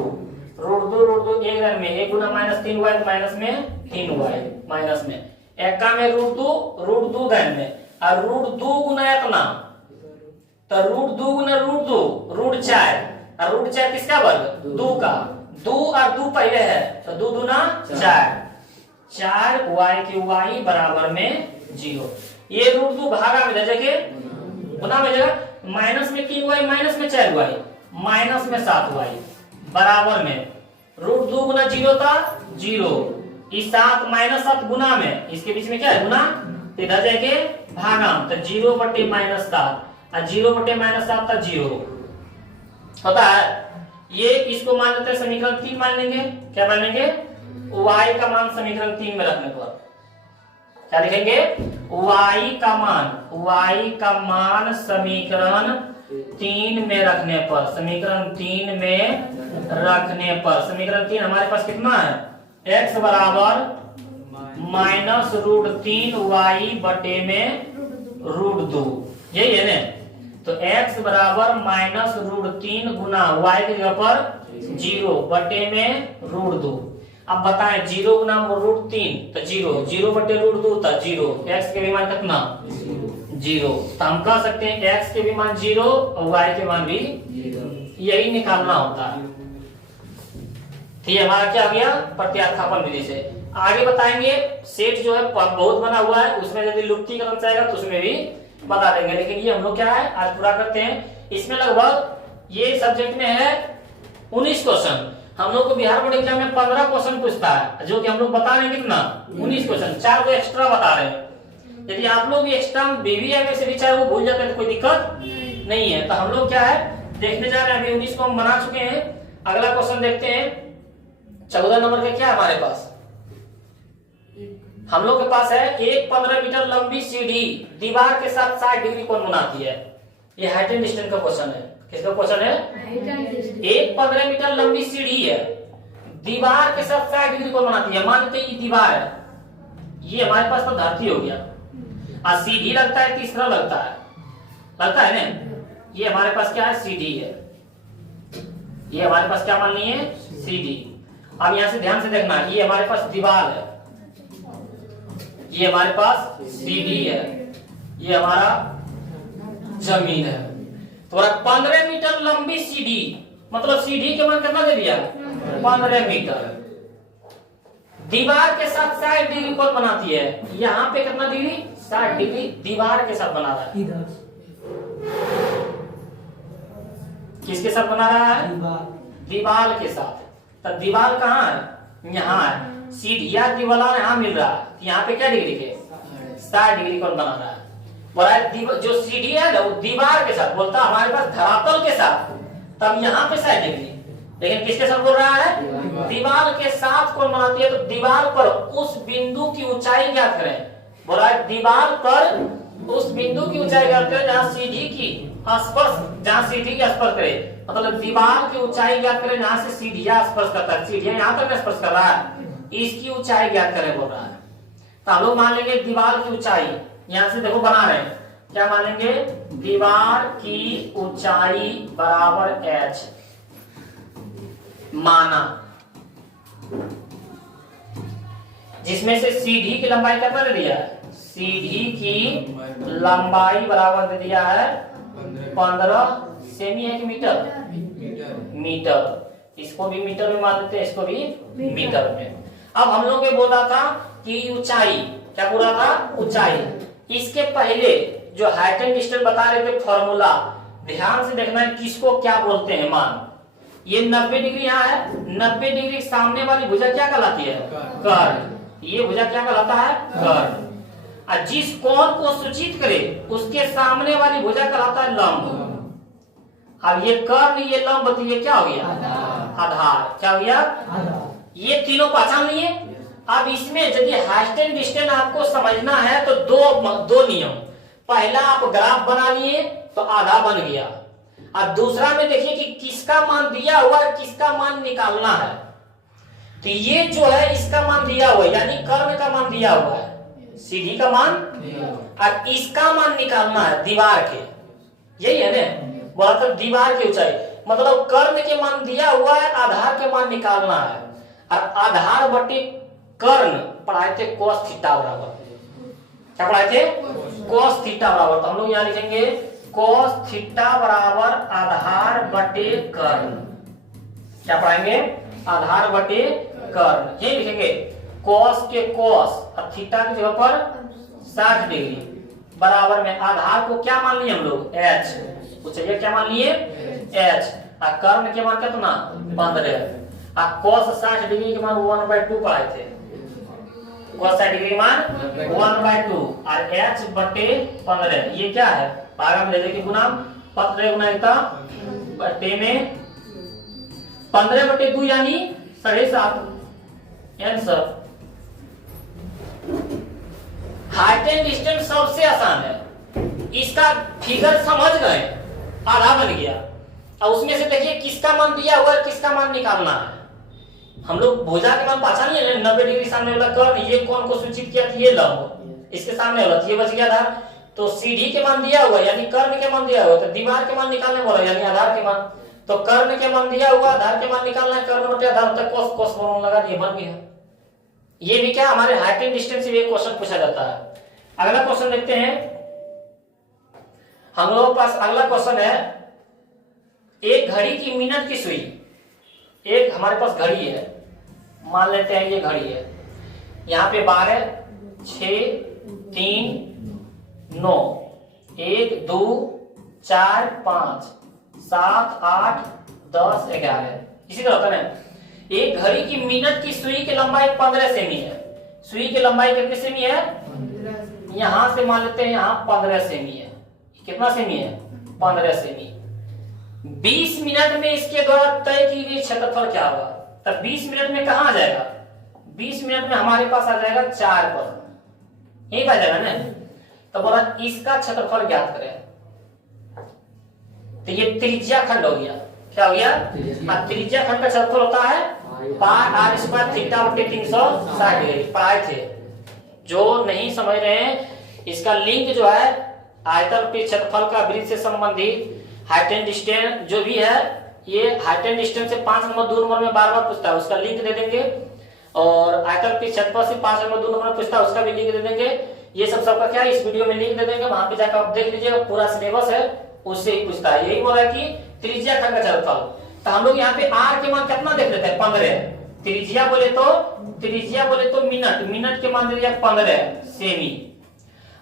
√2 एक रन में 1 गुना -3y तो माइनस में 3y माइनस में, एक का में √2 धन में, और √2 गुना इतना, तो √2 गुना √2 √4, और √4 किसका वर्ग 2 का, 2 और 2 पहले है तो 2 दूना 4 y की y बराबर में 0। ये √2 भागा में जगह गुना में जगह, माइनस में 3y माइनस में 4y माइनस में 7y बराबर में, √2 गुना 0 था 0, इस 7 माइनस 7 गुना में, इसके बीच में क्या है गुना, तो इधर जाके भागा, तो 0 बटे -7, और 0 बटे -7 था 0 होता है। ये इसको मान लेते हैं समीकरण 3 मान लेंगे, क्या मान लेंगे, y का मान समीकरण 3 में रखने पर क्या लिखेंगे, y का मान समीकरण 3 में रखने पर, समीकरण 3 में रखने पर, समीकरण 3 हमारे पास कितना है, x बराबर -√3y बटे में √2, यही है ना, तो x बराबर -√3 गुना y की जगह पर 0 बटे में √2। अब बताएं 0 गुना √3 तो 0 बटे √2 था 0, x के भी मान कितना 0, तो हम कह सकते हैं x के भी मान 0 और y के मान भी 0, यही निकालना होता है। ठीक है, हमारा क्या हो गया, प्रत्यास्थापन विधि से। आगे बताएंगे सेट जो है बहुत बना हुआ है, उसमें यदि लुप्तीकरण चाहेगा तो उसमें भी बता देंगे, लेकिन ये हम लोग क्या है आज पूरा करते हैं। इसमें लगभग ये सब्जेक्ट में है 19 क्वेश्चन, हम लोग को बिहार बोर्ड एग्जाम में 15 क्वेश्चन पूछता है, जो कि हम लोग बता रहे हैं कितना 19 क्वेश्चन, 4 को एक्स्ट्रा बता रहे हैं। यदि आप लोग एक्स्ट्रा बीबीए में से भी चाहे वो भूल जाते हैं तो कोई दिक्कत नहीं है। तो हम लोग क्या है देखने जा रहे हैं, अभी 19 को हम बना चुके हैं। अगला क्वेश्चन देखते हैं 14 नंबर का क्या है हमारे पास, हम लोग के पास है एक 15 मीटर लंबी सीढ़ी दीवार के साथ 60 डिग्री कोण बनाती है। ये हाइट एंड डिस्टेंस का क्वेश्चन है, किसका क्वेश्चन है, एक 15 मीटर लंबी सीढ़ी है दीवार के साथ 60 डिग्री कोण बनाती है। मान लेते हैं ये दीवार है, ये हमारे पास तो धरती हो गया, और सीढ़ी लगता है तीसरा लगता है ना, ये हमारे पास क्या है सीढ़ी है, ये हमारे पास क्या मान ली है सीढ़ी। अब यहां से ध्यान से देखना, ये हमारे पास दीवार है, ये हमारे पास सीढ़ी है, ये हमारा जमीन है। तो 15 मीटर लंबी सीढ़ी, मतलब सीढ़ी के मान कितना दे दिया 15 मीटर, दीवार के साथ 60 डिग्री कोण बनाती है। यहाँ पे कितना डिग्री 60 डिग्री दीवार के साथ बना रहा है। किसके साथ बना रहा है, दीवार के साथ। तो दीवार कहाँ है, यहाँ है, सीढ़िया दीवार यहाँ मिल रहा है, यहाँ पे क्या डिग्री के 60 डिग्री कोण बना रहा है। बोला जो सीढ़ी है ना वो दीवार के साथ, बोलता हमारे पास धरातल के साथ, तब यहाँ पे 60 डिग्री, लेकिन किसके साथ बोल रहा है दीवार के साथ कोण बनाती है। तो दीवार पर उस बिंदु की ऊंचाई ज्ञात करें, बोला दीवार पर उस बिंदु की ऊंचाई ज्ञात करें जहाँ सीढ़ी की स्पर्श, जहाँ सीढ़ी की स्पर्श करे, मतलब दीवार की ऊंचाई ज्ञात करें जहाँ से सीढ़िया स्पर्श करता है, सीढ़िया यहाँ तक स्पर्श कर रहा है, इसकी ऊंचाई ज्ञात करें बोल रहा है। तो हम लोग मान लेंगे दीवार की ऊंचाई, यहां से देखो बना रहे हैं, क्या मानेंगे दीवार की ऊंचाई बराबर h माना, जिसमें से सीढ़ी की लंबाई कितना दे दिया है, सीढ़ी की लंबाई बराबर दे दिया है 15 सेमी है कि मीटर, इसको भी मीटर में मान लेते हैं, इसको भी मीटर में। अब हम लोग बोल रहा था कि ऊंचाई, क्या बोल रहा था ऊंचाई, इसके पहले जो हाइट एंड डिस्टेंस बता रहे थे फॉर्मूला, ध्यान से देखना है किसको क्या बोलते हैं। मान ये 90 डिग्री यहाँ है, 90 डिग्री सामने वाली भुजा क्या कहलाती है कर्ण, ये भुजा क्या कहलाता है कर्ण, और जिस कोण को सूचित करे उसके सामने वाली भुजा कहलाता है लंब। अब ये कर्ण, ये लंब, तो ये क्या हो गया? आधार। क्या हो गया? ये तीनों पहचान लिए। अब इसमें यदि हाइस्टेन डिस्टेंस आपको समझना है तो दो नियम। पहला आप ग्राफ बना लिए तो आधा बन गया। अब दूसरा में देखिए कि किसका मान दिया हुआ है, किसका मान निकालना है। तो ये जो है इसका मान दिया हुआ है, यानी कर्ण का मान दिया हुआ है, सीधी का मान, और इसका मान निकालना है दीवार के। यही है ना, मतलब दीवार की ऊंचाई, मतलब कर्ण के मान दिया हुआ है, आधार के मान निकालना है। और आधार बटे कर्ण पढ़ाए थे cos थीटा बराबर, क्या पढ़ाए थे? cos थीटा बराबर। तो हम लोग यहाँ लिखेंगे cos थीटा बराबर आधार बटे कर्ण। क्या पढ़ाएंगे? आधार बटे कर्ण। ये लिखेंगे cos के cos और थीटा की जगह पर 60 डिग्री बराबर में आधार को क्या मान लिए हम लोग? h। पूछिए क्या मान लिए? h। और कर्ण के मान कितना? 15। और cos 60 डिग्री के मान 1/2 पढ़ाए थे। cos 60 डिग्री मान 1/2 और h बटे 15। ये क्या है? भागा में ले लेके गुना, 15 गुना इतना बटे में 15/2 यानी 7.5 आंसर। हाइटेन डिस्टेंस सबसे आसान है, इसका फिगर समझ गए, आधा बन गया। और उसमें से देखिए किसका मान दिया हुआ है, किसका मान निकालना है। हम लोग भुजा के मान पहचान लिए 90 डिग्री सामने वाला कर्ण, ये कौन को सूचित किया? ये लंब, इसके सामने वाला, ये बच गया आधार। तो सीधी के मान दिया हुआ यानी कर्ण के मान दिया हुआ, तो दीवार के मान निकालने बोला यानी आधार के मान। तो कर्ण के मान दिया हुआ, आधार के मान निकालना है, कर्ण बटे आधार तक cos cos फॉर्मूला लगा दिए, बन गया। ये भी क्या हमारे हाइटेन डिस्टेंस से ये क्वेश्चन पूछा जाता है। अगला क्वेश्चन देखते हैं हम लोगों के पास। अगला क्वेश्चन है, एक घड़ी की मिनट की सुई, एक हमारे पास घड़ी है, मान लेते हैं ये घड़ी है, यहाँ पे 12 6 3 9 1 2 4 5 7 8 10 11 इसी तरह होता है। एक घड़ी की मिनट की सुई की लंबाई 15 सेमी है। सुई की लंबाई कितनी सेमी है? यहां से मान लेते हैं यहाँ 15 सेमी है। कितना सेमी है? 15 सेमी। 20 मिनट में इसके द्वारा तय की गई क्षेत्रफल क्या होगा? तब 20 मिनट में कहां आ जाएगा? 20 मिनट में हमारे पास आ जाएगा 4 पर, यही आ जाएगा ना। तो बोला इसका क्षेत्रफल ज्ञात करें। तो ये त्रिज्या खंड हो गया। क्या हो गया? त्रिज्या खंड का क्षेत्रफल होता है पाई आर स्क्वायर थीटा बटे 360 डिग्री। पढ़ाए थे, जो नहीं समझ रहे हैं इसका लिंक जो है आयतन पे क्षेत्रफल का वृत्त से संबंधित हाइटेन डिस्टेंस जो भी है, ये हाइटेन डिस्टेंस से 5 नंबर 2 नंबर में बार-बार पूछता है, उसका लिंक दे देंगे। और आयतन पे क्षेत्रफल से 5 नंबर 2 नंबर में पूछता है, उसका भी लिंक दे देंगे। ये सब सबका क्या है इस वीडियो में लिंक दे देंगे, वहां पे जाकर आप देख लीजिएगा, पूरा सिलेबस है, उससे ही पूछता है। यही बोला कि त्रिज्या खंड का क्षेत्रफल। तो हम लोग यहाँ पे आर के मान कितना देख लेते हैं? 15। त्रिज्या बोले तो मिनट के मान दे दिया 15 सेमी।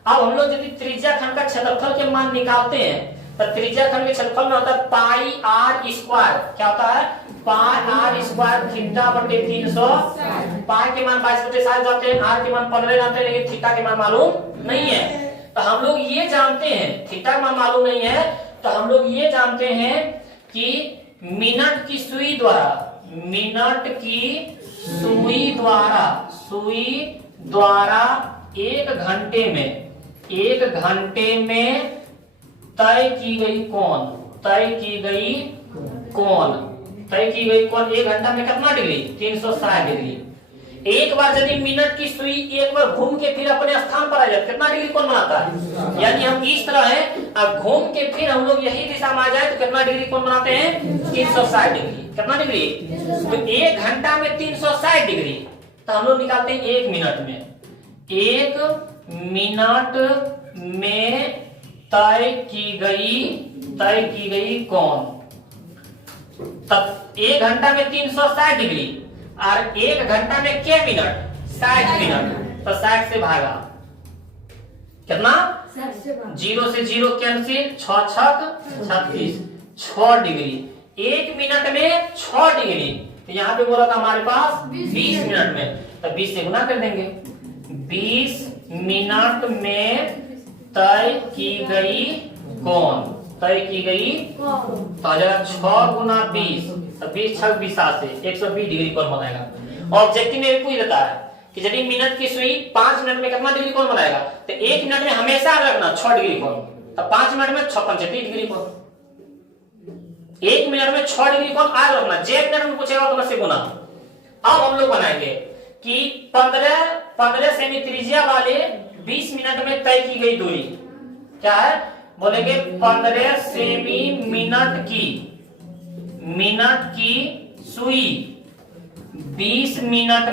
अब हम लोग यदि त्रिज्या खंड का क्षेत्रफल के मान निकालते हैं तो त्रिज्या खंड के क्षेत्रफल में होता है पाई आर स्क्वायर। क्या होता है? पाई आर स्क्वायर थीटा बटे 360। पाई के मान 22/7 जाते हैं, आर के मान 15 जाते हैं, लेकिन थीटा के मान मालूम नहीं है। तो हम लोग ये जानते हैं, थीटा का मान मालूम नहीं है, तो हम लोग ये जानते हैं कि मिनट की सुई द्वारा एक घंटे में तय की गई कोण 1 घंटा में कितना डिग्री? 360 डिग्री। एक बार यदि मिनट की सुई एक बार घूम के फिर अपने स्थान पर आ जाए कितना डिग्री कोण बनाता है? यानी हम इस तरह है, अब घूम के फिर हम लोग यही दिशा में आ जाए तो कितना डिग्री कोण बनाते हैं? 360 डिग्री। कितना डिग्री? तो 1 घंटा में 360 डिग्री। तो हम लोग निकालते हैं 1 मिनट में। 1 मिनट में तय की गई कोण, तब 1 घंटा में 360 डिग्री और 1 घंटा में क्या मिनट? 60 मिनट। तो 60 से भागा कितना? 0 से 0 कैंसिल, 6 छक 36, 6 डिग्री। 1 मिनट में 6 डिग्री। तो यहाँ पे बोला था हमारे पास 20 मिनट में, तो 20 से गुना कर देंगे। 20 मिनट में तय की गई कोण, तय की गई तो आ जाएगा 6 गुना 20, तो 20 6 20 से 120 डिग्री कोण बनाएगा। ऑब्जेक्टिव में भी पूछ देता है कि यदि मिनट की सुई 5 मिनट में कितना डिग्री कोण बनाएगा, तो 1 मिनट में हमेशा रखना 6 डिग्री कोण, तो 5 मिनट में 6 पंचे 30 डिग्री कोण। 1 मिनट में 6 डिग्री कोण आज रखना, जे मिनट में पूछेगा तो उससे गुना। अब हम लोग बनाएंगे कि 15 सेमी त्रिज्या वाले 20 मिनट में तय की गई दूरी क्या है, बोलेंगे 15 सेमी मिनट की सुई 20 मिनट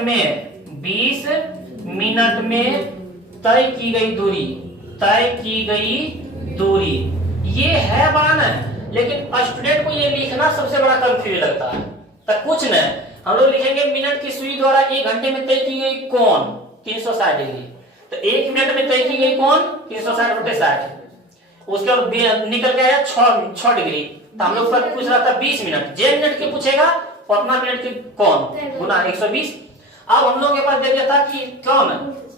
में तय की गई दूरी। ये है बड़ा है, लेकिन स्टूडेंट को ये लिखना सबसे बड़ा कंफ्यूज लगता है। तो कुछ नहीं, हम लोग लिखेंगे मिनट की सुई द्वारा 1 घंटे में तय की गई कोण 360 डिग्री, तो 1 मिनट में तय की गई कोण 360/60, उसके बाद निकल गया 6 डिग्री, तो हम लोग पूछ रहा था 20 मिनट, जे मिनट के पूछेगा उतना मिनट की कोण गुना 120। अब हम लोग के पास दे दिया था कि कौन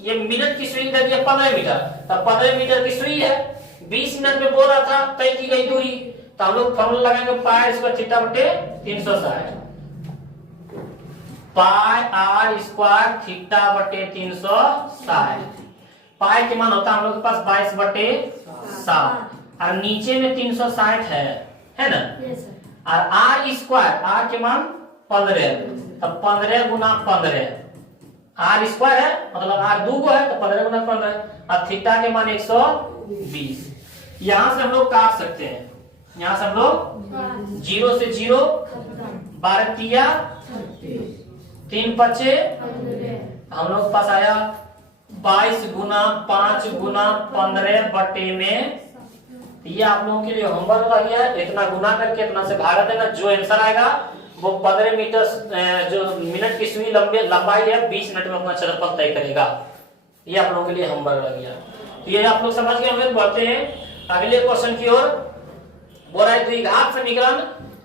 ये मिनट की सुई दे दिया 15 मीटर, तो 15 मीटर की सुई है, 20 मिनट में बोल रहा था तय की गई दूरी, तो हम लोग फॉर्मूला लगाएंगे पाई स्क्वायर थीटा बटे 360, पाई आर स्क्वायर थीटा बटे 360। पाई के मान होता है हम लोग के पास 22/7, और नीचे में 360 है ना, और आर स्क्वायर, आर के मान 15, तो 15 गुना 15, आर स्क्वायर है मतलब आर 2 है तो 15 गुना 15, और थीटा के मान 120। यहां से हम लोग काट सकते हैं, यहां से हम लोग 0 से 0, 12 तिया 3 पचे, हम लोग के पास आया 22 गुना 5 गुना 15 बटे में। ये आप लोगों के लिए होमवर्क रह गया है, इतना गुना करके इतना से भागा देना, जो आंसर आएगा वो 15 मीटर जो मिनट की सुई लंबाई है 20 मिनट में अपना क्षेत्रफल तय करेगा। ये आप लोगों के लिए होमवर्क रह गया, ये आप लोग समझ गए। हम बढ़ते हैं अगले क्वेश्चन की ओर। बोल रहा है द्विघात समीकरण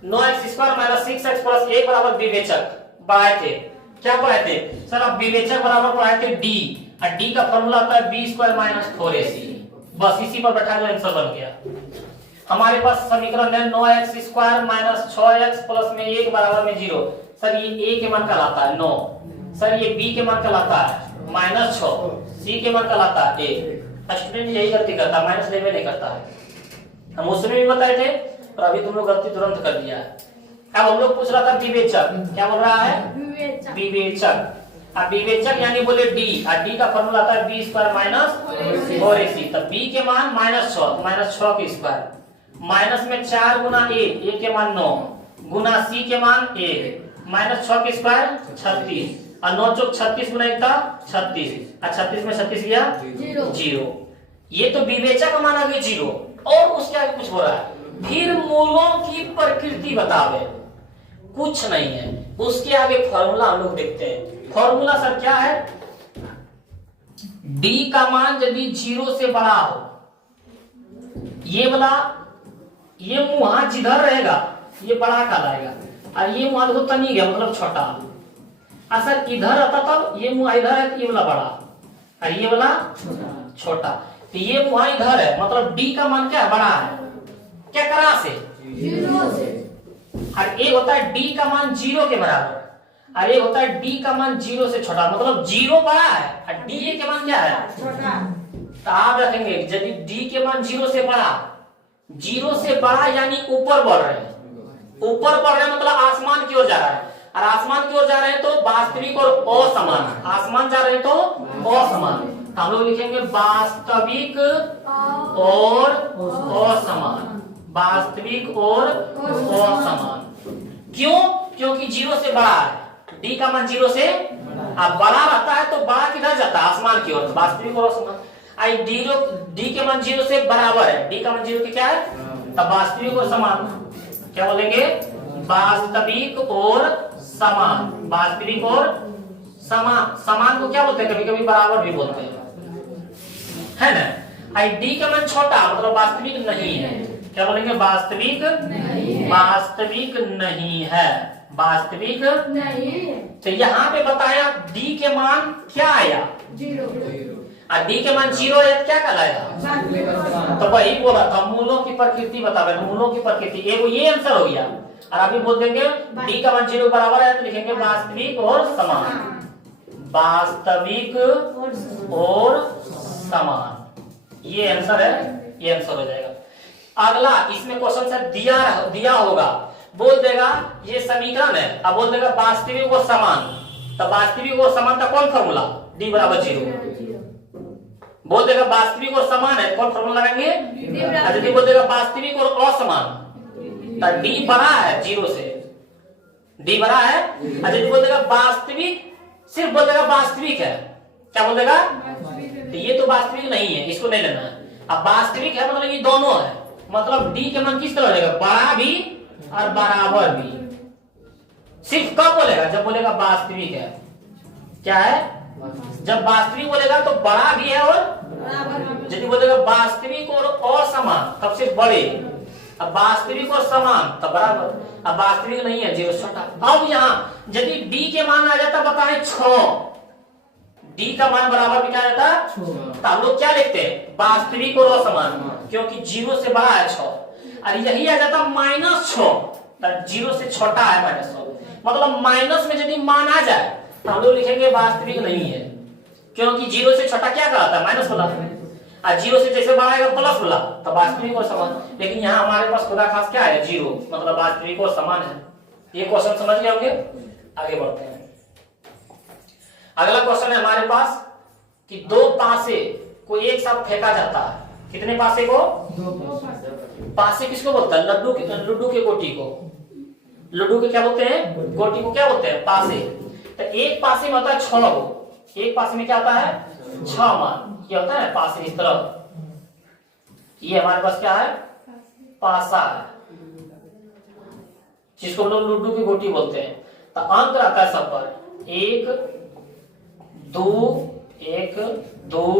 9x² - 6x + 1 बराबर विवेचक पढ़ाए थे। क्या पढ़ाए थे सर? अब विवेचक बराबर पढ़ाए थे d, और d का फॉर्मूला होता है b² - 4ac। बस इसी पर बैठा जो आंसर बन गया। हमारे पास समीकरण है 9x² - 6x + में 1 बराबर में 0। सर ये a के मान कहलाता है 9, सर ये b के मान कहलाता है -6, c के मान कहलाता है 1। स्टूडेंट यही गलती करता है, माइनस लेवे नहीं करता है। हम उसमें भी बताए थे और अभी तुम लोग गलती तुरंत कर दिया है। अब हम लोग पूछ रहा था विवेचक, क्या बोल रहा है? विवेचक। अब विवेचक यानी बोले d, और d का फॉर्मूला आता है b² - 4ac। तो b के मान -6, -6 के स्क्वायर, माइनस में 4 गुना a के मान 9 गुना c के मान 1, -6 के स्क्वायर 36, और 9 चौक 36 गुना 1 था 36, और 36 में 36 गया 0। ये तो विवेचक का मान आ गया 0, और उसके आगे कुछ हो रहा है फिर मूलों की प्रकृति बतावे, कुछ नहीं है। उसके आगे फॉर्मूला हम लोग देखते हैं। फॉर्मूला सर क्या है? d का मान यदि 0 से बड़ा हो, ये वाला ये मुहा जिधर रहेगा ये बड़ा कहलाएगा, और ये मुहा देखो तनी गया मतलब छोटा। सर इधर आता तब ये मुहा इधर है तो ये वाला बड़ा, और ये वाला छोटा। तो ये मुहा इधर है मतलब d का मान क्या है? बड़ा है। क्या करा से? 0 से। और एक होता है d का मान 0 के बराबर, और एक होता है d का मान 0 से छोटा, मतलब 0 बड़ा है और d के मान क्या है? छोटा। तो आप रखेंगे यदि d के मान 0 से बड़ा, 0 से बड़ा यानी ऊपर बढ़ रहे हैं, ऊपर बढ़ रहे हैं मतलब आसमान की ओर जा रहा है, और आसमान की ओर जा रहे हैं तो वास्तविक और असमान, आसमान जा रहे हैं तो असमान। तो हम लोग लिखेंगे वास्तविक और असमान, वास्तविक और असमान। क्यों? क्योंकि 0 से बड़ा है, d का मान 0 से अब बड़ा रहता है तो बड़ा किधर जाता है? आसमान की ओर, वास्तविक और असमान। आई d के मान 0 से बराबर है, d का मान 0 के क्या है? तब वास्तविक और समान। क्या बोलेंगे? वास्तविक और समान, वास्तविक और समान। समान को क्या बोलते हैं? कभी कभी बराबर भी बोलते हैं, है ना। आई d का मान छोटा मतलब वास्तविक नहीं है। क्या बोलेंगे? वास्तविक नहीं है, वास्तविक नहीं है, वास्तविक नहीं है। तो यहाँ पे बताया d के मान क्या आया? 0। और डी के मान 0 है तो क्या कहलाएगा? तो वही बोला था, मूलों की प्रकृति बतावे, मूलों की प्रकृति, एगो ये आंसर हो गया। और अभी बोल देंगे डी का मान 0 बराबर है तो लिखेंगे वास्तविक और समान, वास्तविक और समान, ये आंसर है, ये आंसर हो जाएगा। अगला इसमें क्वेश्चन से दिया होगा, बोल देगा ये समीकरण है, अब बोल देगा वास्तविक और समान, तो वास्तविक और समान का कौन फॉर्मूला? डी बराबर 0। बोल देगा वास्तविक और समान है, कौन फॉर्मूला लगाएंगे? यदि बोल देगा वास्तविक और असमान तो डी बड़ा है 0 से, डी बड़ा है। यदि बोल देगा वास्तविक, सिर्फ बोल देगा वास्तविक है, क्या बोल देगा? तो ये तो वास्तविक नहीं है, इसको नहीं लेना है। अब वास्तविक है मतलब ये दोनों है, मतलब डी के मान किस तरह हो जाएगा? बड़ा भी और बराबर भी। सिर्फ कब बोलेगा? जब बोलेगा वास्तविक है। क्या है? जब वास्तविक बोलेगा तो बड़ा भी है और यदि बोलेगा वास्तविक और असमान तब से बड़े, अब वास्तविक और समान तब बराबर, अब वास्तविक नहीं है 0 छोटा। अब यहाँ यदि डी के मान आ जाता बताए 6, डी का मान बराबर भी क्या जाता? तो हम लोग क्या लिखते हैं? वास्तविक और असमान, क्योंकि 0 से बड़ा है 6, और यही आ जाता -6, तो 0 से छोटा है -6, मतलब माइनस में यदि मान आ जाए तो हम लोग लिखेंगे वास्तविक नहीं है, क्योंकि 0 से छोटा क्या कहलाता है? माइनस वाला, और 0 से जैसे बड़ा आएगा प्लस वाला, तो वास्तविक और समान। लेकिन यहाँ हमारे पास खुदा खास क्या है? 0, मतलब वास्तविक और समान है। ये क्वेश्चन समझ गए होंगे? आगे बढ़ते हैं। अगला क्वेश्चन है हमारे पास कि 2 पासे को एक साथ फेंका जाता है। कितने पासे को? 2 पासे किसको बोलता है? लड्डू के गोटी को, लड्डू के क्या बोलते हैं? गोटी को क्या बोलते हैं? पासे। तो एक पासे में होता है 6 को, एक पासे में क्या आता है? 6 मान, ये होता है पासे इस तरह, ये हमारे पास क्या है? पासा है, जिसको हम लोग लड्डू की गोटी बोलते हैं। तो अंक रहता है सब पर 1 2 1 2,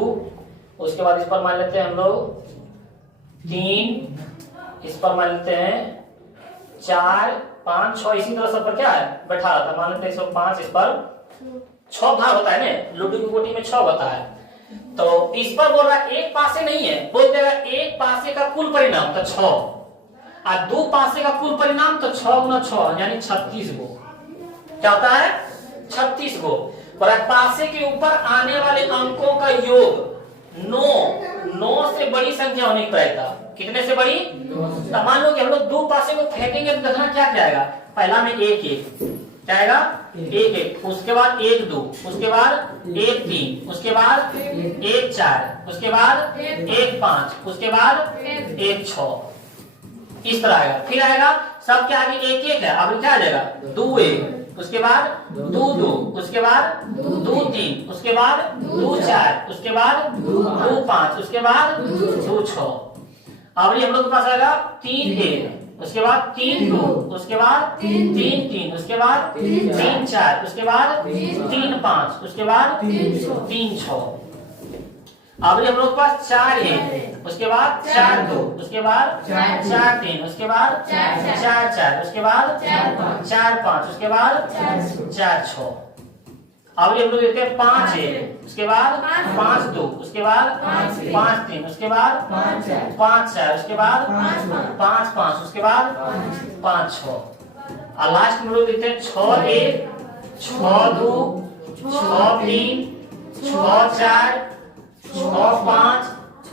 उसके बाद इस पर मान लेते हैं हम लोग 3, इस पर मान लेते हैं 4 5 6, इसी तरह सब पर क्या है? बैठा रहता है। मान लेते हैं 105, इस पर 6 भाग होता है ना, लड्डू की गोटी में 6 होता है। तो इस पर बोल रहा है एक पासे नहीं है, बोल देगा एक पासे का कुल परिणाम तो 6, और 2 पासे का कुल परिणाम तो 6 गुना 6 यानी 36 गो। क्या होता है? 36 गो। पासे के ऊपर आने वाले अंकों का योग 9 से बड़ी संख्या होने की प्रायिकता। कितने से बड़ी? तो मान लो कि हम लोग 2 पासे को फेंकेंगे तो देखना क्या क्या आएगा? पहला में 1 1, क्या आएगा? 1 1, उसके बाद 1 2, उसके बाद 1 3, उसके बाद 1 4, उसके बाद 1 5, उसके बाद 1 6, इस तरह आएगा। फिर आएगा सबके आगे 1 1 है, अब क्या आ जाएगा? 2 1, उसके बाद 2 2, उसके बाद 2 3, उसके बाद 2 4, उसके बाद 2 5, उसके बाद 2 6। अब हम लोग के पास आएगा 3 1, उसके बाद 3 2, उसके बाद 3 3, उसके बाद 3 4, उसके बाद 3 5, उसके बाद 3 6। अब हम लोग के पास 4 1, उसके बाद 4 2, उसके बाद 4 3, उसके बाद 4 4, उसके बाद 4 5, उसके बाद 4 6। अब हम लोग देखते हैं 5 1, उसके बाद 5 2, उसके बाद 5 3, उसके बाद 5 4, उसके बाद 5 5, उसके बाद 5 6, और लास्ट में लोग देखते हैं 6 1, 6 2, 6 3, 6 4, 6 5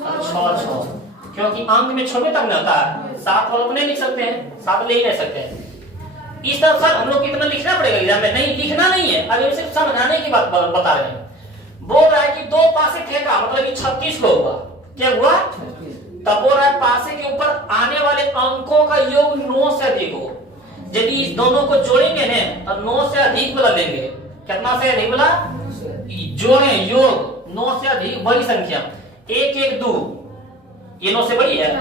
और 6 6, क्योंकि अंक में छोटे तक नहीं होता है, 7 वालों को नहीं लिख सकते हैं, 7 ले ही रह सकते हैं। इस तरह सर हम लोग कितना लिखना पड़ेगा एग्जाम में? नहीं लिखना नहीं है, अभी सिर्फ समझाने की बात बता रहे हैं। बोल रहा है कि 2 पासे फेंका मतलब कि 36 को हुआ। क्या हुआ? तब बोल रहा है पासे के ऊपर आने वाले अंकों का योग 9 से अधिक हो। यदि इस दोनों को जोड़ेंगे ना तो 9 से अधिक वाला लेंगे। कितना से अधिक वाला? जोड़े योग 9 से अधिक बड़ी संख्या। 1 1 2, ये 9 से बड़ी है।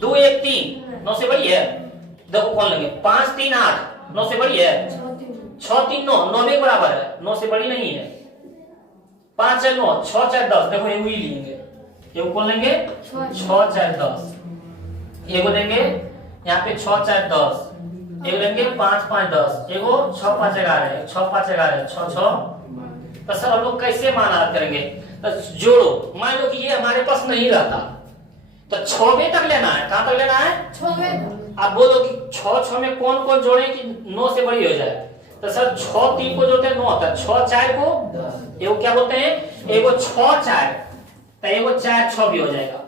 2 1 3, 9 से बड़ी है। देखो कौन लेंगे? 5 3 8, 9 से बड़ी है। 6 3 9, 9 के बराबर है, 9 से बड़ी नहीं है। 5 4 9, 6 4 10, देखो ये लेंगे, ये कौन लेंगे? 6 4 10, एगो देंगे यहाँ पे 6 4 10, एगो लेंगे 5 5 10, एगो 6 5 11, 6 5 11, 6 6। तो सर हम लोग कैसे मान याद करेंगे? तो जोड़ो, मान लो कि ये हमारे पास नहीं रहता तो 6वें तक लेना है। कहां तक लेना है? 6वें। आप बोलो कि 6 में कौन कौन जोड़े कि 9 से बड़ी हो जाए, तो सर 6 3 को जोड़ते हैं 9 होता है, 6 4 को एगो क्या बोलते हैं, एगो 6 4 तो एगो 4 6 भी हो जाएगा,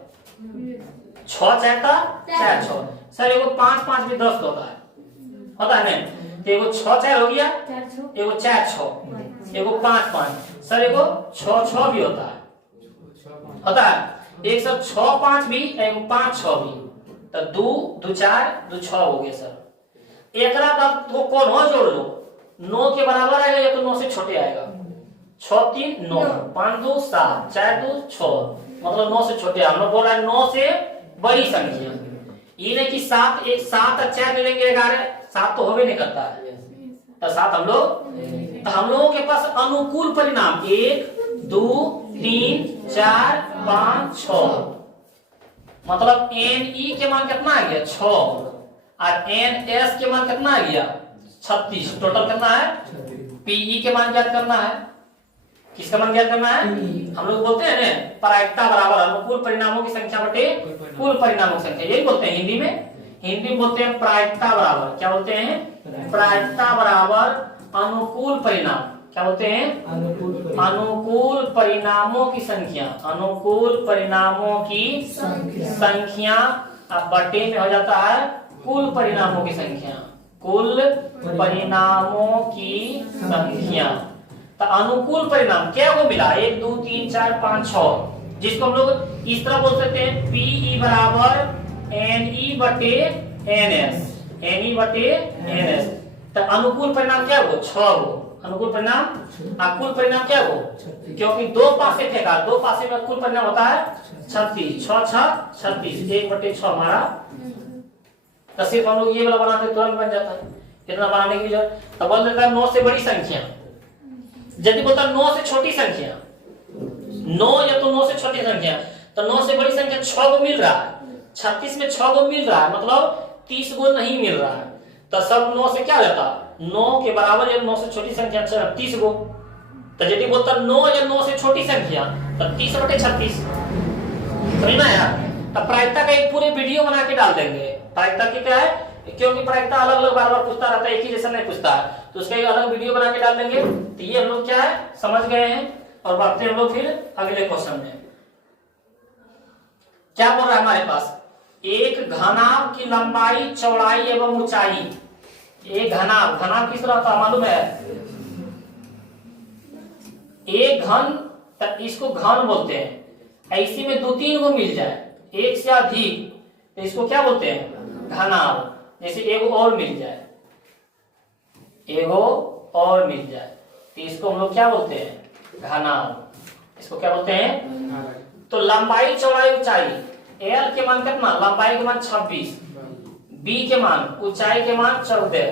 6 4 का 4 6। सर एगो 5 5 भी 10 होता है नहीं, तो एगो 6 4 हो गया, एगो 4 6, एगो 5 5, सर एगो 6 6 भी होता है एक सर 6 5 भी, एगो 5 6 भी, तो 2 2 4 2 6 हो गया सर। एकरा बाद तो कौन हो जोड़ लो, 9 के बराबर आएगा या तो 9 से छोटे आएगा, 6 3 9, 5 2 7, 4 2 6, मतलब 9 से छोटे। हम लोग बोल रहे हैं 9 से बड़ी संख्या, ये नहीं कि 7 1 7 और 4 मिलेंगे 11, 7 तो होवे नहीं करता है, तो 7 हम लोगों के पास अनुकूल परिणाम 1 2 3 4 5 6, मतलब NE के मान कितना आ गया 6 और NS के मान कितना आ गया 36, टोटल कितना है? PE के मान ज्ञात करना है। किसका मान ज्ञात करना है? हम लोग बोलते हैं ना प्रायिकता बराबर अनुकूल परिणामों की संख्या बटे कुल परिणामों की संख्या, यही बोलते हैं हिंदी में बोलते हैं प्रायिकता बराबर, क्या बोलते हैं? प्रायिकता बराबर अनुकूल परिणाम, क्या बोलते हैं? अनुकूल परिणामों की संख्या, अनुकूल परिणामों की संख्या अब बटे में हो जाता है कुल परिणामों की संख्या, कुल परिणामों की संख्या। तो अनुकूल परिणाम क्या को मिला 1 2 3 4 5 6, जिसको हम लोग इस तरह बोल सकते हैं PE बराबर NE बटे NS, NE बटे NS। तो अनुकूल परिणाम क्या हो 6 हो, अनुकूल परिणाम, कुल परिणाम क्या हो, क्योंकि 2 पासे फेंका, 2 पासे में कुल परिणाम होता है 36, 6 6 36, 1 बटे 6 हमारा। तो सिर्फ हम लोग ये वाला बनाते तुरंत बन जाता है, कितना बनाने की जरूरत। तो बोल देता है 9 से बड़ी संख्या, यदि बोलता 9 से छोटी संख्या, 9 या तो 9 से छोटी संख्या, तो 9 से बड़ी संख्या 6 को मिल रहा है, 36 में 6 को मिल रहा है, मतलब 30 को नहीं मिल रहा है, तो सब 9 से क्या रहता 9 के बराबर या 9 से छोटी संख्या 30 को। तो यदि बोलता 9 या 9 से छोटी संख्या तो 30 बटे 36, समझना यार। अब प्रायिकता का एक पूरे वीडियो बना के डाल देंगे, प्रायिकता की क्या है, क्योंकि प्रायिकता अलग अलग बार बार पूछता रहता है, एक ही जैसा नहीं पूछता है, तो उसका एक अलग वीडियो बना के डाल देंगे। तो ये हम लोग क्या है समझ गए हैं, और बढ़ते हम लोग फिर अगले क्वेश्चन में। क्या बोल रहा है हमारे पास, एक घनाभ की लंबाई चौड़ाई एवं ऊंचाई, एक घनाभ किस तरह था मालूम है, एक घन, इसको घन बोलते हैं, ऐसी में 2 3 को मिल जाए, एक से अधिक, तो इसको क्या बोलते हैं घनाभ। जैसे एगो और मिल जाए, एगो और मिल जाए, तो इसको हम लोग क्या बोलते हैं घनाभ, इसको क्या बोलते हैं। तो लंबाई चौड़ाई ऊंचाई, L के मान कितना, लंबाई के मान 26, B के मान, ऊंचाई के मान 14,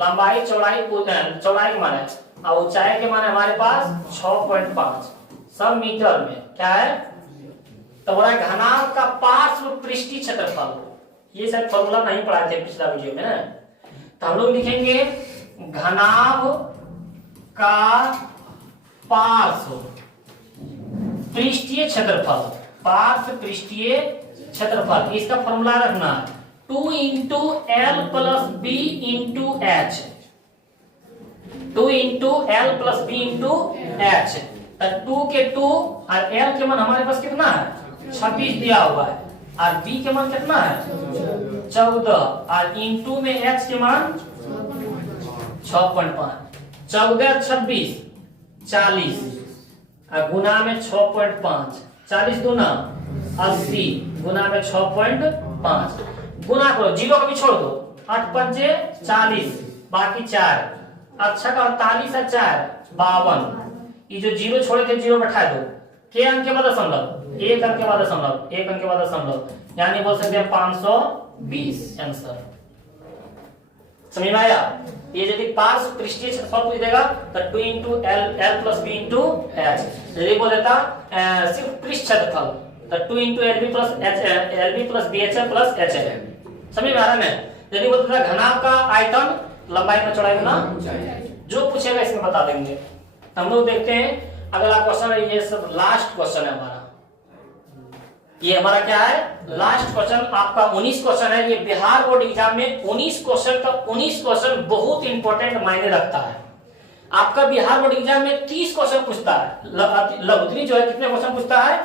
लंबाई चौड़ाई के मान है, और ऊंचाई के मान है हमारे पास 6.5, सब मीटर में क्या है। तो बोला घनाभ का पार्श्व पृष्ठीय क्षेत्रफल, ये सब फॉर्मूला नहीं पढ़ाए थे पिछला वीडियो में ना, तो हम लोग लिखेंगे घनाभ का पार्श्व पृष्ठीय क्षेत्रफल, पार्श्व पृष्ठीय क्षेत्रफल, इसका फॉर्मूला रखना 2 into L plus B into H, 2 into L plus B into H। 2 के 2 और L के मान हमारे पास कितना है 26 दिया हुआ है, और B के मान कितना है 14, और इंटू में H के मान 6.5, 14 26 40, और गुना में 6.5, 40 गुना 80, गुना में 6.5, गुना करो, जीरो को भी छोड़ दो, 8 पंचे 40, बाकी 4, अच्छा का 48 और 4 52, ये जो जीरो छोड़े थे जीरो बैठा दो, के अंक के बाद दशमलव, एक अंक के बाद दशमलव, एक अंक के बाद दशमलव, यानी बोल सकते हैं 520 आंसर। समझ में आया। ये यदि पार्श्व पृष्ठीय क्षेत्रफल पूछ देगा तो 2 into L plus B into H, यदि बोल देता सिर्फ पृष्ठ क्षेत्रफल तो 2 into LB plus BHL plus HL, समझ में आ रहा है। यदि बोलता था घनाभ का आयतन लंबाई में चौड़ाई गुना, जो पूछेगा इसमें बता देंगे। हम लोग देखते हैं अगला क्वेश्चन है, ये सब लास्ट क्वेश्चन है हमारा। ये हमारा क्या है, लास्ट क्वेश्चन आपका 19 क्वेश्चन है। ये बिहार बोर्ड एग्जाम में 19 क्वेश्चन का 19 क्वेश्चन बहुत इंपॉर्टेंट मायने रखता है। आपका बिहार बोर्ड एग्जाम में 30 क्वेश्चन पूछता है। लघुत्तरी जो है कितने क्वेश्चन पूछता है,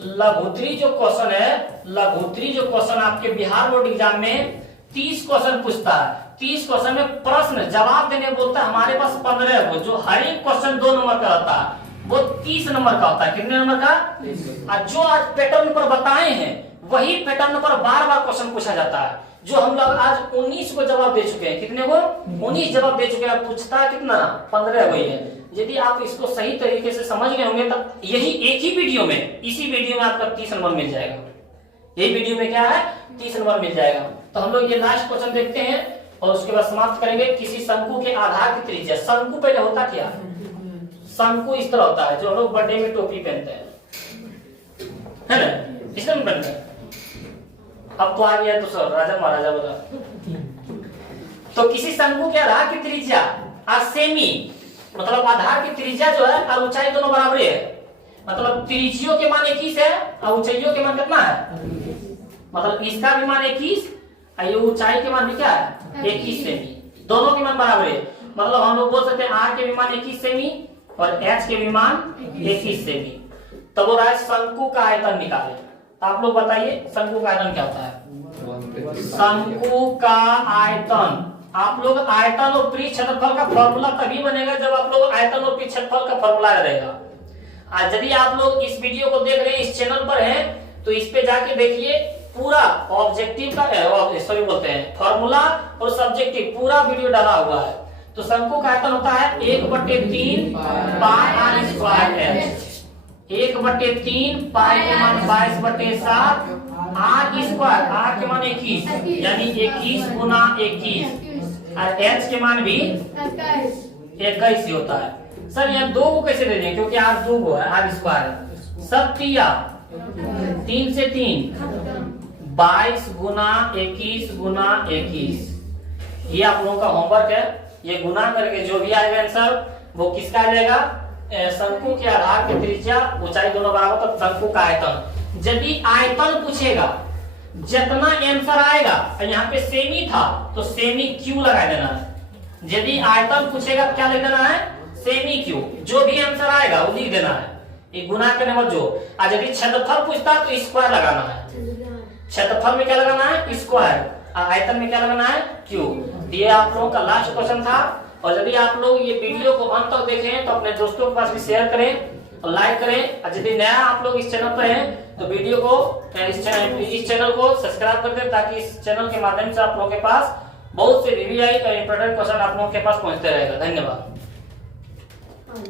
लघुत्तरी जो क्वेश्चन है, लघुत्तरी जो क्वेश्चन आपके बिहार बोर्ड एग्जाम में 30 क्वेश्चन पूछता है। 30 क्वेश्चन में प्रश्न जवाब देने बोलता है हमारे पास 15 को, जो हर एक क्वेश्चन 2 नंबर का होता है, वो 30 नंबर का होता है। कितने नंबर का, और जो आज पैटर्न पर बताए हैं वही पैटर्न पर बार बार क्वेश्चन पूछा जाता है। जो हम लोग आज 19 को जवाब दे चुके हैं, कितने को, 19 जवाब दे चुके हैं। पूछता है कितना, 15 वही है। यदि आप इसको सही तरीके से समझ गए होंगे तो यही एक ही वीडियो में, इसी वीडियो में आपका 30 नंबर मिल जाएगा। यही वीडियो में क्या है, 30 नंबर मिल जाएगा। तो हम लोग ये लास्ट क्वेश्चन देखते हैं और उसके बाद समाप्त करेंगे। किसी शंकु के आधार की त्रिज्या, शंकु पहले होता क्या, शंकु इस तरह होता है जो लोग बर्थडे में टोपी पहनते हैं, है ना, इस तरह पहनते हैं। अब तो आ गया तो सर राजा महाराजा बोला। तो किसी शंकु के आधार की त्रिज्या सेमी, मतलब आधार की त्रिज्या जो है और ऊंचाई दोनों बराबर है। मतलब त्रिज्यों के मान 21 है और ऊंचाइयों के मान कितना है, मतलब इसका भी मान 21 और ये ऊंचाई के मान भी क्या है, 21 सेमी। दोनों के मान बराबर है। मतलब हम लोग बोल सकते हैं आर के भी मान 21 सेमी और एच के भी मान 21 सेमी। तब वो रहा शंकु का आयतन निकाले। आप लोग बताइए शंकु का आयतन क्या होता है। शंकु का आयतन, आप लोग आयतन और पृष्ठ क्षेत्रफल का फॉर्मूला तभी बनेगा जब आप लोग आयतन और पृष्ठ क्षेत्रफल का फॉर्मूला रहेगा। आज यदि आप लोग इस वीडियो को देख रहे हैं, इस चैनल पर हैं, तो इस पे जाके देखिए पूरा ऑब्जेक्टिव का सॉरी बोलते हैं फॉर्मूला और सब्जेक्टिव पूरा वीडियो डाला हुआ है। तो शंकु का आयतन होता है 1/3 पाई आर स्क्वायर एच। 1/3 पाई के मान 22/7 आर स्क्वायर, आर के मान 21 यानी 21 गुना 21 और एच के मान भी 21 ही होता है। सर यहाँ 2 को कैसे दे दें, क्योंकि आर 2 को है, आर स्क्वायर है। सब 3 से 3 22 गुना 21 गुना 21। ये आप लोगों का होमवर्क है। ये गुना करके जो भी आएगा आंसर वो किसका आ जाएगा, शंकु के आधार की त्रिज्या ऊंचाई दोनों बराबर तब शंकु का आयतन। यदि आयतन पूछेगा जितना आंसर आएगा, यहाँ पे सेमी था तो सेमी क्यू लगा देना है। यदि आयतन पूछेगा क्या लिख देना है, सेमी क्यू। जो भी आंसर आएगा वो लिख देना है, ये गुना करने वाला जो। और यदि क्षेत्रफल पूछता है तो स्क्वायर लगाना है। क्षेत्रफल में क्या लगाना है, स्क्वायर, और आयतन में क्या लगाना है, क्यू। ये आप लोगों का लास्ट क्वेश्चन था। और यदि आप लोग ये वीडियो को अंत तक देखें तो अपने दोस्तों के पास भी शेयर करें और लाइक करें। और यदि नया आप लोग इस चैनल पर हैं तो वीडियो को इस चैनल को सब्सक्राइब कर दें, ताकि इस चैनल के माध्यम से आप लोगों के पास बहुत से वीवीआई का इंपॉर्टेंट क्वेश्चन आप लोगों के पास पहुंचते रहेगा। धन्यवाद।